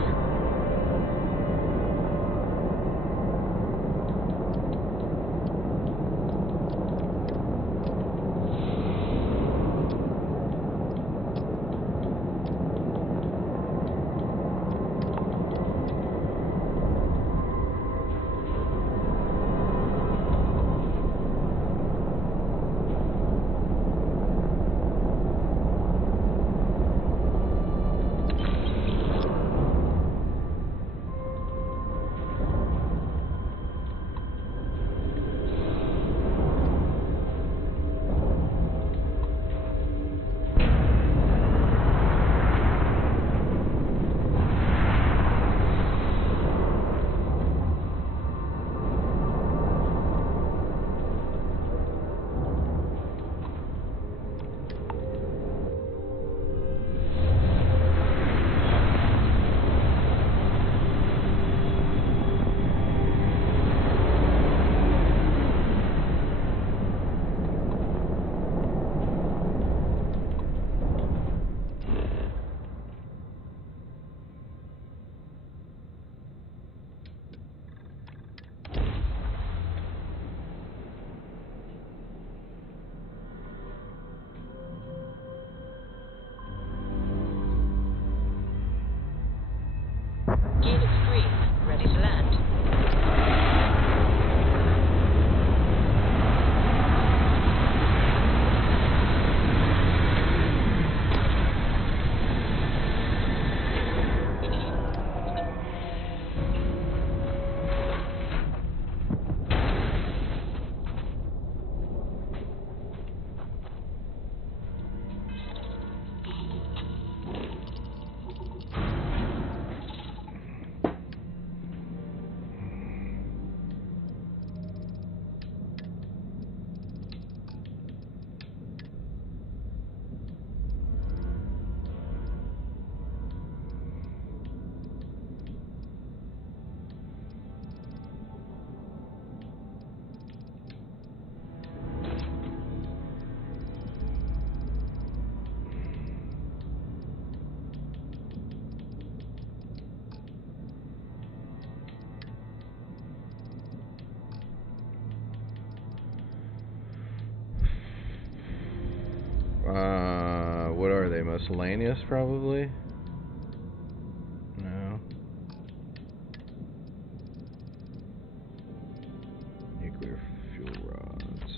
Helix 3, ready to land. What are they? Miscellaneous, probably? No. Nuclear fuel rods.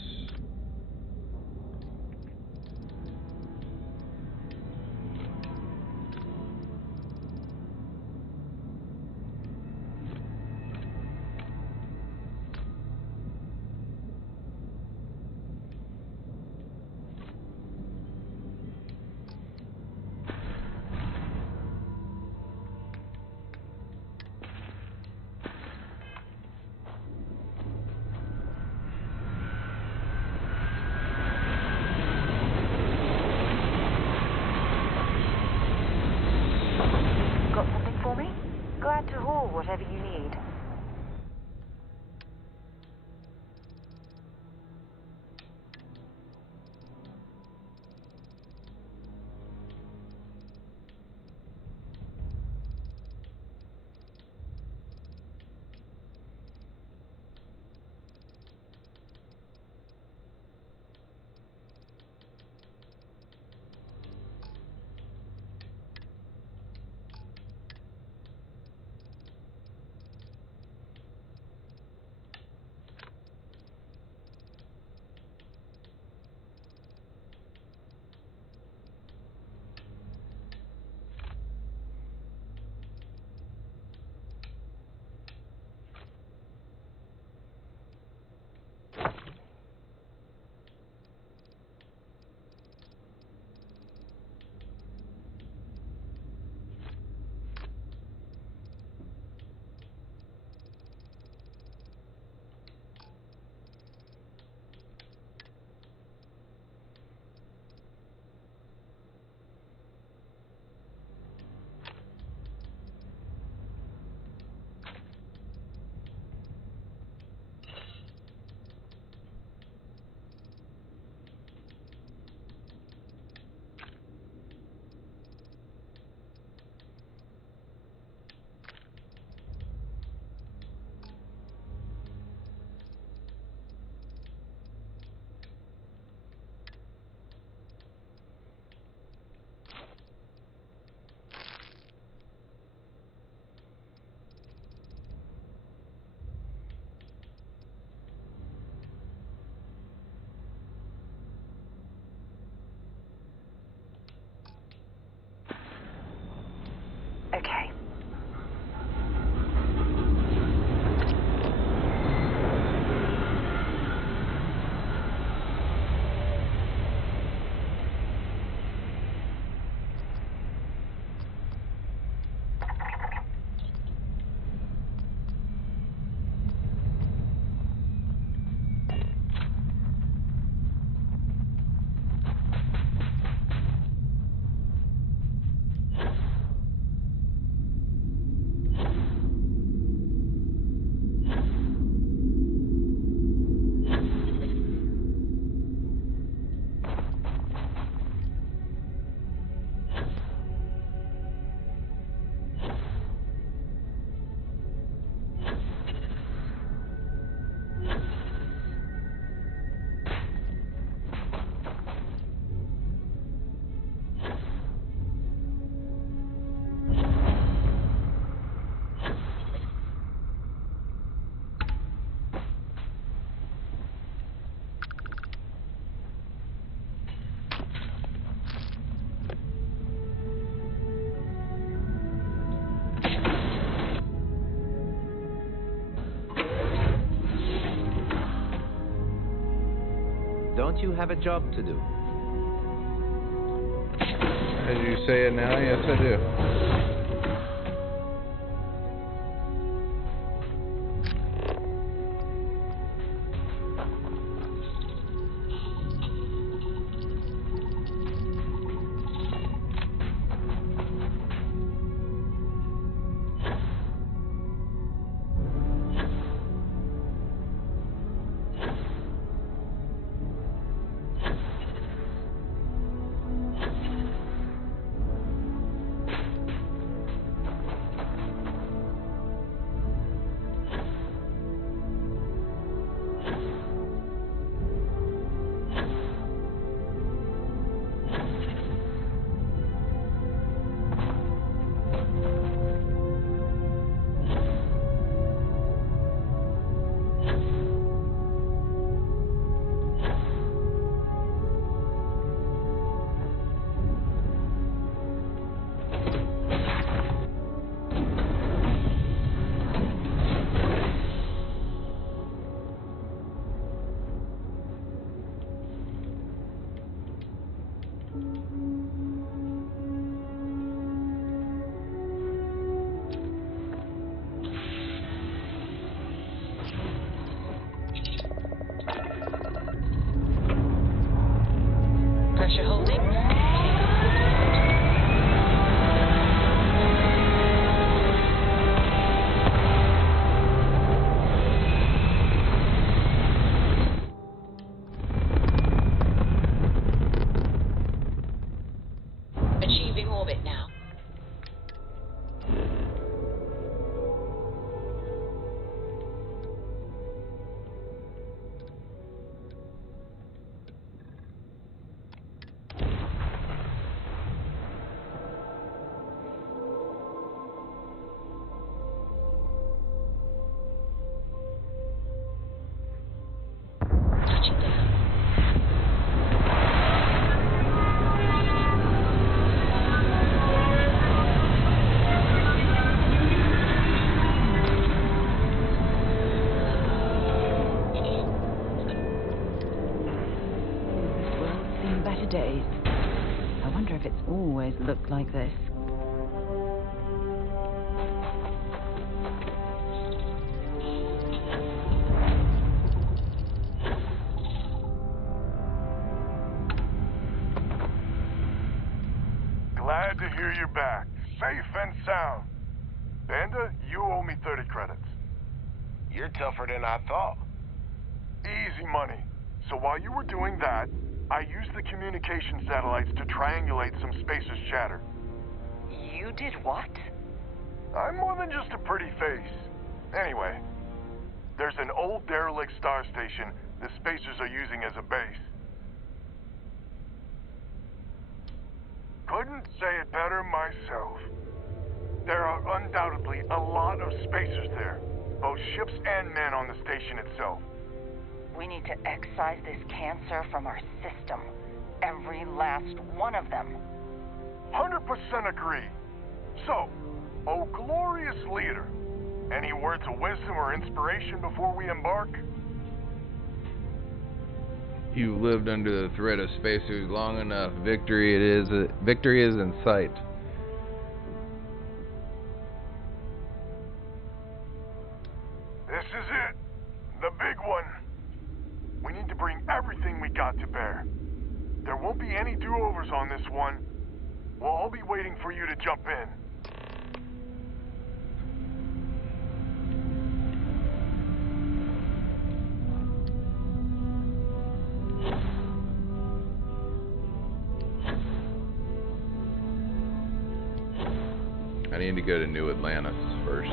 Don't you have a job to do? As you say it now, yes I do. Pressure holding. Achieving orbit now. Touching down. This world's seen better days. I wonder if it's always looked like this. Glad to hear you're back, safe and sound. Banda, you owe me 30 credits. You're tougher than I thought. Easy money. So while you were doing that, I used the communication satellites to triangulate some spacer's chatter. You did what? I'm more than just a pretty face. Anyway, there's an old derelict star station the spacers are using as a base. Couldn't say it better myself. There are undoubtedly a lot of spacers there, both ships and men on the station itself. We need to excise this cancer from our system. Every last one of them. 100% agree. So, oh glorious leader, any words of wisdom or inspiration before we embark? You've lived under the threat of spacers long enough. Victory is in sight. This is it. The big one. We need to bring everything we got to bear. There won't be any do-overs on this one. We'll all be waiting for you to jump in. I need to go to New Atlantis first.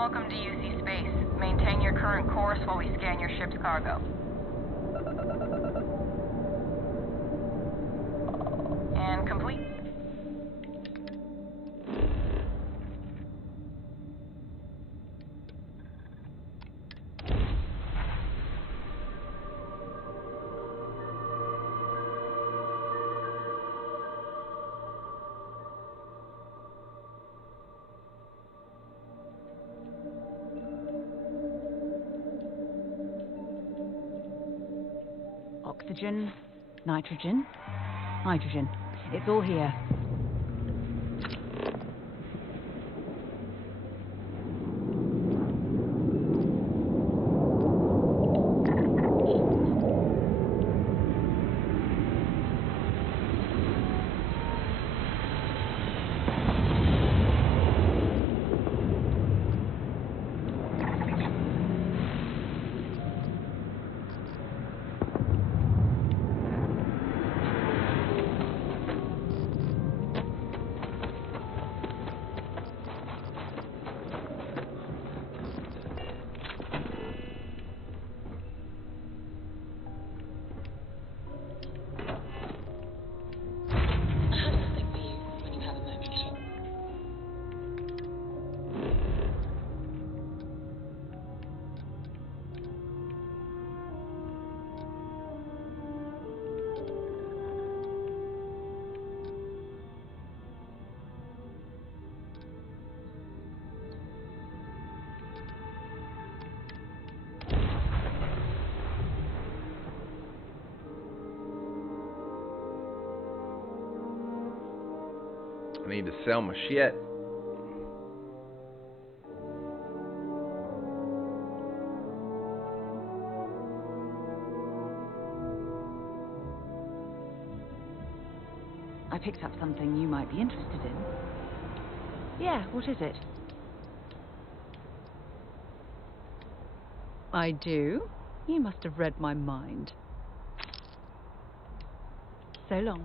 Welcome to UC Space. Maintain your current course while we scan your ship's cargo. And complete. Oxygen, nitrogen, hydrogen. It's all here. I need to sell my shit. I picked up something you might be interested in. Yeah, what is it? I do? You must have read my mind. So long.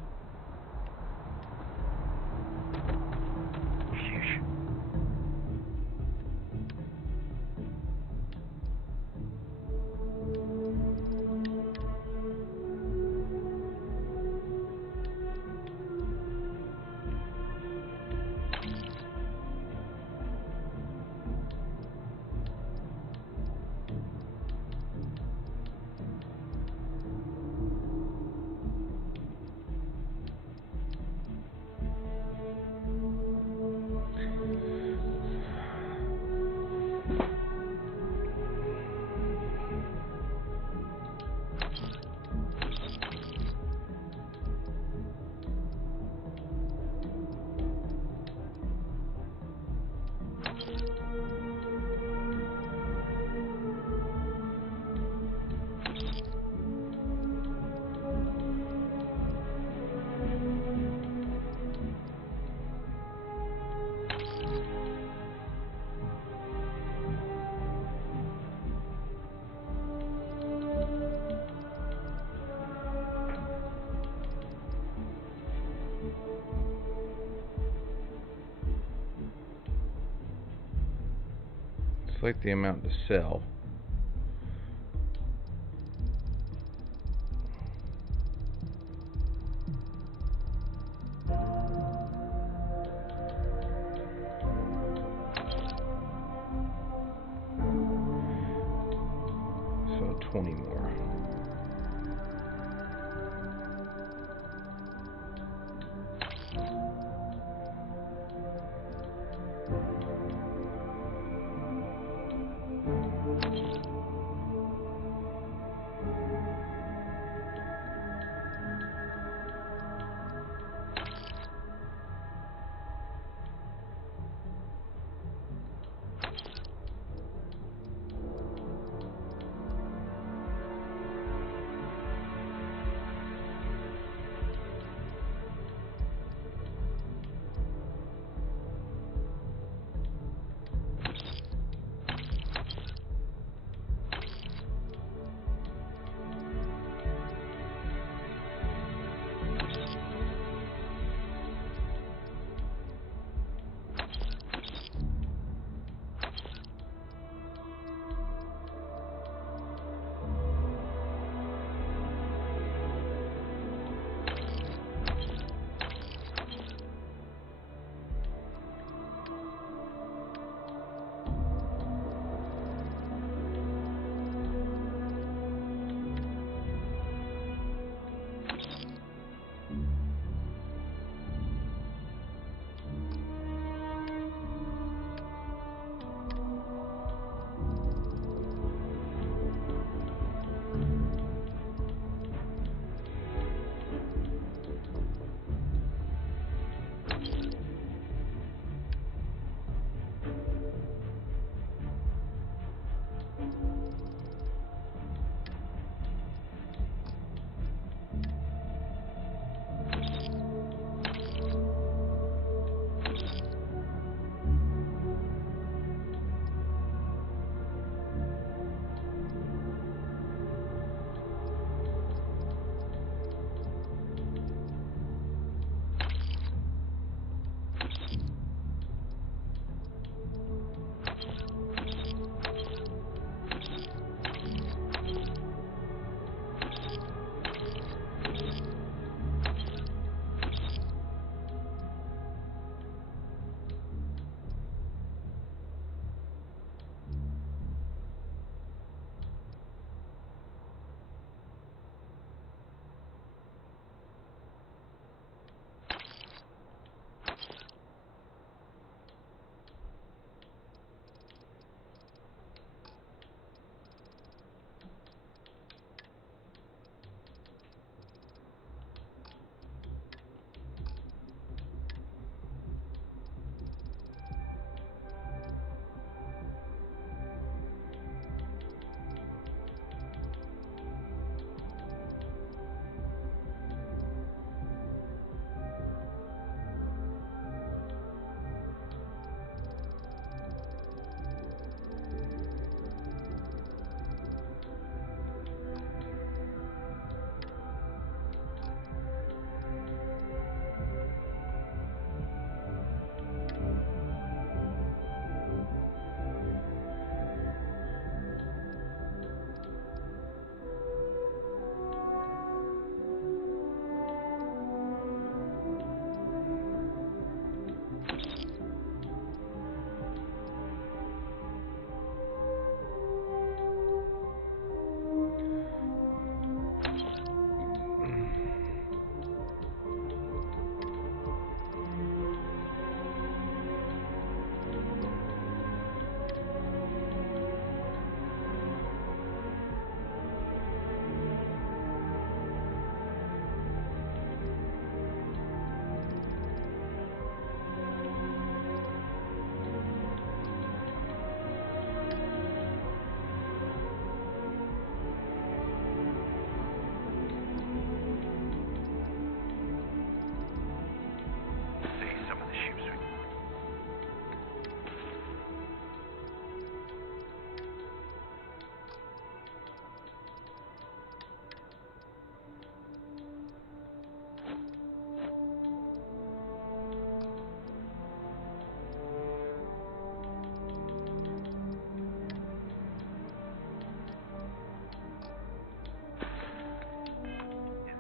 Select the amount to sell. So 20 more.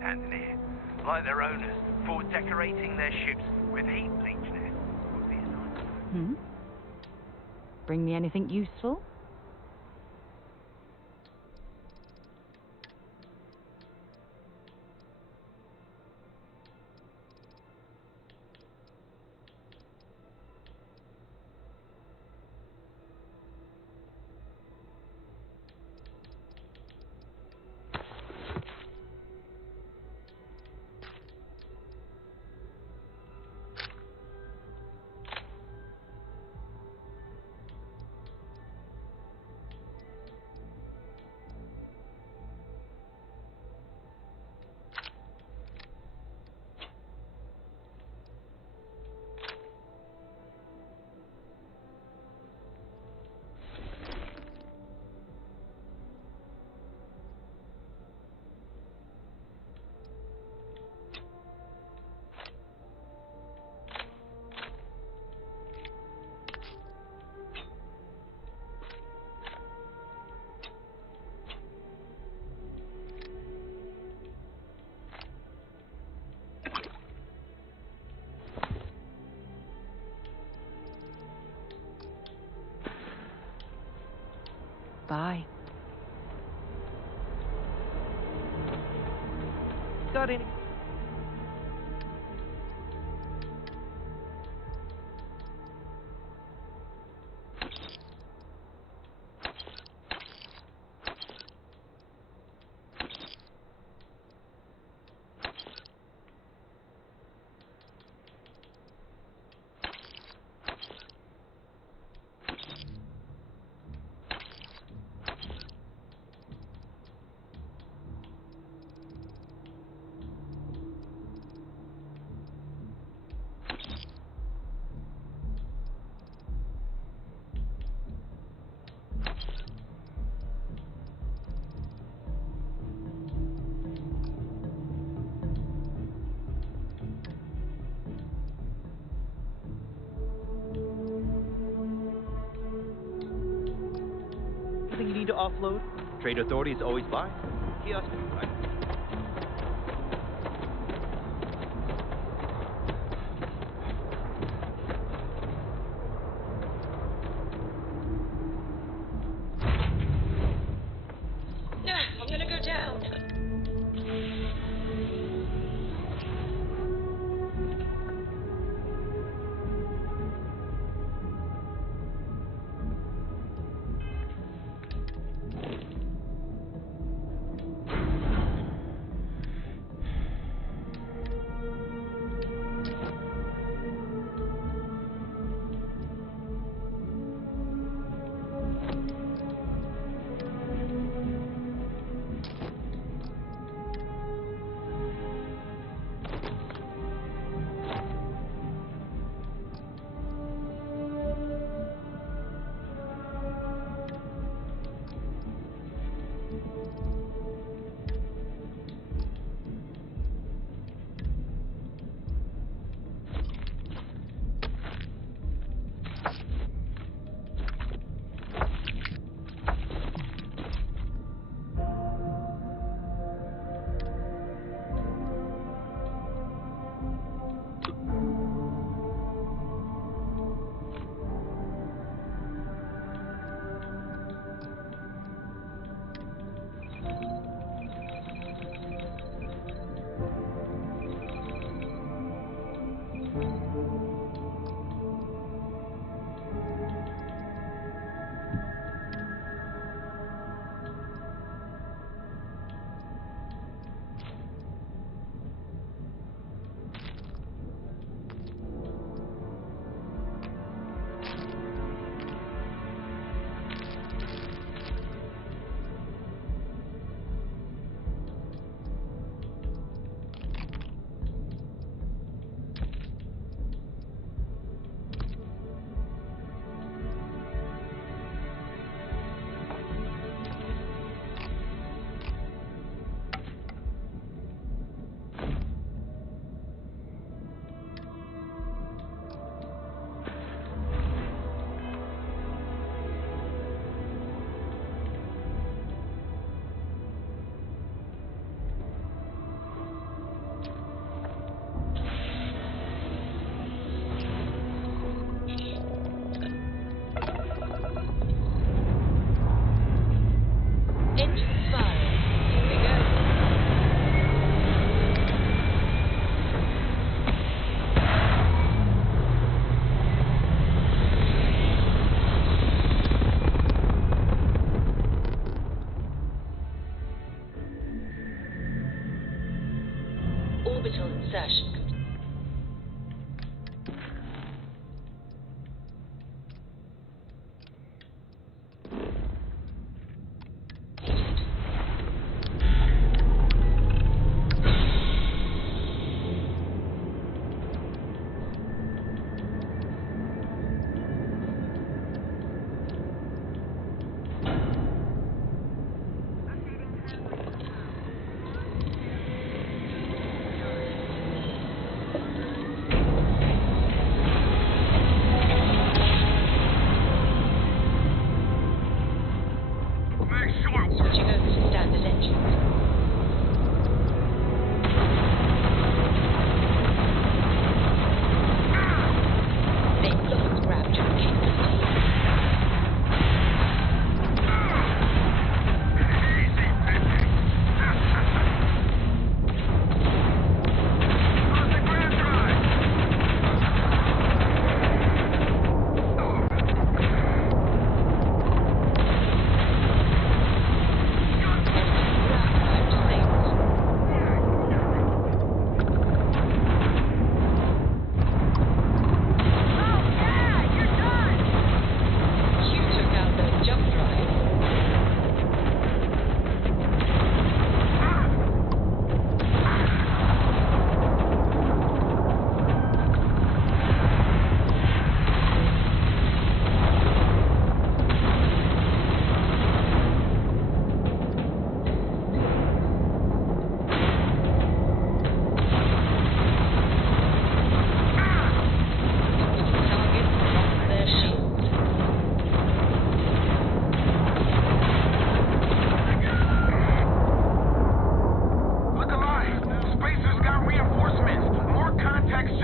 Anthony. Like their owners, for decorating their ships with heat bleach now. Bring me anything useful? Bye. Got any? Anything you need to offload? Trade authorities always buy. Kiosk right. I'm gonna go down.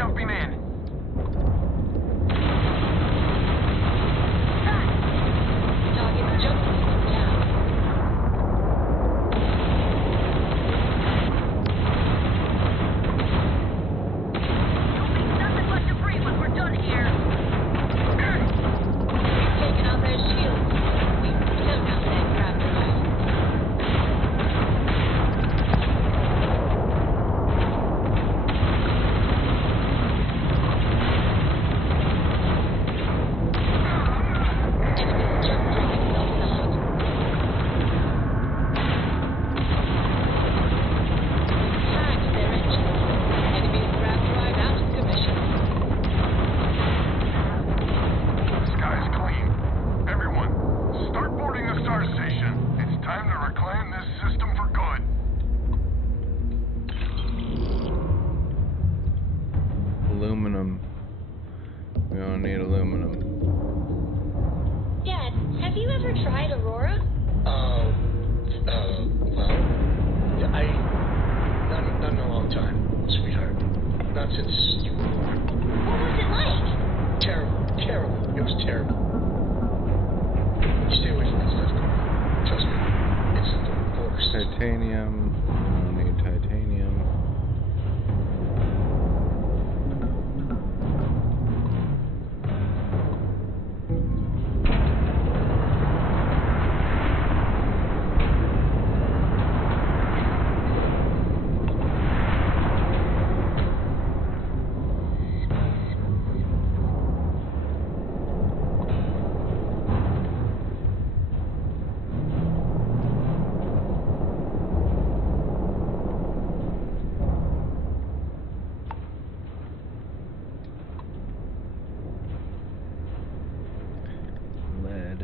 jumping in. Target's jumping down. You'll be nothing but debris when we're done here. We've taken out their shields. We've blown out their crab drive. Enemy's jump drive knocked out. We've hacked their engines. Enemy's crab drive out of commission. Sky's clean. Everyone, start boarding the Star Station. It's time to reclaim this system for good. Aluminum. We don't need aluminum. Dad, have you ever tried Aurora? Well, yeah, not in a long time, sweetheart. Not since you were born. What was it like? Terrible. It was terrible. Stay away from that stuff, Carl. Trust me. It's the worst. Titanium. We don't need titanium. Lead.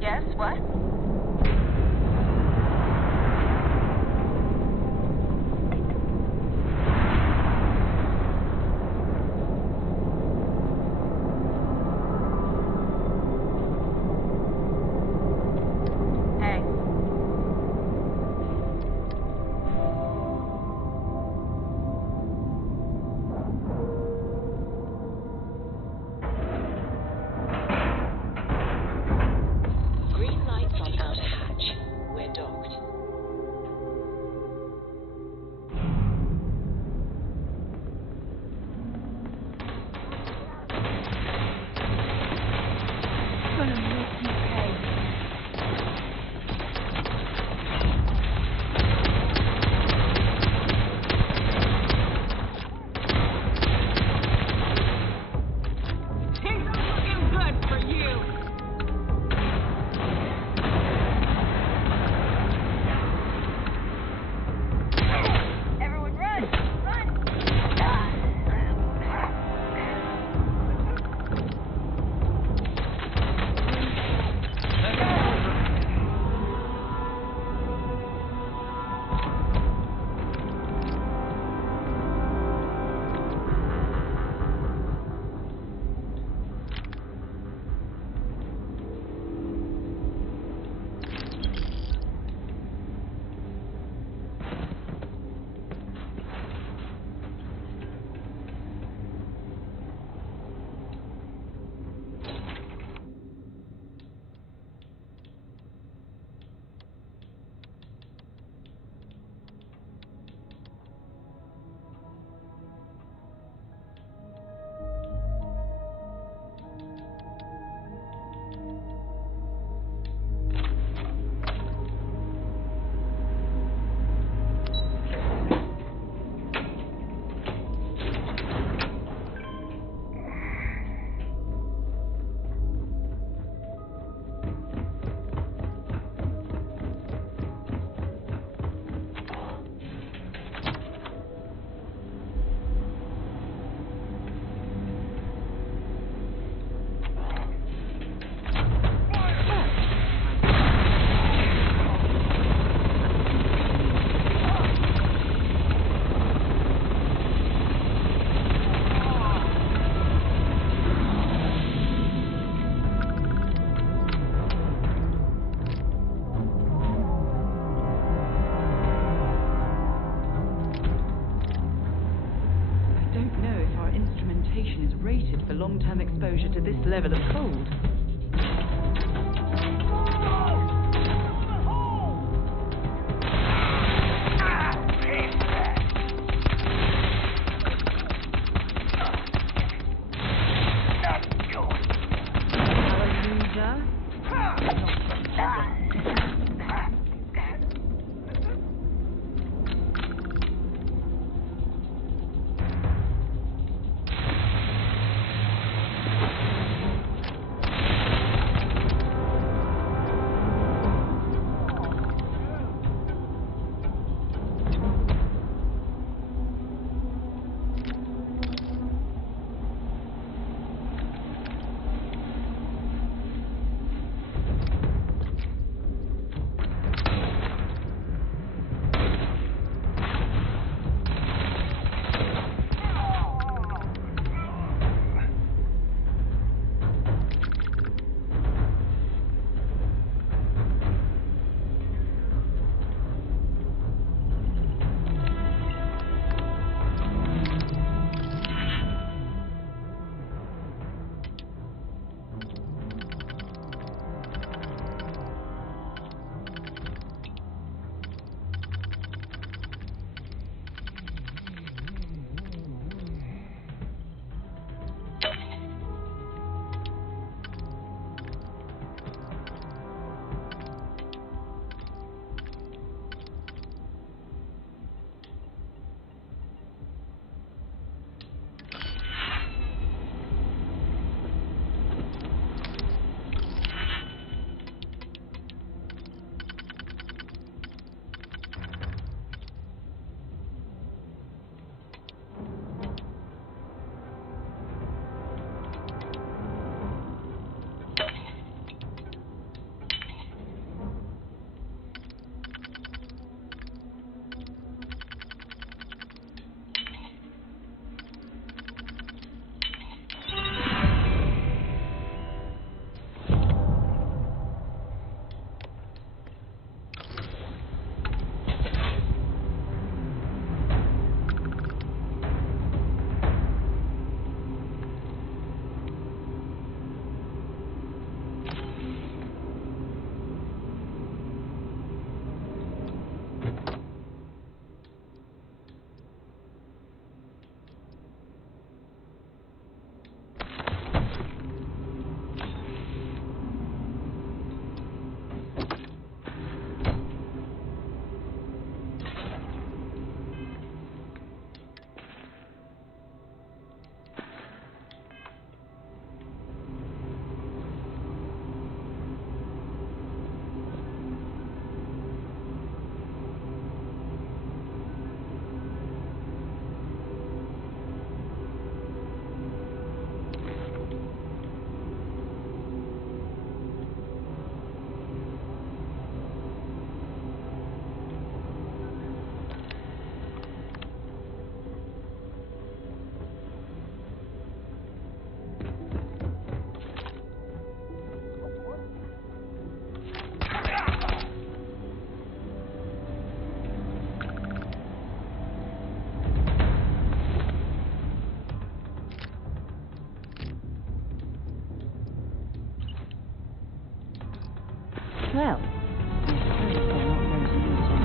Yes, what? Hey. Green light rated for long-term exposure to this level of cold. Well, I suppose they're not going to use it anymore.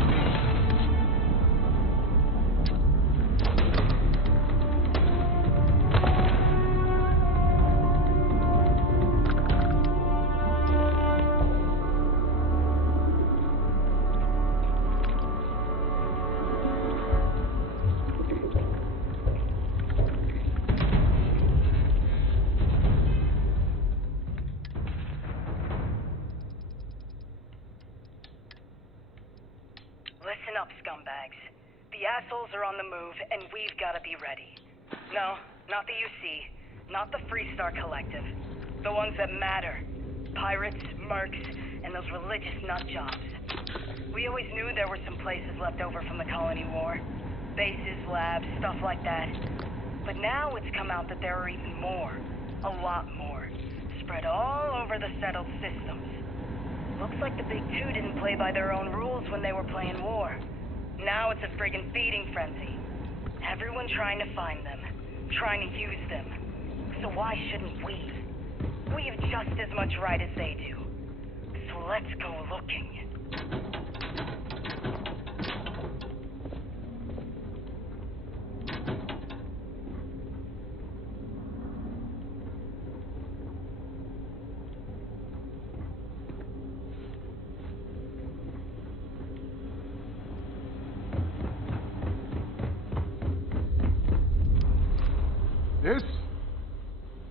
Listen up, scumbags. The assholes are on the move, and we've got to be ready. No, not the UC. Not the Freestar Collective. The ones that matter. Pirates, mercs, and those religious nutjobs. We always knew there were some places left over from the Colony War. Bases, labs, stuff like that. But now it's come out that there are even more. A lot more. Spread all over the settled systems. Looks like the Big Two didn't play by their own rules when they were playing war. Now it's a friggin' feeding frenzy. Everyone trying to find them. Trying to use them. So why shouldn't we? We have just as much right as they do. So let's go looking.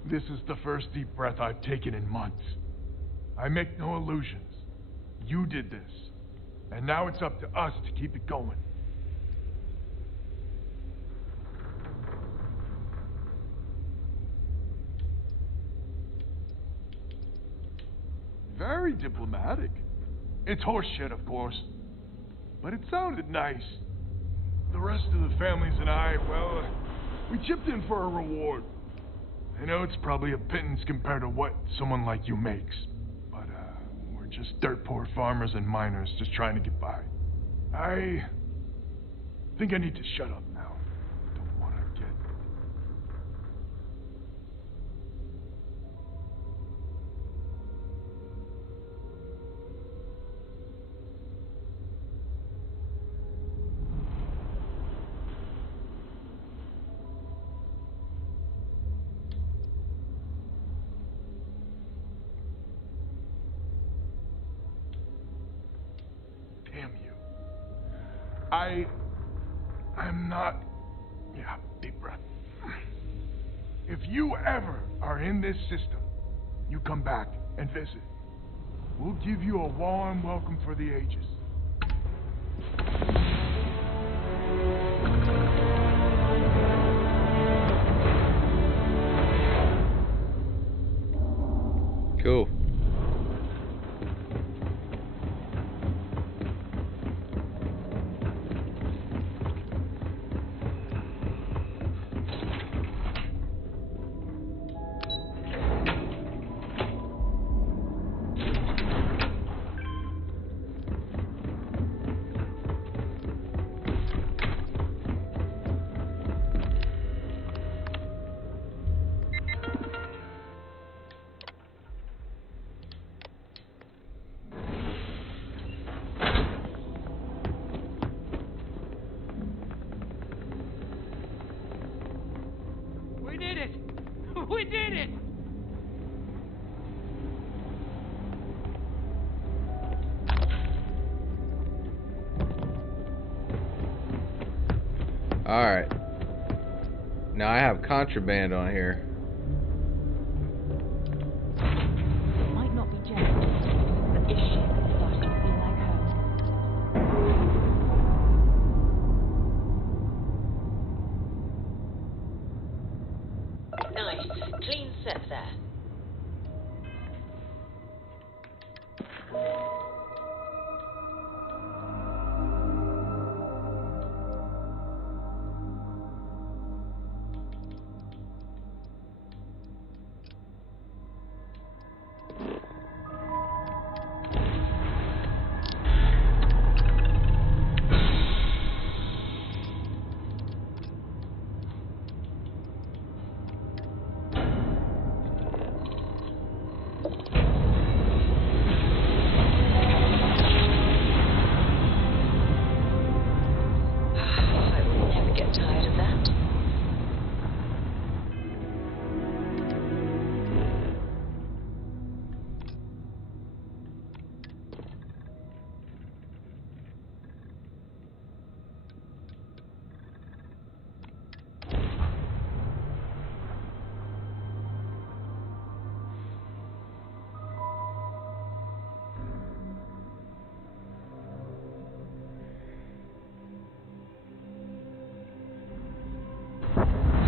This is the first deep breath I've taken in months. I make no illusions. You did this. And now it's up to us to keep it going. Very diplomatic. It's horseshit, of course. But it sounded nice. The rest of the families and I, well, we chipped in for a reward. I know it's probably a pittance compared to what someone like you makes. But, we're just dirt poor farmers and miners just trying to get by. I think I need to shut up now. Don't want to get... Damn you. I'm not... Yeah, deep breath. If you ever are in this system, you come back and visit. We'll give you a warm welcome for the ages. Cool. We did it! We did it! Alright. Now I have contraband on here. It might not be Jen, but this ship is starting to feel like home. Nice. Clean set there. I will never get tired of that.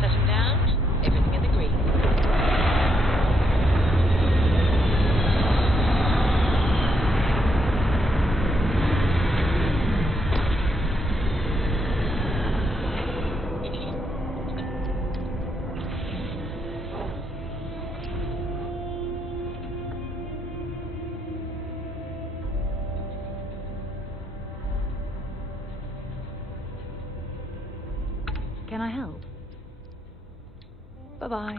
Set him down. Everything in the green. Can I help? Bye-bye.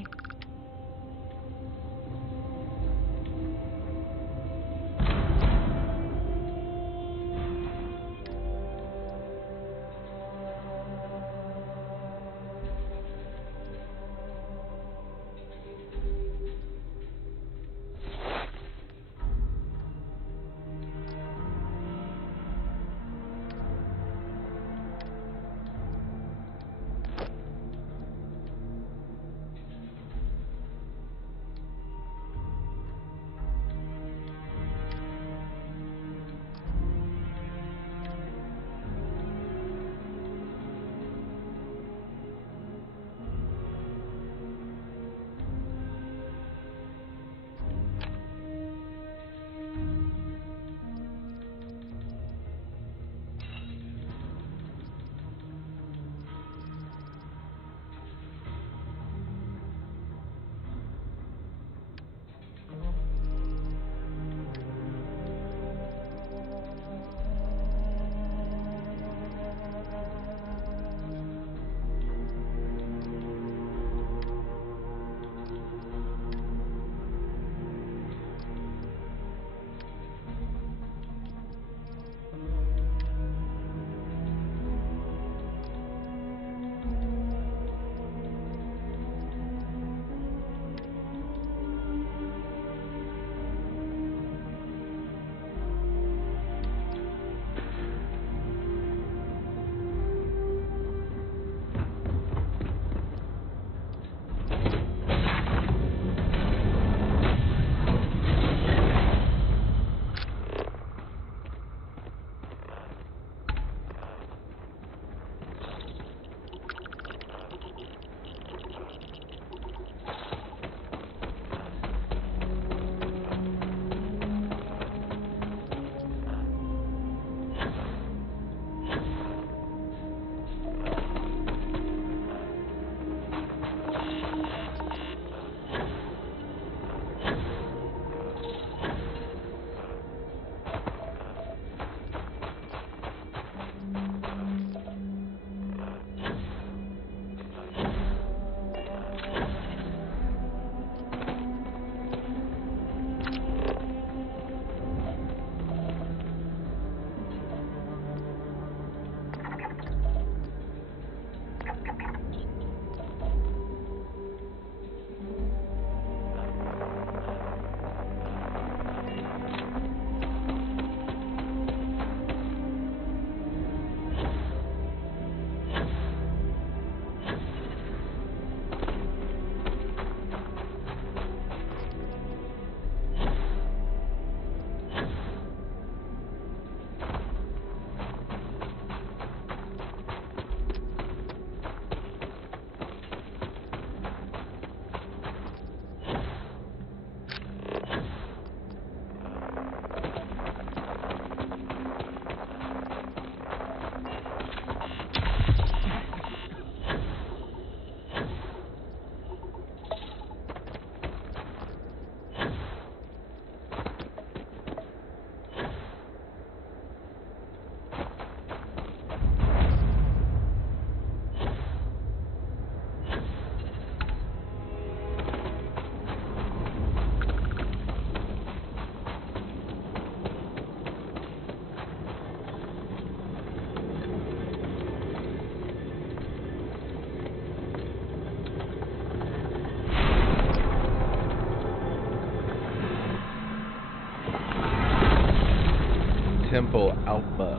Temple Alpha.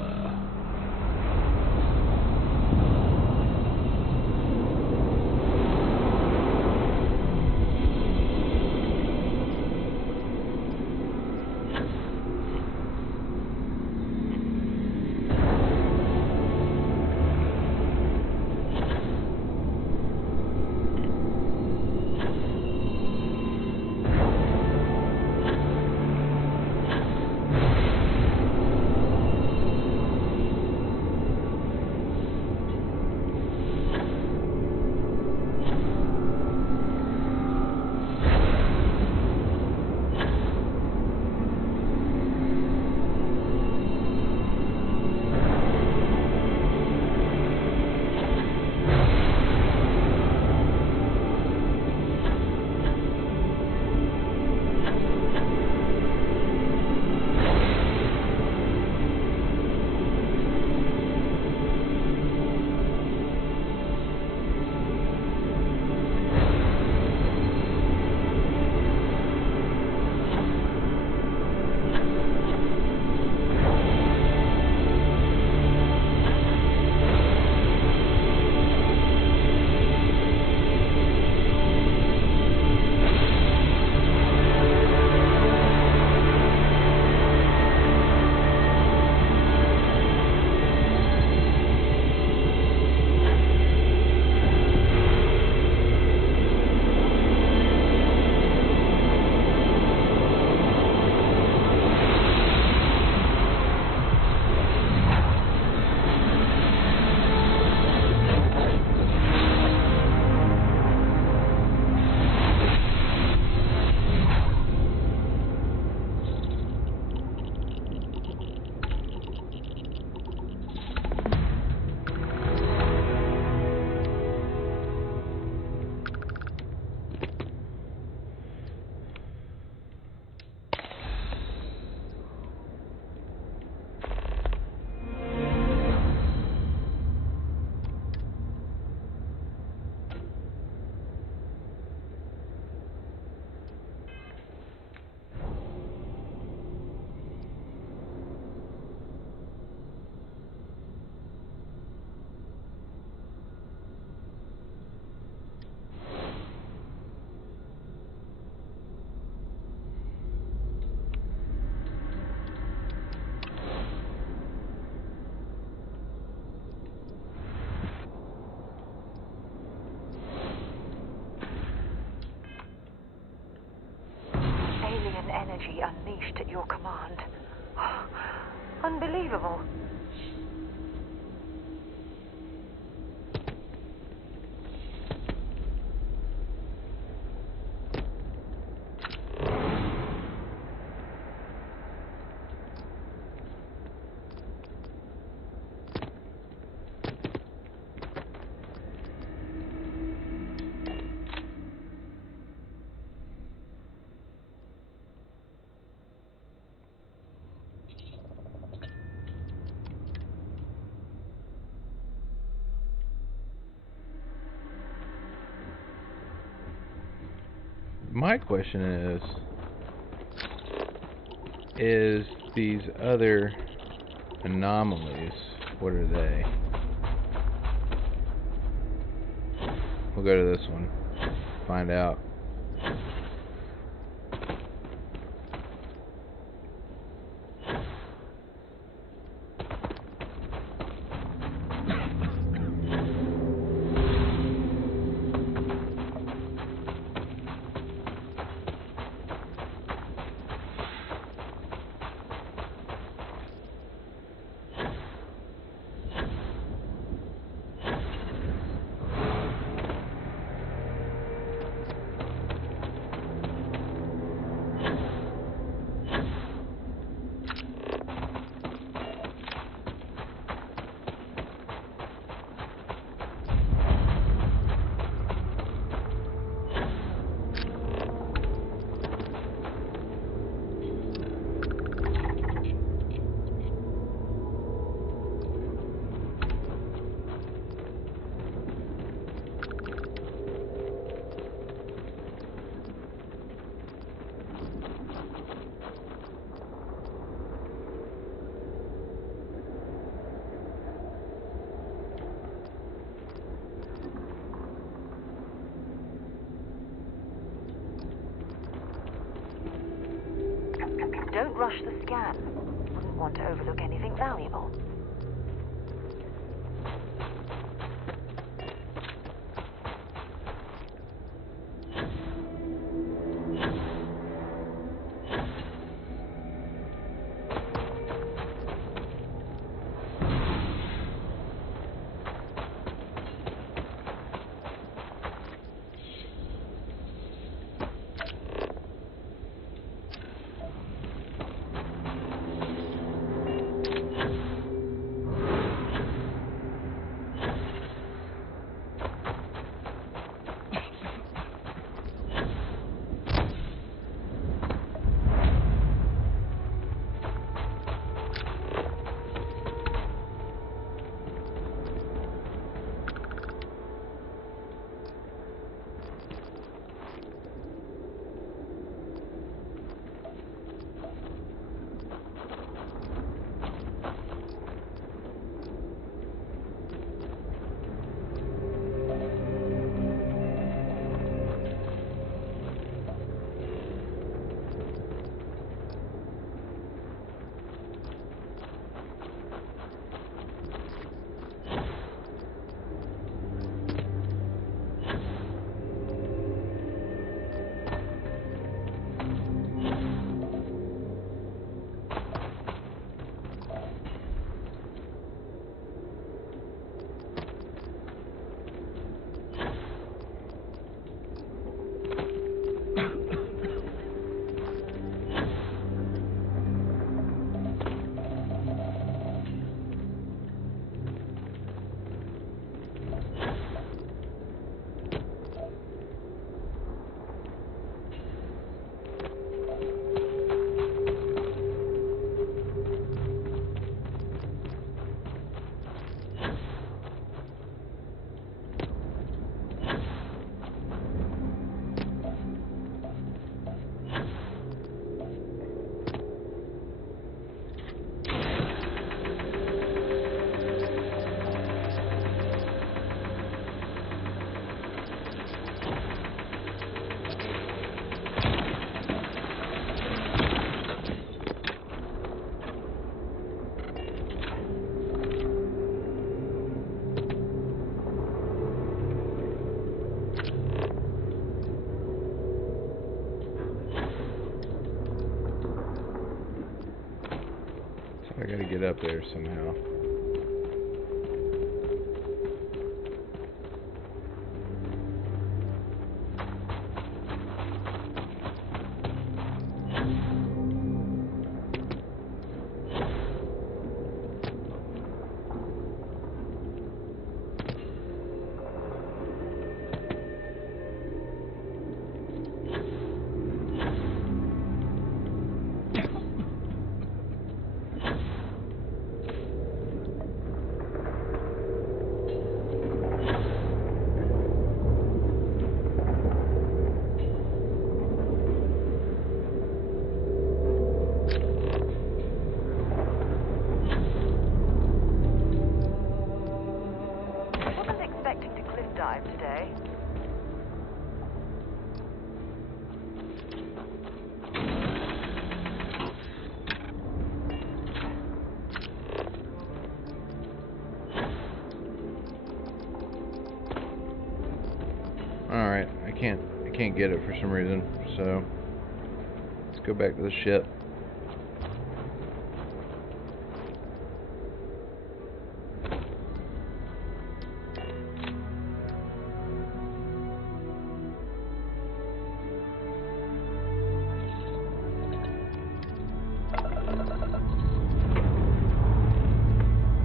Energy unleashed at your command. Unbelievable. My question is these other anomalies, what are they? We'll go to this one, find out. rush the scan. Wouldn't want to overlook anything valuable. I gotta get up there somehow. Alright, I can't get it for some reason, so let's go back to the ship.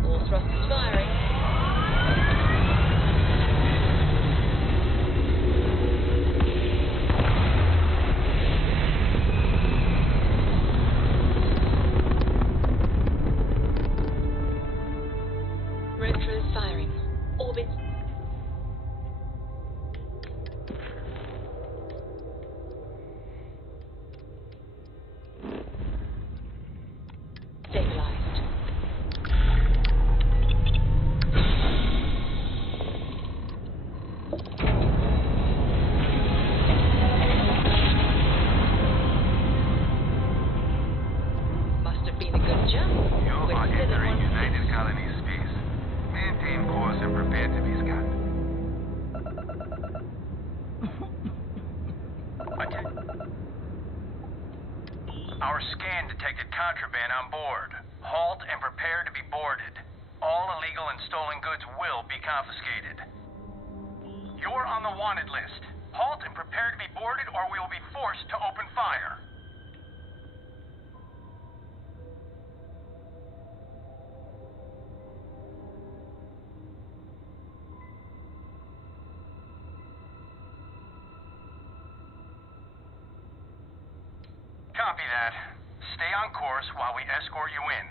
All thrusters firing. Our scan detected contraband on board. Halt and prepare to be boarded. All illegal and stolen goods will be confiscated. You're on the wanted list. Halt and prepare to be boarded or we will be forced to open fire. Copy that. Stay on course while we escort you in.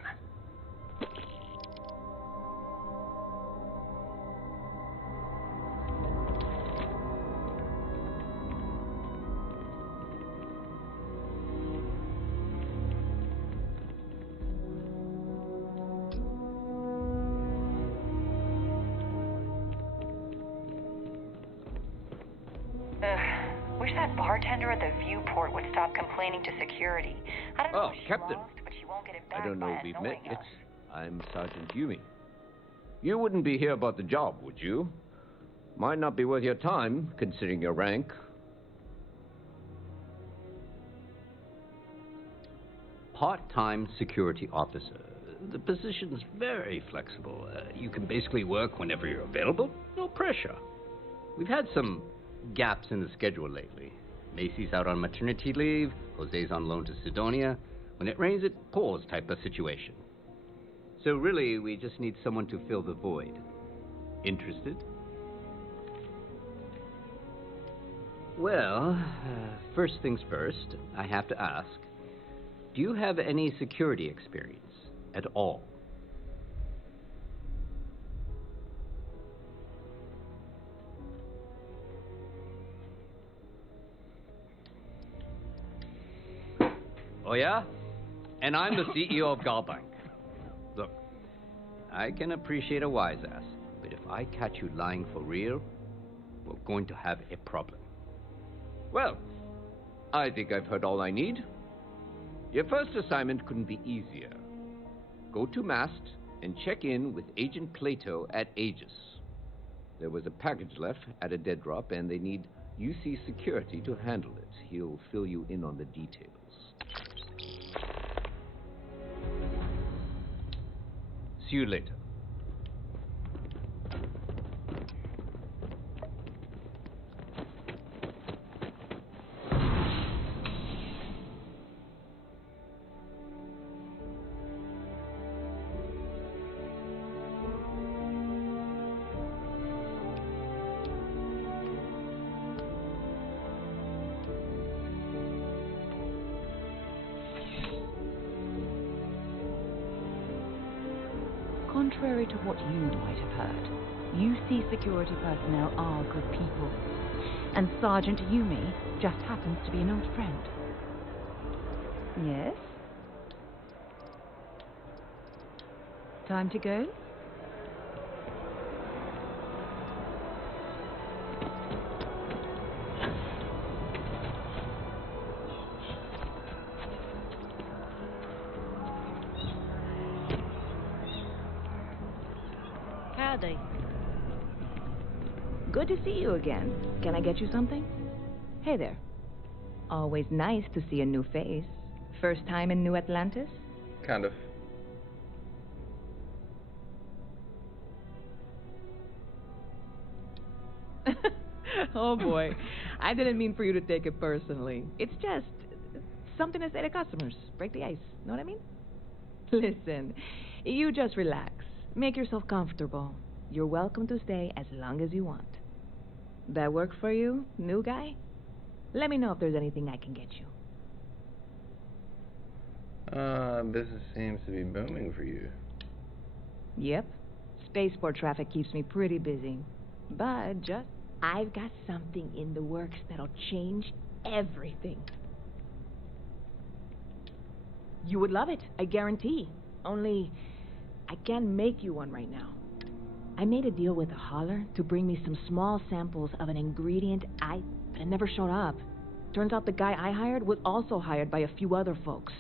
Wish that bartender at the viewport would stop complaining to security. I don't know if she Captain. lost, but she won't get it back I don't know by if we've met annoying yet. us. I'm Sergeant Yumi. You wouldn't be here about the job, would you? Might not be worth your time, considering your rank. Part-time security officer. The position's very flexible. You can basically work whenever you're available. No pressure. We've had some gaps in the schedule lately. Macy's out on maternity leave. Jose's on loan to Sidonia. When it rains, it pours type of situation. So really, we just need someone to fill the void. Interested? Well, first things first, I have to ask, do you have any security experience at all? Oh yeah? And I'm the CEO of Galbank. Look, I can appreciate a wise ass, but if I catch you lying for real, we're going to have a problem. Well, I think I've heard all I need. Your first assignment couldn't be easier. Go to Mast and check in with Agent Plato at Aegis. There was a package left at a dead drop, and they need UC security to handle it. He'll fill you in on the details. See you later. Contrary to what you might have heard, UC security personnel are good people. And Sergeant Yumi just happens to be an old friend. Yes? Time to go? Howdy. Good to see you again. Can I get you something? Hey there. Always nice to see a new face. First time in New Atlantis? Kind of. Oh boy. I didn't mean for you to take it personally. It's just something to say to customers. Break the ice. Know what I mean? Listen, you just relax. Make yourself comfortable. You're welcome to stay as long as you want. That work for you, new guy? Let me know if there's anything I can get you. Business seems to be booming for you. Yep. Spaceport traffic keeps me pretty busy. But I've got something in the works that'll change everything. You would love it, I guarantee. Only, I can't make you one right now. I made a deal with a hauler to bring me some small samples of an ingredient but it never showed up. Turns out the guy I hired was also hired by a few other folks.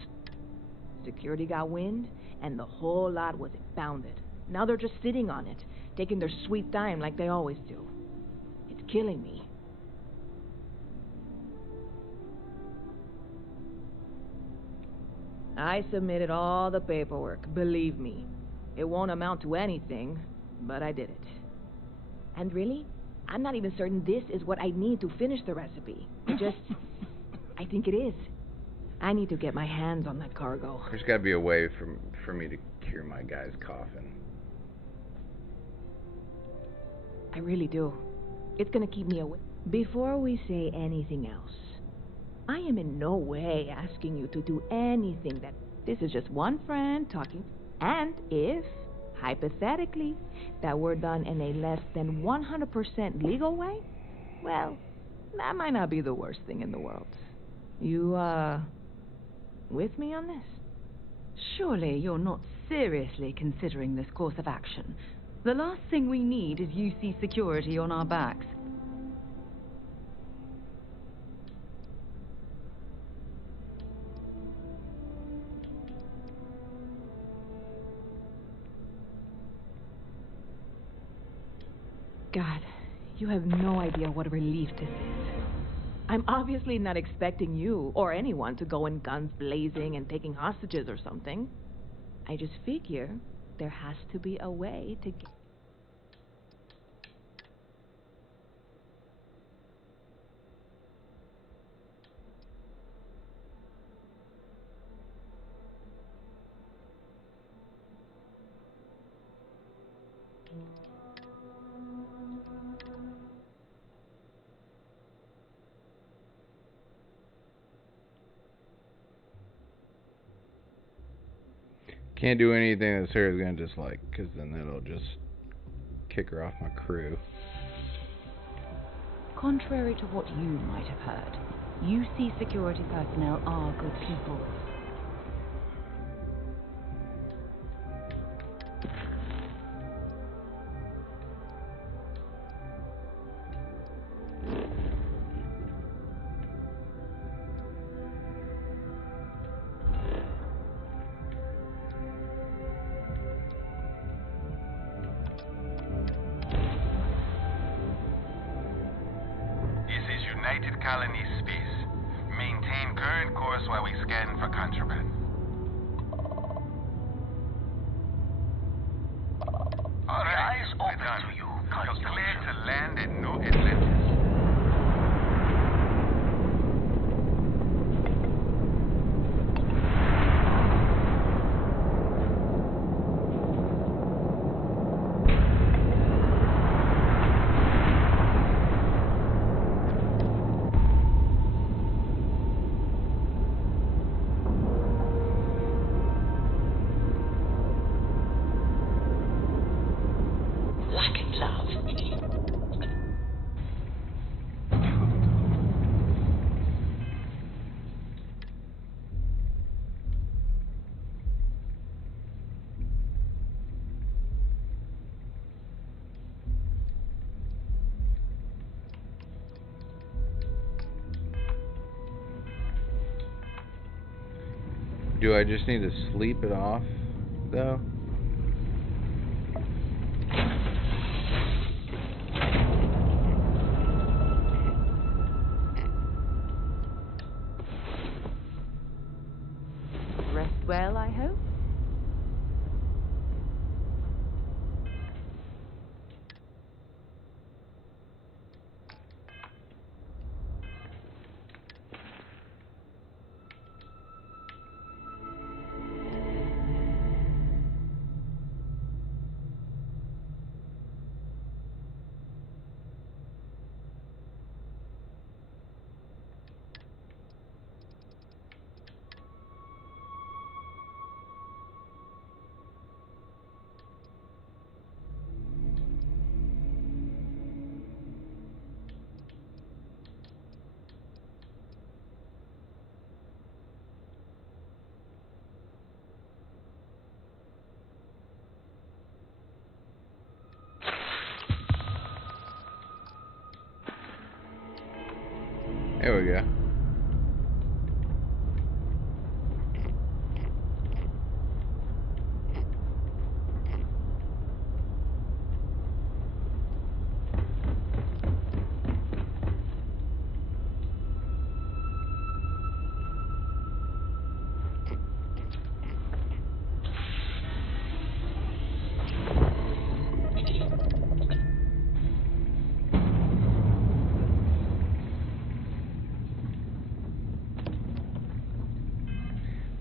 Security got wind, and the whole lot was impounded. Now they're just sitting on it, taking their sweet time like they always do. It's killing me. I submitted all the paperwork, believe me. It won't amount to anything, but I did it. And really, I'm not even certain this is what I need to finish the recipe. I think it is. I need to get my hands on that cargo. There's got to be a way for me to cure my guy's coffin. I really do. It's gonna keep me awake. Before we say anything else, I am in no way asking you to do anything that... This is just one friend talking. And if, hypothetically, that were done in a less than 100% legal way, well, that might not be the worst thing in the world. You, with me on this? Surely you're not seriously considering this course of action. The last thing we need is UC security on our backs. God, you have no idea what a relief this is. I'm obviously not expecting you or anyone to go in guns blazing and taking hostages or something. I just figure there has to be a way to get... Can't do anything that Sarah's gonna dislike, because then that'll just kick her off my crew. Contrary to what you might have heard, UC security personnel are good people. United Colony Space. Maintain current course while we scan for contraband. All right. Eyes open to you. You're clear to land at New Atlantis. Do I just need to sleep it off, though? Rest well, I hope? There we go.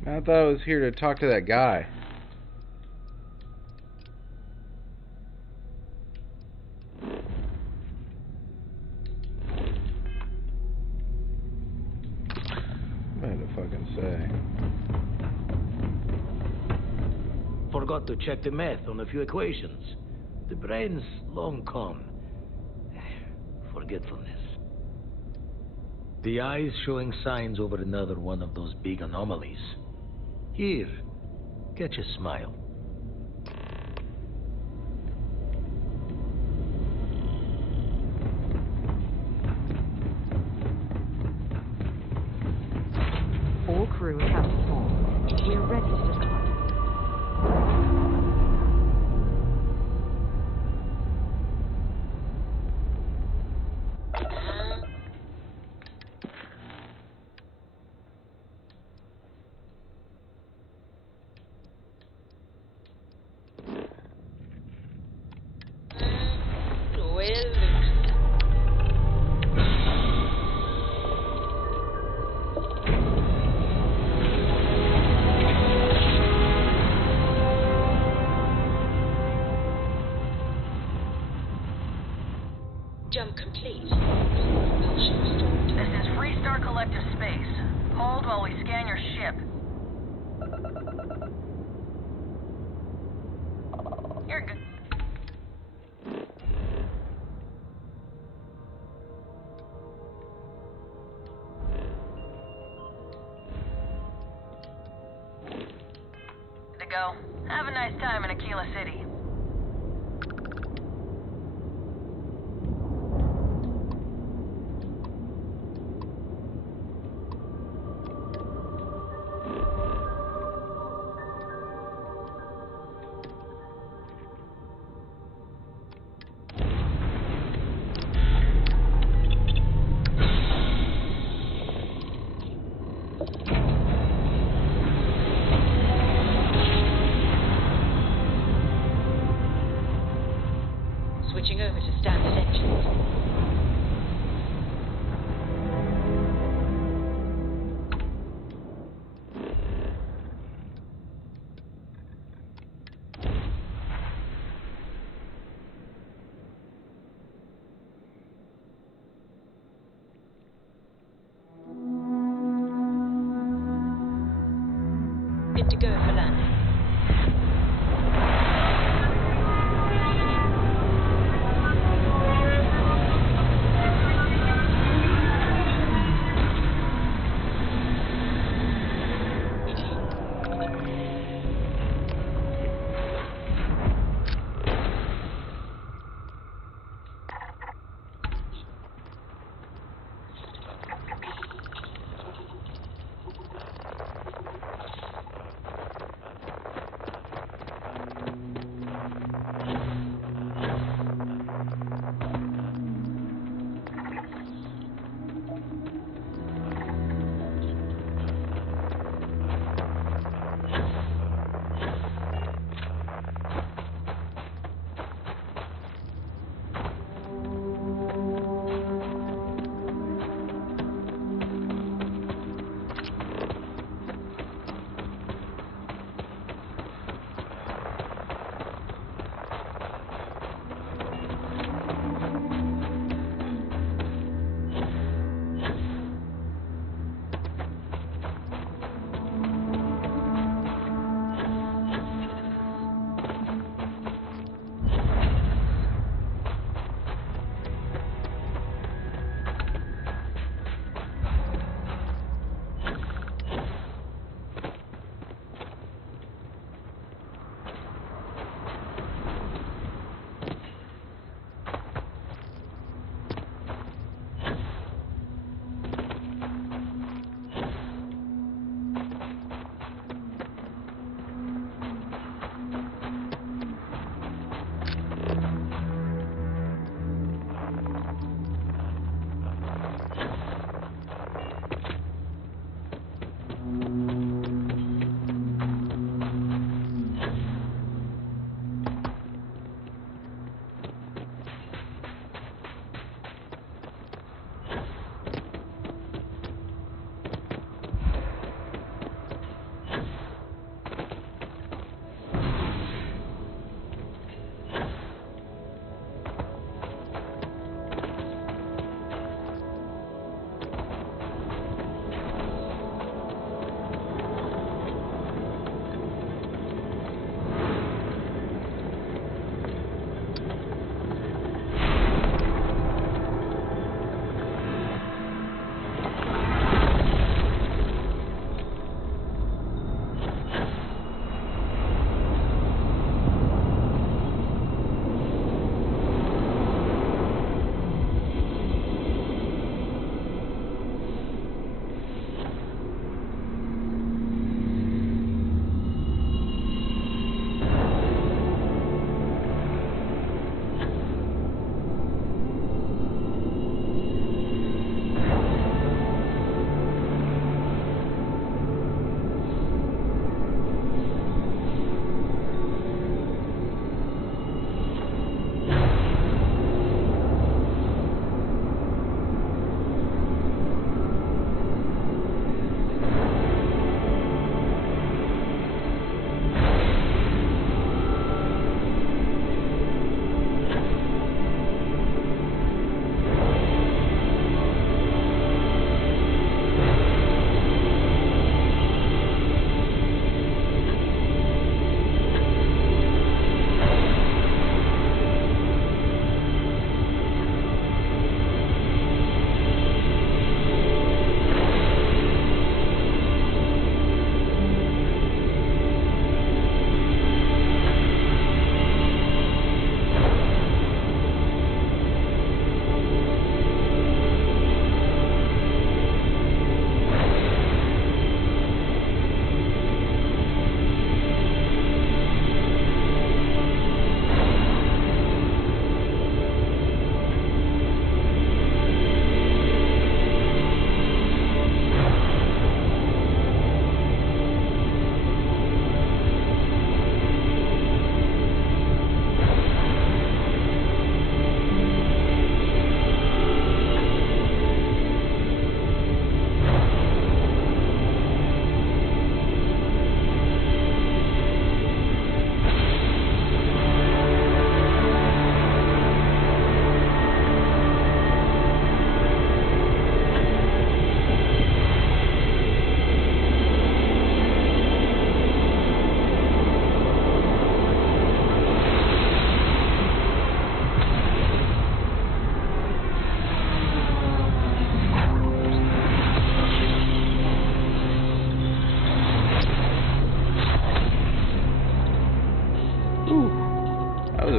I thought I was here to talk to that guy. What did I fucking say? Forgot to check the math on a few equations. The brain's long gone. Forgetfulness. The eye's showing signs over another one of those big anomalies. Here, catch a smile. All crew accounted for. We're ready to depart. Jump complete. This is Freestar Collective Space. Hold while we scan your ship. You're good. To go. Have a nice time in Aquila City. Switching over to standard engines. Good to go for landing.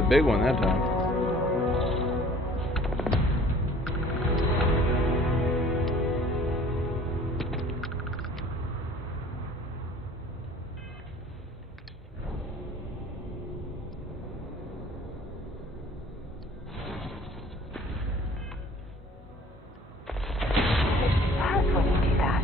big one that time. When you do that.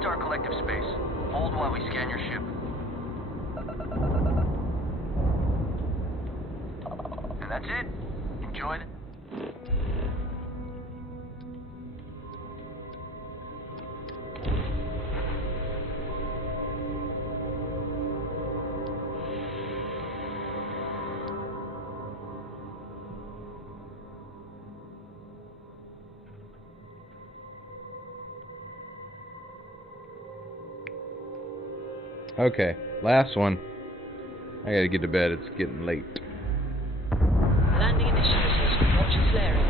Star Collective space. Hold while we scan your ship. And that's it. Enjoy the... Okay, last one. I gotta get to bed, it's getting late. Landing initiated. Watch your flaring.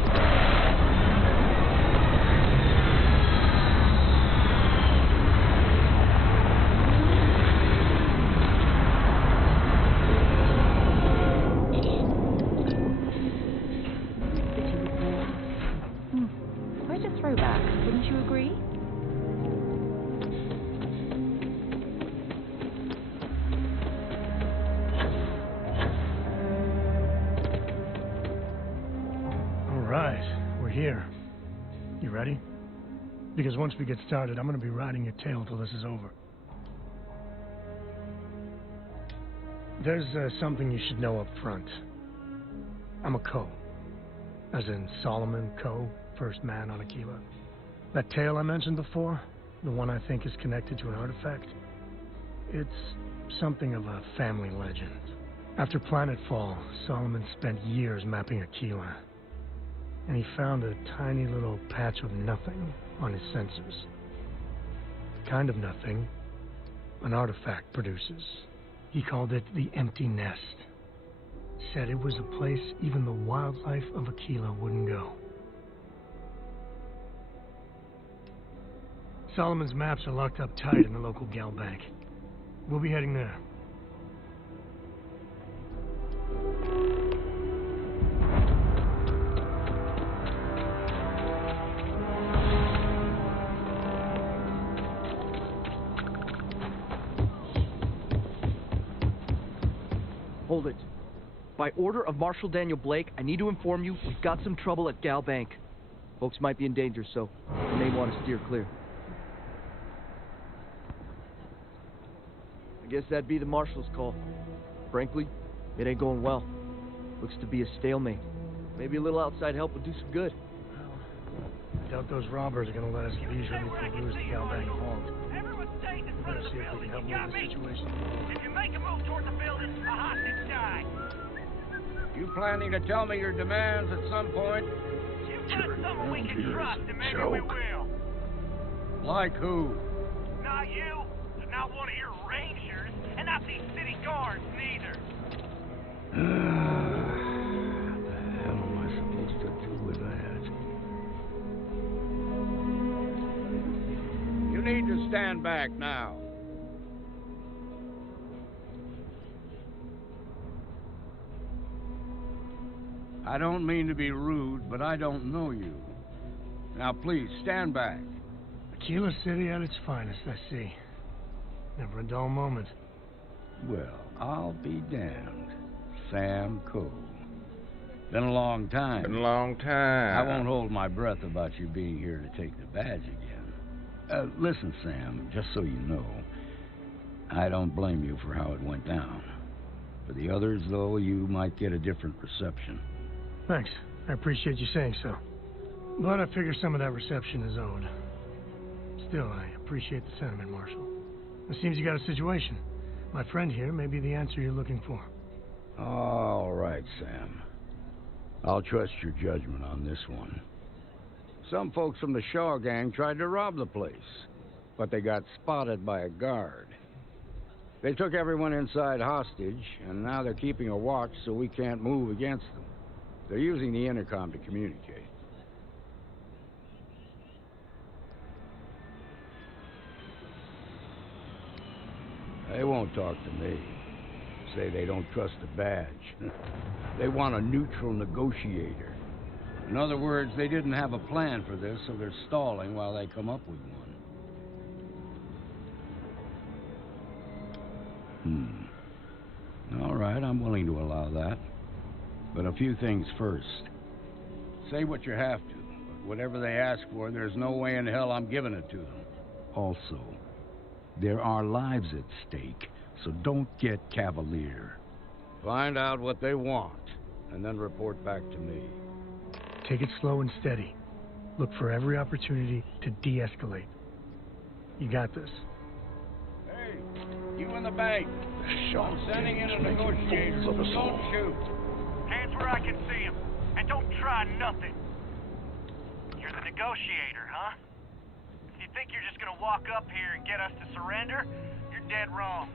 Quite a throwback, wouldn't you agree? Here. You ready? Because once we get started, I'm going to be riding your tail till this is over. There's something you should know up front. I'm a Co. As in Solomon Co., first man on Aquila. That tail I mentioned before, the one I think is connected to an artifact, it's something of a family legend. After planetfall, Solomon spent years mapping Aquila. And he found a tiny little patch of nothing on his sensors. The kind of nothing an artifact produces. He called it the Empty Nest. Said it was a place even the wildlife of Aquila wouldn't go. Solomon's maps are locked up tight in the local gal bank. We'll be heading there. Hold it. By order of Marshal Daniel Blake, I need to inform you we've got some trouble at Gal Bank. Folks might be in danger, so you may want to steer clear. I guess that'd be the Marshal's call. Frankly, it ain't going well. Looks to be a stalemate. Maybe a little outside help would do some good. I doubt those robbers are gonna let us leisurely peruse the Gal Bank vault. We better see if we can help move the situation along. If you make a move toward the building, a hostage die. You planning to tell me your demands at some point? You've got someone we can trust, and maybe we will. Like who? Not you, not one of your rangers, and not these city guards, neither. What the hell am I supposed to do with that? You need to stand back now. I don't mean to be rude, but I don't know you. Now please, stand back. Aquila City at its finest, I see. Never a dull moment. Well, I'll be damned. Sam Cole. Been a long time. Been a long time. I won't hold my breath about you being here to take the badge again. Listen, Sam, just so you know, I don't blame you for how it went down. For the others, though, you might get a different reception. Thanks. I appreciate you saying so. But I figure some of that reception is owed. Still, I appreciate the sentiment, Marshal. It seems you got a situation. My friend here may be the answer you're looking for. All right, Sam. I'll trust your judgment on this one. Some folks from the Shaw gang tried to rob the place, but they got spotted by a guard. They took everyone inside hostage, and now they're keeping a watch so we can't move against them. They're using the intercom to communicate. They won't talk to me. Say they don't trust the badge. They want a neutral negotiator. In other words, they didn't have a plan for this, so they're stalling while they come up with one. All right, I'm willing to allow that. But a few things first. Say what you have to, but whatever they ask for, there's no way in hell I'm giving it to them. Also, there are lives at stake, so don't get cavalier. Find out what they want, and then report back to me. Take it slow and steady. Look for every opportunity to de-escalate. You got this. Hey, you in the bank. I'm sending in a negotiator. Don't shoot. Hands where I can see him, and don't try nothing. You're the negotiator, huh? If you think you're just gonna walk up here and get us to surrender, you're dead wrong.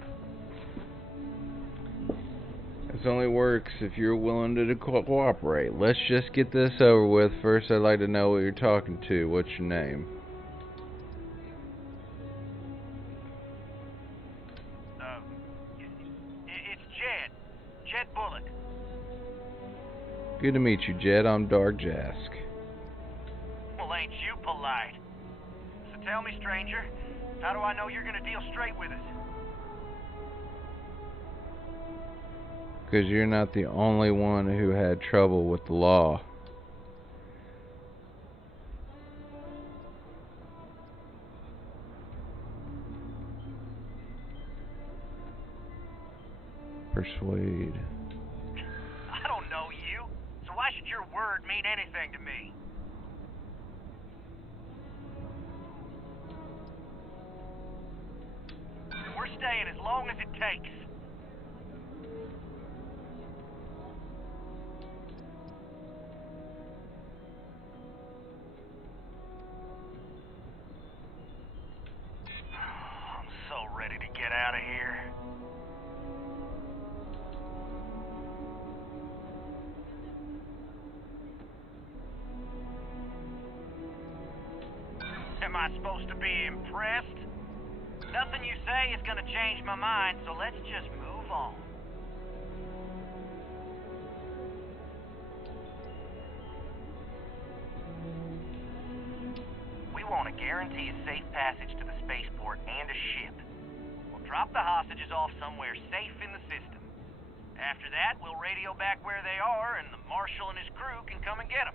This only works if you're willing to cooperate. Let's just get this over with. First, I'd like to know what you're talking to. What's your name? It's Jed. Jed Bullock. Good to meet you, Jed. I'm Dark Jask. Well, ain't you polite? So tell me, stranger, how do I know you're gonna deal straight with us? Because you're not the only one who had trouble with the law. Persuade. I don't know you, so why should your word mean anything to me? We're staying as long as it takes. I'm so ready to get out of here. Am I supposed to be impressed? Nothing you say is gonna change my mind, so let's just move on. We want to guarantee a safe passage to the spaceport and a ship. We'll drop the hostages off somewhere safe in the system. After that, we'll radio back where they are, and the Marshal and his crew can come and get them.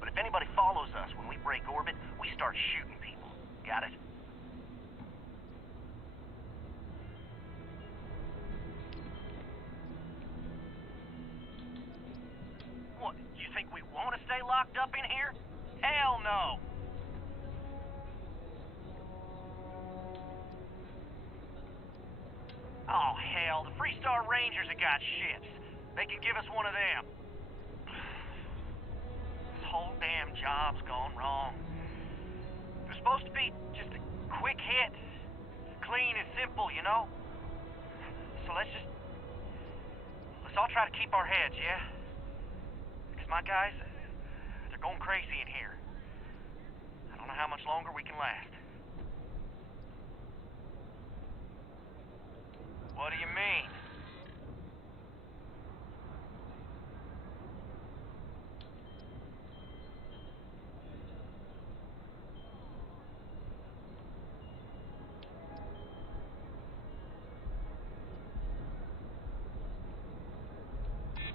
But if anybody follows us when we break orbit, we start shooting people. Got it? What, you think we want to stay locked up in here? Hell no! Oh, hell, the Freestar Rangers have got ships. They can give us one of them. This whole damn job's gone wrong. It was supposed to be just a quick hit. Clean and simple, you know? So let's all try to keep our heads, yeah? Because my guys, they're going crazy in here. I don't know how much longer we can last. What do you mean?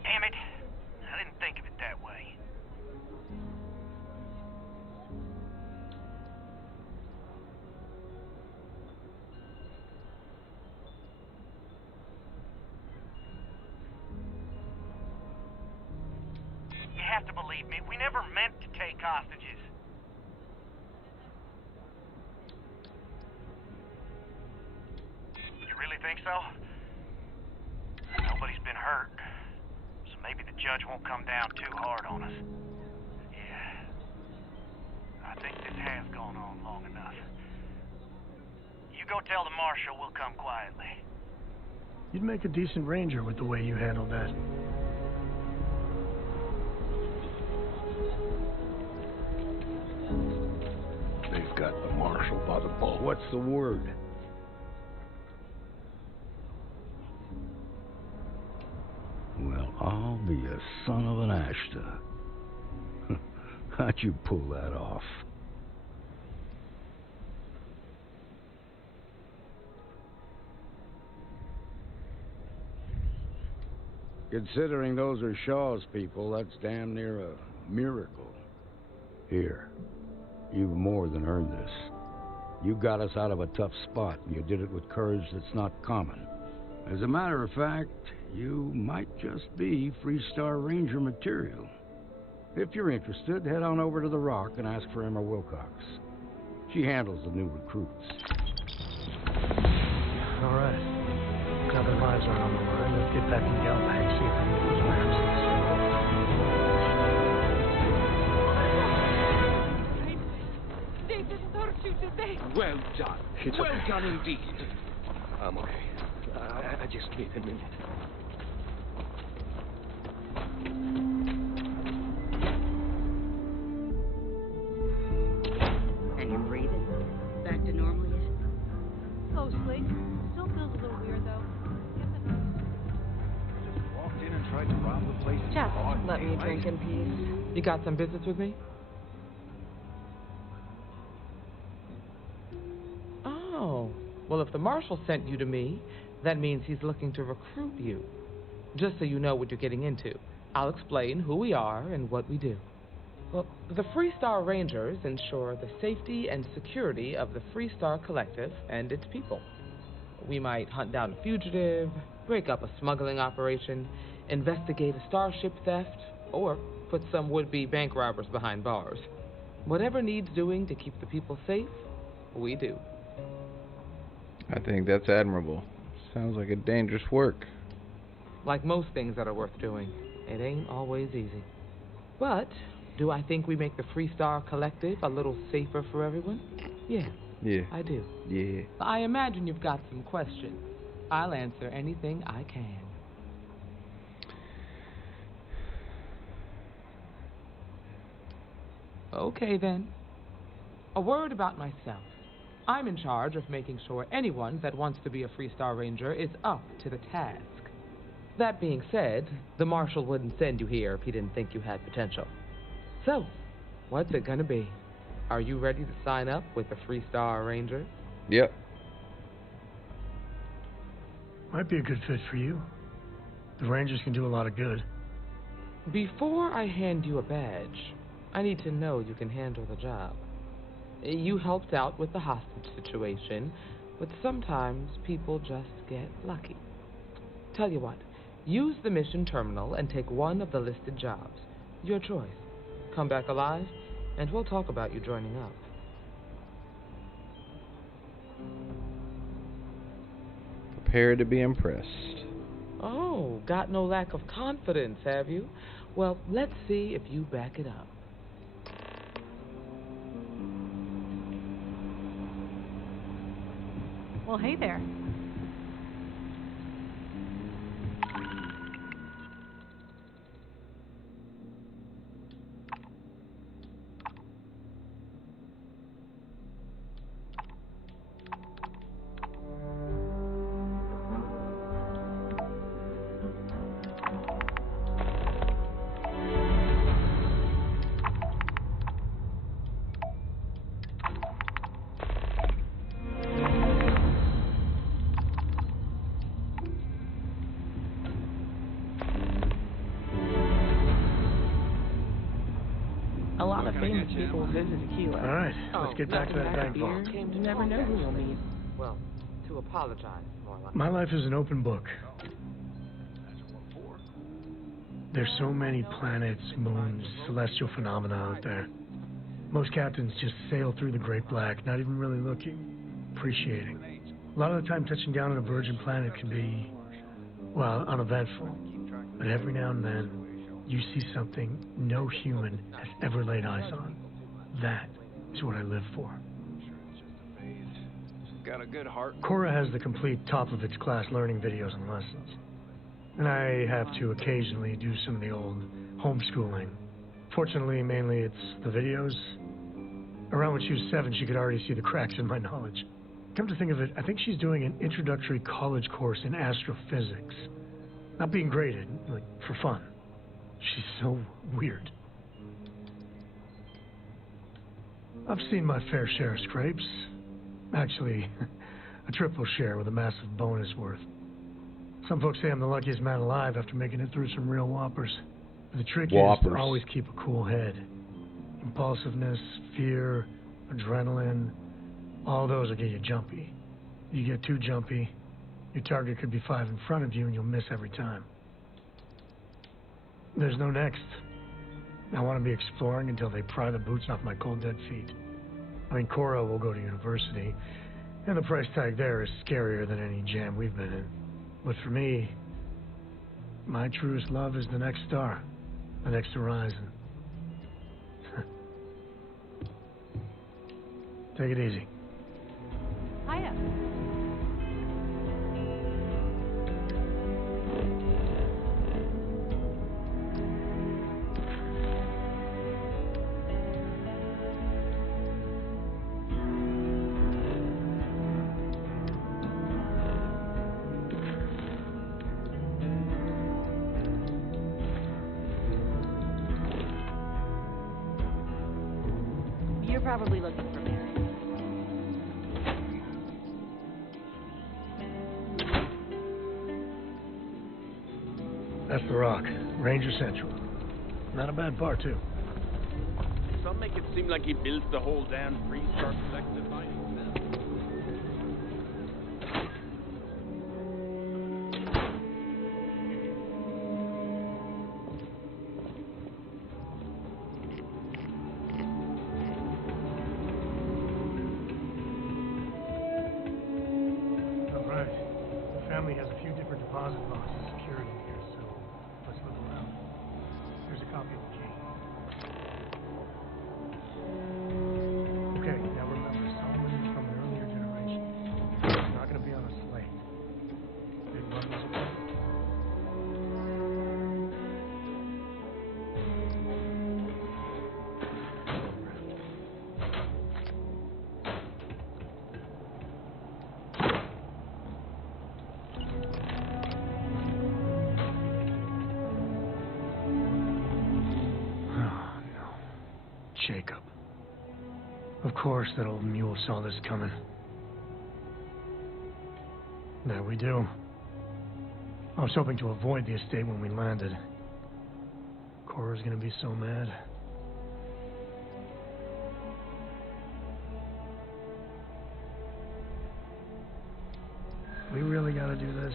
Damn it. I didn't think of it that way. You have to believe me, we never meant to take hostages. You really think so? Nobody's been hurt, so maybe the judge won't come down too hard on us. Yeah. I think this has gone on long enough. You go tell the Marshal we'll come quietly. You'd make a decent ranger with the way you handled that. They've got the Marshal by the ball. What's the word? Well, I'll be a son of an Ashta. How'd you pull that off? Considering those are Shaw's people, that's damn near a miracle. Here, you've more than earned this. You got us out of a tough spot, and you did it with courage that's not common. As a matter of fact, you might just be Freestar Ranger material. If you're interested, head on over to the Rock and ask for Emma Wilcox. She handles the new recruits. All right. Now their lives are on the line. Let's get back in Galbag, see if I can get those ramps. They didn't hurt you, did they? Well done. It's well okay. done indeed. I'm okay. I just need a minute. And you're breathing? Back to normal yet? Mostly. Still feels a little weird, though. Just walked in and tried to rob the place. Just let me drink in peace. You got some business with me? Oh. Well, if the Marshal sent you to me, that means he's looking to recruit you. Just so you know what you're getting into, I'll explain who we are and what we do. Well, the Freestar Rangers ensure the safety and security of the Freestar Collective and its people. We might hunt down a fugitive, break up a smuggling operation, investigate a starship theft, or put some would-be bank robbers behind bars. Whatever needs doing to keep the people safe, we do. I think that's admirable. Sounds like a dangerous work. Like most things that are worth doing, it ain't always easy. But do I think we make the Freestar Collective a little safer for everyone? Yeah. Yeah. I do. Yeah. I imagine you've got some questions. I'll answer anything I can. Okay, then. A word about myself. I'm in charge of making sure anyone that wants to be a Freestar Ranger is up to the task. That being said, the Marshal wouldn't send you here if he didn't think you had potential. So, what's it gonna be? Are you ready to sign up with the Freestar Ranger? Yep. Might be a good fit for you. The Rangers can do a lot of good. Before I hand you a badge, I need to know you can handle the job. You helped out with the hostage situation, but sometimes people just get lucky. Tell you what, use the mission terminal and take one of the listed jobs. Your choice. Come back alive, and we'll talk about you joining up. Prepare to be impressed. Oh, got no lack of confidence, have you? Well, let's see if you back it up. Well, hey there. A lot of famous people visit Aquila. All right, let's get back to that bank vault. You never know who you'll meet. Well, to apologize, more like. My life is an open book. There's so many planets, moons, celestial phenomena out there. Most captains just sail through the Great Black, not even really looking, appreciating. A lot of the time touching down on a virgin planet can be, well, uneventful. But every now and then, you see something no human has ever laid eyes on. That is what I live for. Got a good heart. Cora has the complete top-of-its-class learning videos and lessons. And I have to occasionally do some of the old homeschooling. Fortunately, mainly it's the videos. Around when she was 7, she could already see the cracks in my knowledge. Come to think of it, I think she's doing an introductory college course in astrophysics. Not being graded, like, for fun. She's so weird. I've seen my fair share of scrapes. Actually, a triple share with a massive bonus worth. Some folks say I'm the luckiest man alive after making it through some real whoppers. But the trick is to always keep a cool head. Impulsiveness, fear, adrenaline, all those will get you jumpy. You get too jumpy, your target could be 5 in front of you and you'll miss every time. There's no next. I want to be exploring until they pry the boots off my cold dead feet. I mean, Cora will go to university, and the price tag there is scarier than any jam we've been in. But for me, my truest love is the next star, the next horizon. Take it easy. Hiya. You're probably looking for me. That's the Rock, Ranger Central. Not a bad bar, too. Some make it seem like he built the whole damn Freestar Collective by himself. All right. The family has a few different deposit boxes secured in here, so let's look around. Here's a copy of the key. Okay, now remember, Solomon is from an earlier generation. It's not going to be on a slate. Big bundles of paper. Oh, no. Jacob. Of course, that old mule saw this coming. There we do. I was hoping to avoid the estate when we landed. Cora's gonna be so mad. We really gotta do this.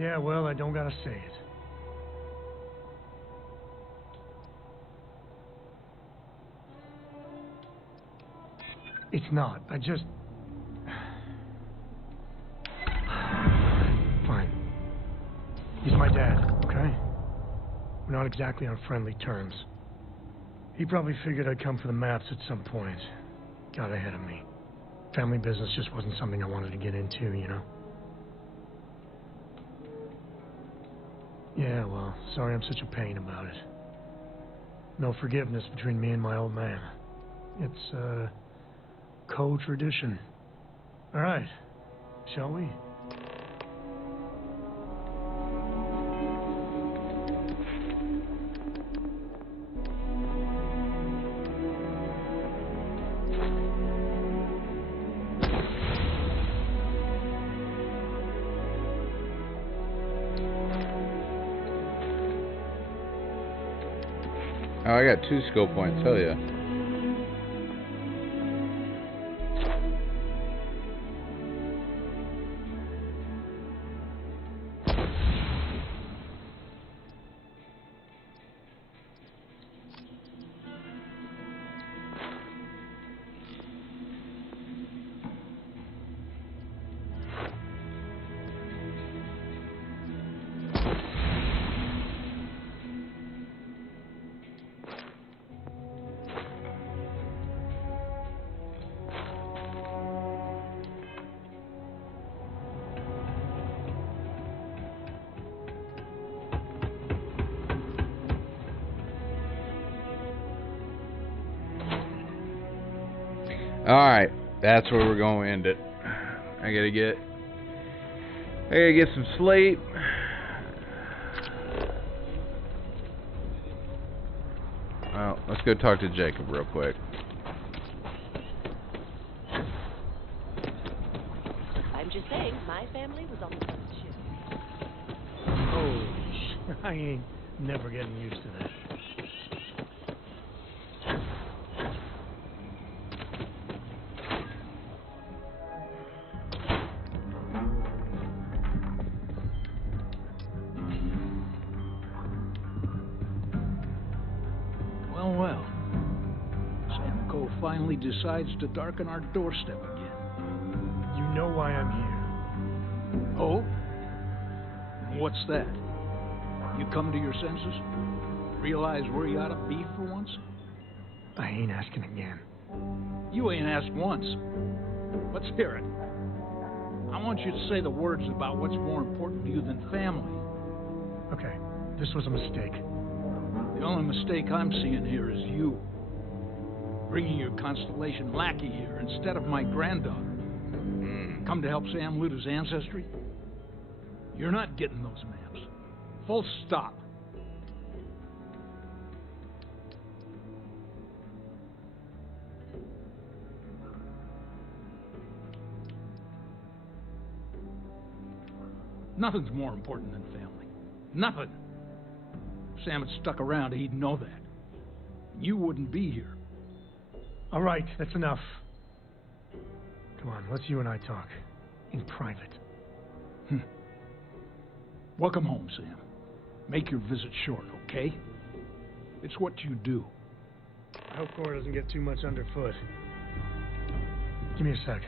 Yeah, well, I don't gotta say it. It's not. I just... Fine. He's my dad, okay? We're not exactly on friendly terms. He probably figured I'd come for the maps at some point. Got ahead of me. Family business just wasn't something I wanted to get into, you know? Yeah, well, sorry I'm such a pain about it. No forgiveness between me and my old man. It's, co-tradition. All right, shall we? Oh, I got 2 skill points, hell yeah. Alright, that's where we're going to end it. I gotta get some sleep. Well, let's go talk to Jacob real quick. I'm just saying, my family was on the first ship. Holy shit, I ain't never getting used to that. Well. Sam Cole finally decides to darken our doorstep again. You know why I'm here. Oh? And what's that? You come to your senses? Realize where you ought to be for once? I ain't asking again. You ain't asked once. Let's hear it. I want you to say the words about what's more important to you than family. Okay, this was a mistake. The only mistake I'm seeing here is you. Bringing your Constellation lackey here instead of my granddaughter. Come to help Sam loot his ancestry? You're not getting those maps. Full stop. Nothing's more important than family. Nothing. If Sam had stuck around, he'd know that. You wouldn't be here. All right, that's enough. Come on, let's you and I talk. In private. Welcome home, Sam. Make your visit short, okay? It's what you do. I hope Cora doesn't get too much underfoot. Give me a sec.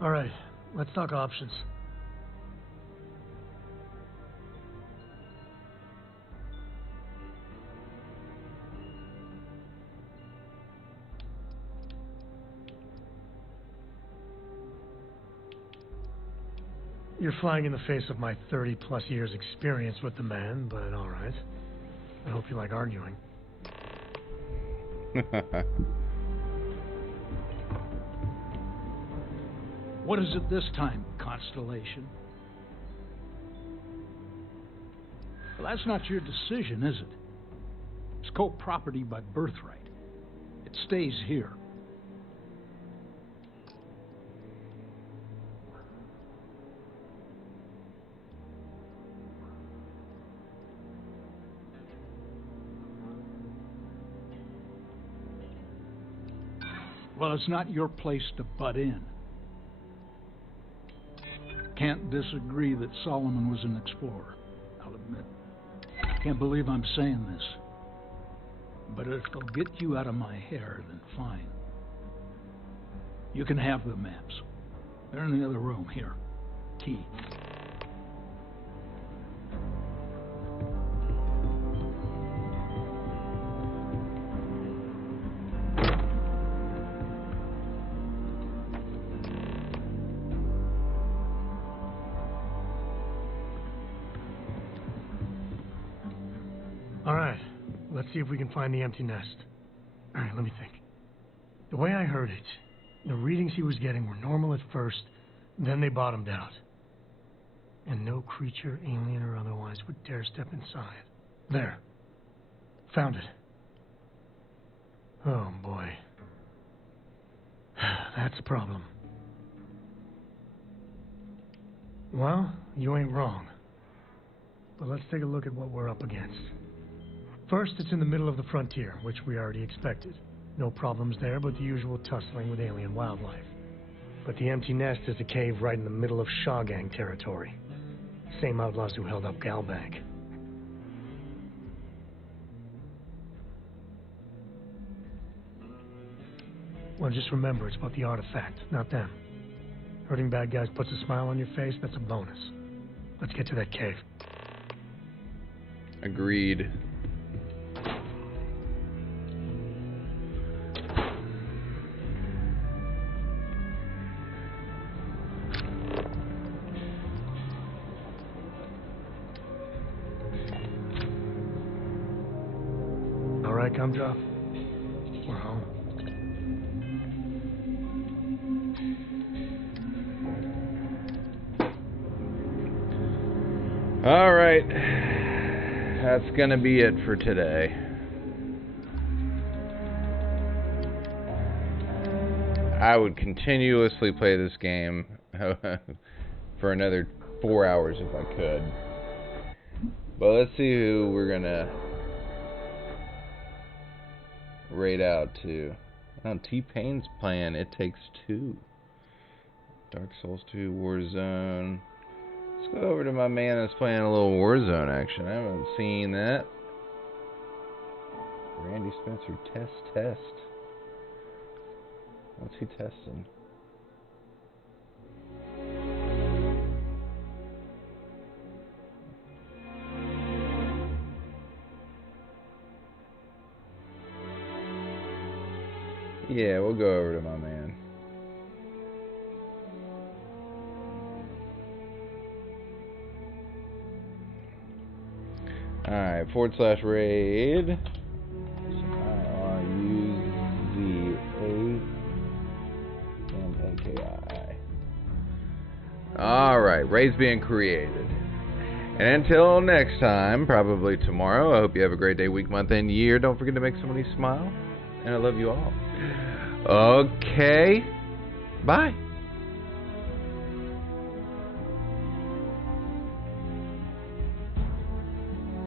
All right, let's talk options. You're flying in the face of my 30-plus years experience with the man, but all right. I hope you like arguing. What is it this time, Constellation? Well, that's not your decision, is it? It's co-property by birthright. It stays here. Well, it's not your place to butt in. Can't disagree that Solomon was an explorer, I'll admit. Can't believe I'm saying this. But if it'll get you out of my hair, then fine. You can have the maps. They're in the other room, here. Key. Alright, let's see if we can find the empty nest. Alright, let me think. The way I heard it, the readings he was getting were normal at first, then they bottomed out. And no creature, alien or otherwise, would dare step inside. There. Found it. Oh boy. That's a problem. Well, you ain't wrong. But let's take a look at what we're up against. First, it's in the middle of the frontier, which we already expected. No problems there, but the usual tussling with alien wildlife. But the empty nest is a cave right in the middle of Shawgang territory. Same outlaws who held up Galbank. Well, just remember, it's about the artifact, not them. Hurting bad guys puts a smile on your face, that's a bonus. Let's get to that cave. Agreed. Alright, Gumdrop. We're home. Alright. That's gonna be it for today. I would continuously play this game for another 4 hours if I could. But let's see who we're gonna raid out to. Oh, T-Pain's playing It Takes Two. Dark Souls 2, Warzone. Let's go over to my man that's playing a little Warzone action. I haven't seen that. Randy Spencer, test. What's he testing? Yeah, we'll go over to my man. Alright, /raid. IRUZAMAKI. Alright, raid's being created. And until next time, probably tomorrow, I hope you have a great day, week, month, and year. Don't forget to make somebody smile. And I love you all. Okay. Bye.